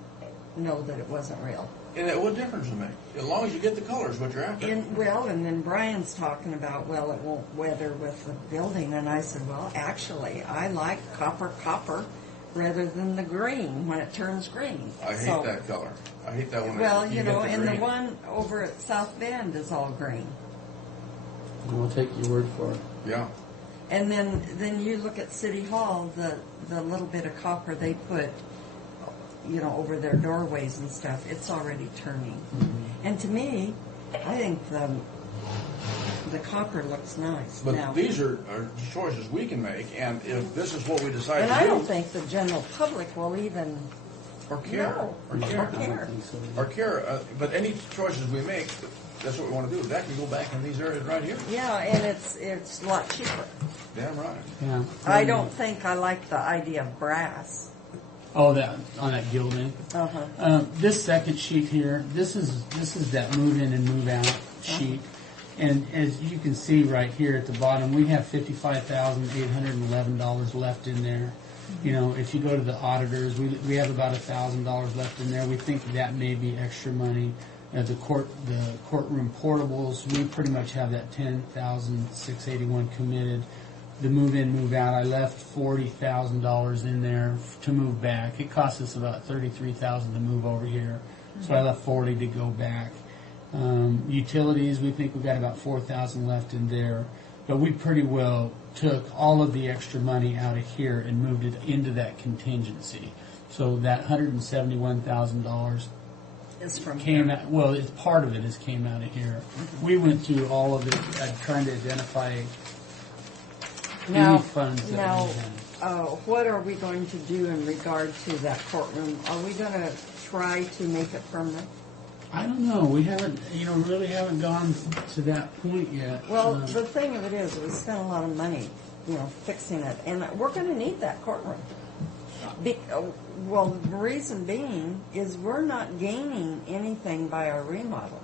know that it wasn't real. And what difference does it make? As long as you get the colors, what you're after. And then Brian's talking about, it won't weather with the building. And I said, well, actually, I like copper rather than the green when it turns green. I hate that color. I hate that one. Well, you get the and the green. one over at South Bend is all green. we'll take your word for it. Yeah. And then you look at City Hall, the little bit of copper they put, over their doorways and stuff, it's already turning. And to me, I think the copper looks nice. But now, these are choices we can make, and if this is what we decide and to I do, don't think the general public will even or care, know, or or care, care. or care. But any choices we make, that's what we want to do. That can go back in these areas right here. Yeah, and it's a lot cheaper. Damn right. Yeah. I don't think I like the idea of brass. Oh, that on that gilding. Uh-huh. This second sheet here, this is that move in and move out sheet, and as you can see right here at the bottom, we have $55,811 left in there. You know, if you go to the auditors, we have about $1,000 left in there. We think that may be extra money. The courtroom portables, we pretty much have that $10,681 committed. The move in, move out, I left $40,000 in there to move back. It cost us about $33,000 to move over here, so I left $40,000 to go back. Utilities, we think we've got about $4,000 left in there, but we pretty well took all of the extra money out of here and moved it into that contingency. So that $171,000 It's from came out. Well, it's part of it came out of here. We went through all of it, trying to identify any funds that we had. What are we going to do in regard to that courtroom? Are we going to try to make it permanent? I don't know. We haven't, really haven't gone to that point yet. Well, the thing of it is, we spent a lot of money, fixing it, and we're going to need that courtroom. Well, the reason being is we're not gaining anything by our remodel.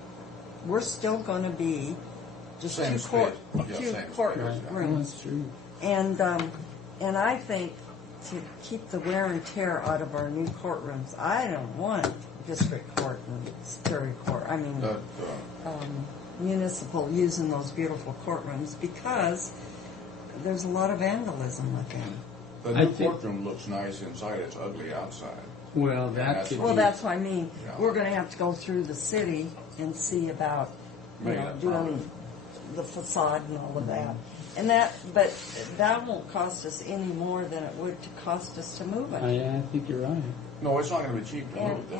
We're still going to be just two courtrooms. That's true. And I think to keep the wear and tear out of our new courtrooms, I don't want district court and superior court. I mean, municipal using those beautiful courtrooms because there's a lot of vandalism within. The new courtroom looks nice inside, it's ugly outside. Well, that's what I mean. Yeah. We're going to have to go through the city and see about doing the facade and all of that. And but that won't cost us any more than it would to cost us to move it. I think you're right. No, it's not going to be cheap to move.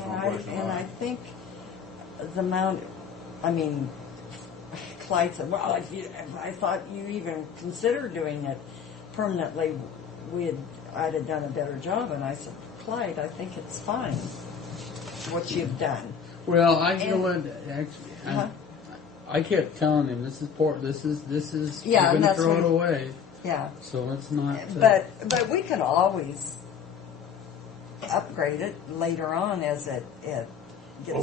And I think the amount. I mean, Clyde said, "Well, if I thought you even considered doing it permanently, I'd have done a better job." And I said, "Clyde, I think it's fine what you've done." Well, I kept telling him, this is poor. This is. Yeah, we're going to throw it away. Yeah. So let's not. But we could always upgrade it later on as it gets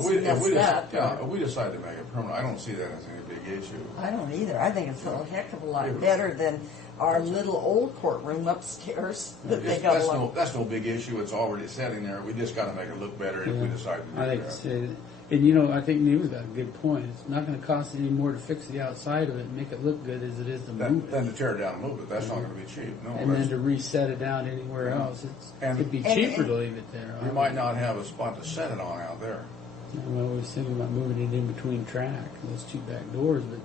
messed up. If we decide to make it permanent, I don't see that as any big issue. I don't either. I think it's a heck of a lot better than our little old courtroom upstairs that they got. That's no big issue. It's already sitting there. We just got to make it look better if we decide to do that. And I think Neil's got a good point. It's not going to cost any more to fix the outside of it and make it look good as it is to move it. Then to tear it down and move it, that's not going to be cheap. No, and then to reset it out anywhere else, it'd be cheaper to leave it there. You might not have a spot to set it on out there. Well, we was thinking about moving it in between track, those two back doors, but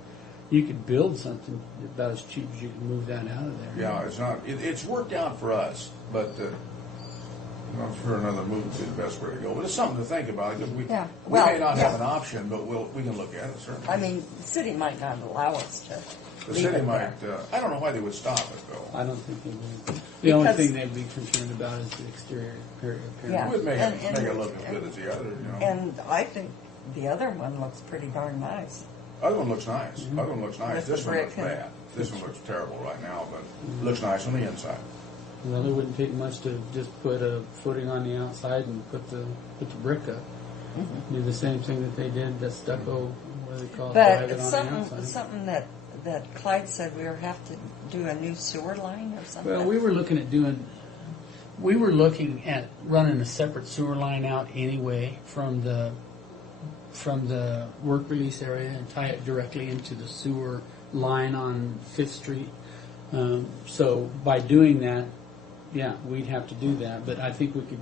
you could build something about as cheap as you can move that out of there. Yeah, it's not. It's worked out for us, but I'm sure another move would be the best way to go. But it's something to think about because we may not have an option, but we can look at it certainly. I mean, the city might not allow us to. The city might. I don't know why they would stop it though. I don't think they would. The only thing they'd be concerned about is the exterior appearance. Yeah, we'd make it look as good as the other. And I think the other one looks pretty darn nice. Other one looks nice. Mm-hmm. Other one looks nice. This one looks bad. This one looks terrible right now, but looks nice on the inside. Well, it wouldn't take much to just put a footing on the outside and put the brick up. Mm-hmm. Do the same thing that they did, the stucco, what do they call it? But it's something that Clyde said we would have to do a new sewer line or something. Well, we were looking at running a separate sewer line out anyway from the work release area and tie it directly into the sewer line on 5th Street. So by doing that, we'd have to do that. But I think we could,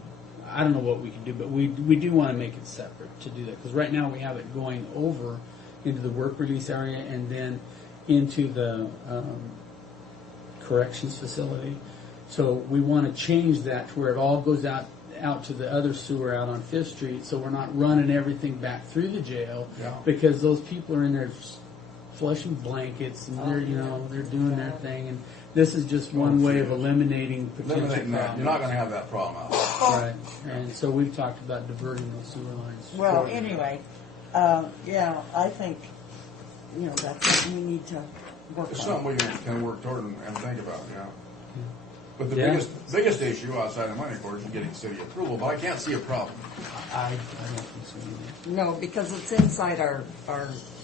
I don't know what we could do, but we do want to make it separate to do that. Because right now we have it going over into the work release area and then into the corrections facility. So we want to change that to where it all goes out to the other sewer out on 5th Street, so we're not running everything back through the jail because those people are in there flushing blankets and they're doing their thing, and this is just one way of eliminating potential problems. You're not going to have that problem out. Right, and so we've talked about diverting those sewer lines. Well, anyway, I think that's something we need to work on. It's something we can work toward and think about, But the biggest issue outside of money, of course, is getting city approval, but I can't see a problem. I don't think so either. No, because it's inside our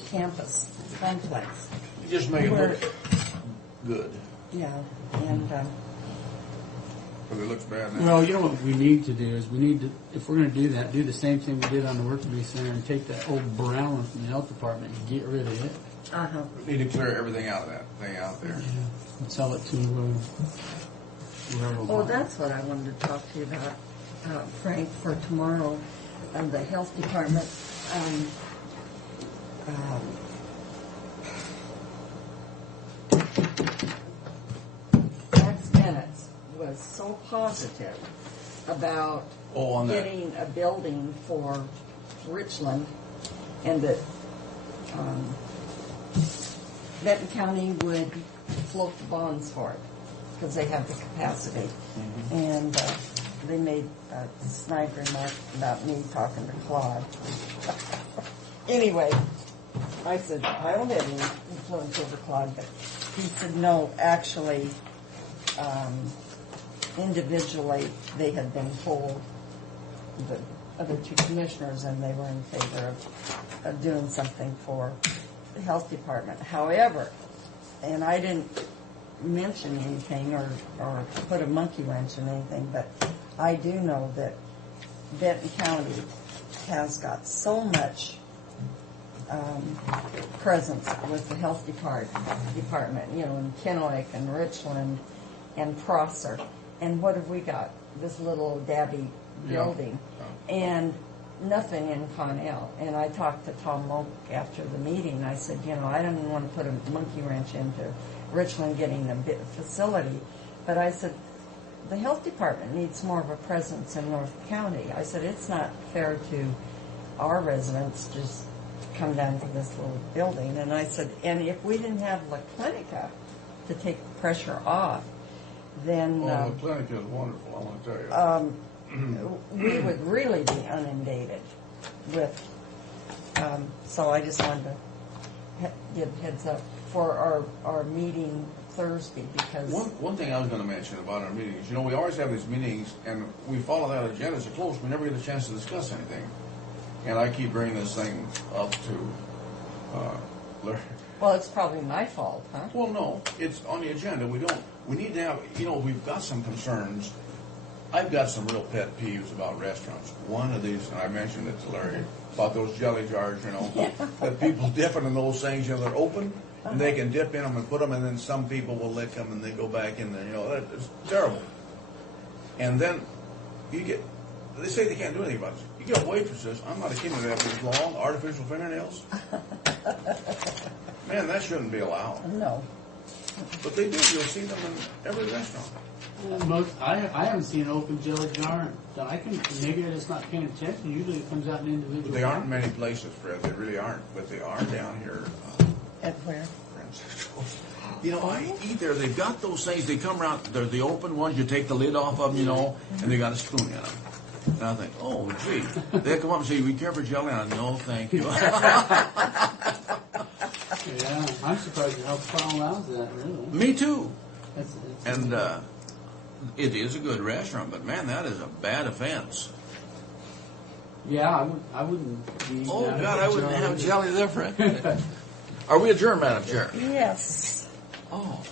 campus complex. You just make it look good, Yeah, and, but it looks bad now. Well, you know what we need to do is we need to, if we're going to do that, do the same thing we did on the Workforce Center and take that old brown one from the health department and get rid of it. uh-huh. We need to clear everything out of that thing out there. And sell it to whoever. Well, that's what I wanted to talk to you about, Frank, for tomorrow, the health department. Max Bennett was so positive about On that. getting a building for Richland, and that Benton County would float the bonds for it because they have the capacity. And they made a snide remark about me talking to Claude. Anyway, I said, I don't have any influence over Claude, but he said, no, actually, individually, they had been told, the other two commissioners, and they were in favor of doing something for the health department. However, and I didn't mention anything or put a monkey wrench in anything, but I do know that Benton County has got so much presence with the health department, you know, in Kennewick and Richland and Prosser. And what have we got? This little dabby building. And nothing in Connell. And I talked to Tom Moak after the meeting. I said, you know, I don't want to put a monkey wrench into Richland getting a facility. But I said, the health department needs more of a presence in North County. I said, it's not fair to our residents just come down to this little building. And I said, and if we didn't have La Clinica to take the pressure off, then The clinic is wonderful, I want to tell you. we would really be inundated with. So I just wanted to give heads up for our meeting Thursday, because One thing I was going to mention about our meetings, you know, we always have these meetings and we follow that agenda so close, we never get a chance to discuss anything. And I keep bringing this thing up to Larry. well, it's probably my fault, huh? Well, no, it's on the agenda. We need to have, you know, we've got some concerns. I've got some real pet peeves about restaurants. One of these, and I mentioned it to Larry, about those jelly jars, you know, that people dipping in those things, you know, they're open, and they can dip in them and put them, and then some people will lick them and they go back in there, you know, it's terrible. And then they say they can't do anything about it. You get waitresses, I'm not a kid of that, these long artificial fingernails. Man, that shouldn't be allowed. No. But they do. You'll see them in every restaurant. I haven't seen an open jelly jar that I can. Maybe I'm just not paying attention. Usually it comes out in individual. But they aren't in many places, Fred. They really aren't. But they are down here. At where? You know, I eat there. They've got those things. They come around. They're the open ones. You take the lid off of them, you know, and they got a spoon in them. And I think, oh, gee. They come up and say, "We care for jelly?" And I no, thank you. Yeah, I'm surprised at how far allows that. Really. Me too. That's And it is a good restaurant, but man, that is a bad offense. Yeah, I wouldn't be. Oh God, I wouldn't have jelly there, Fred. Are we adjourned, Madam Chair? Yes. Oh.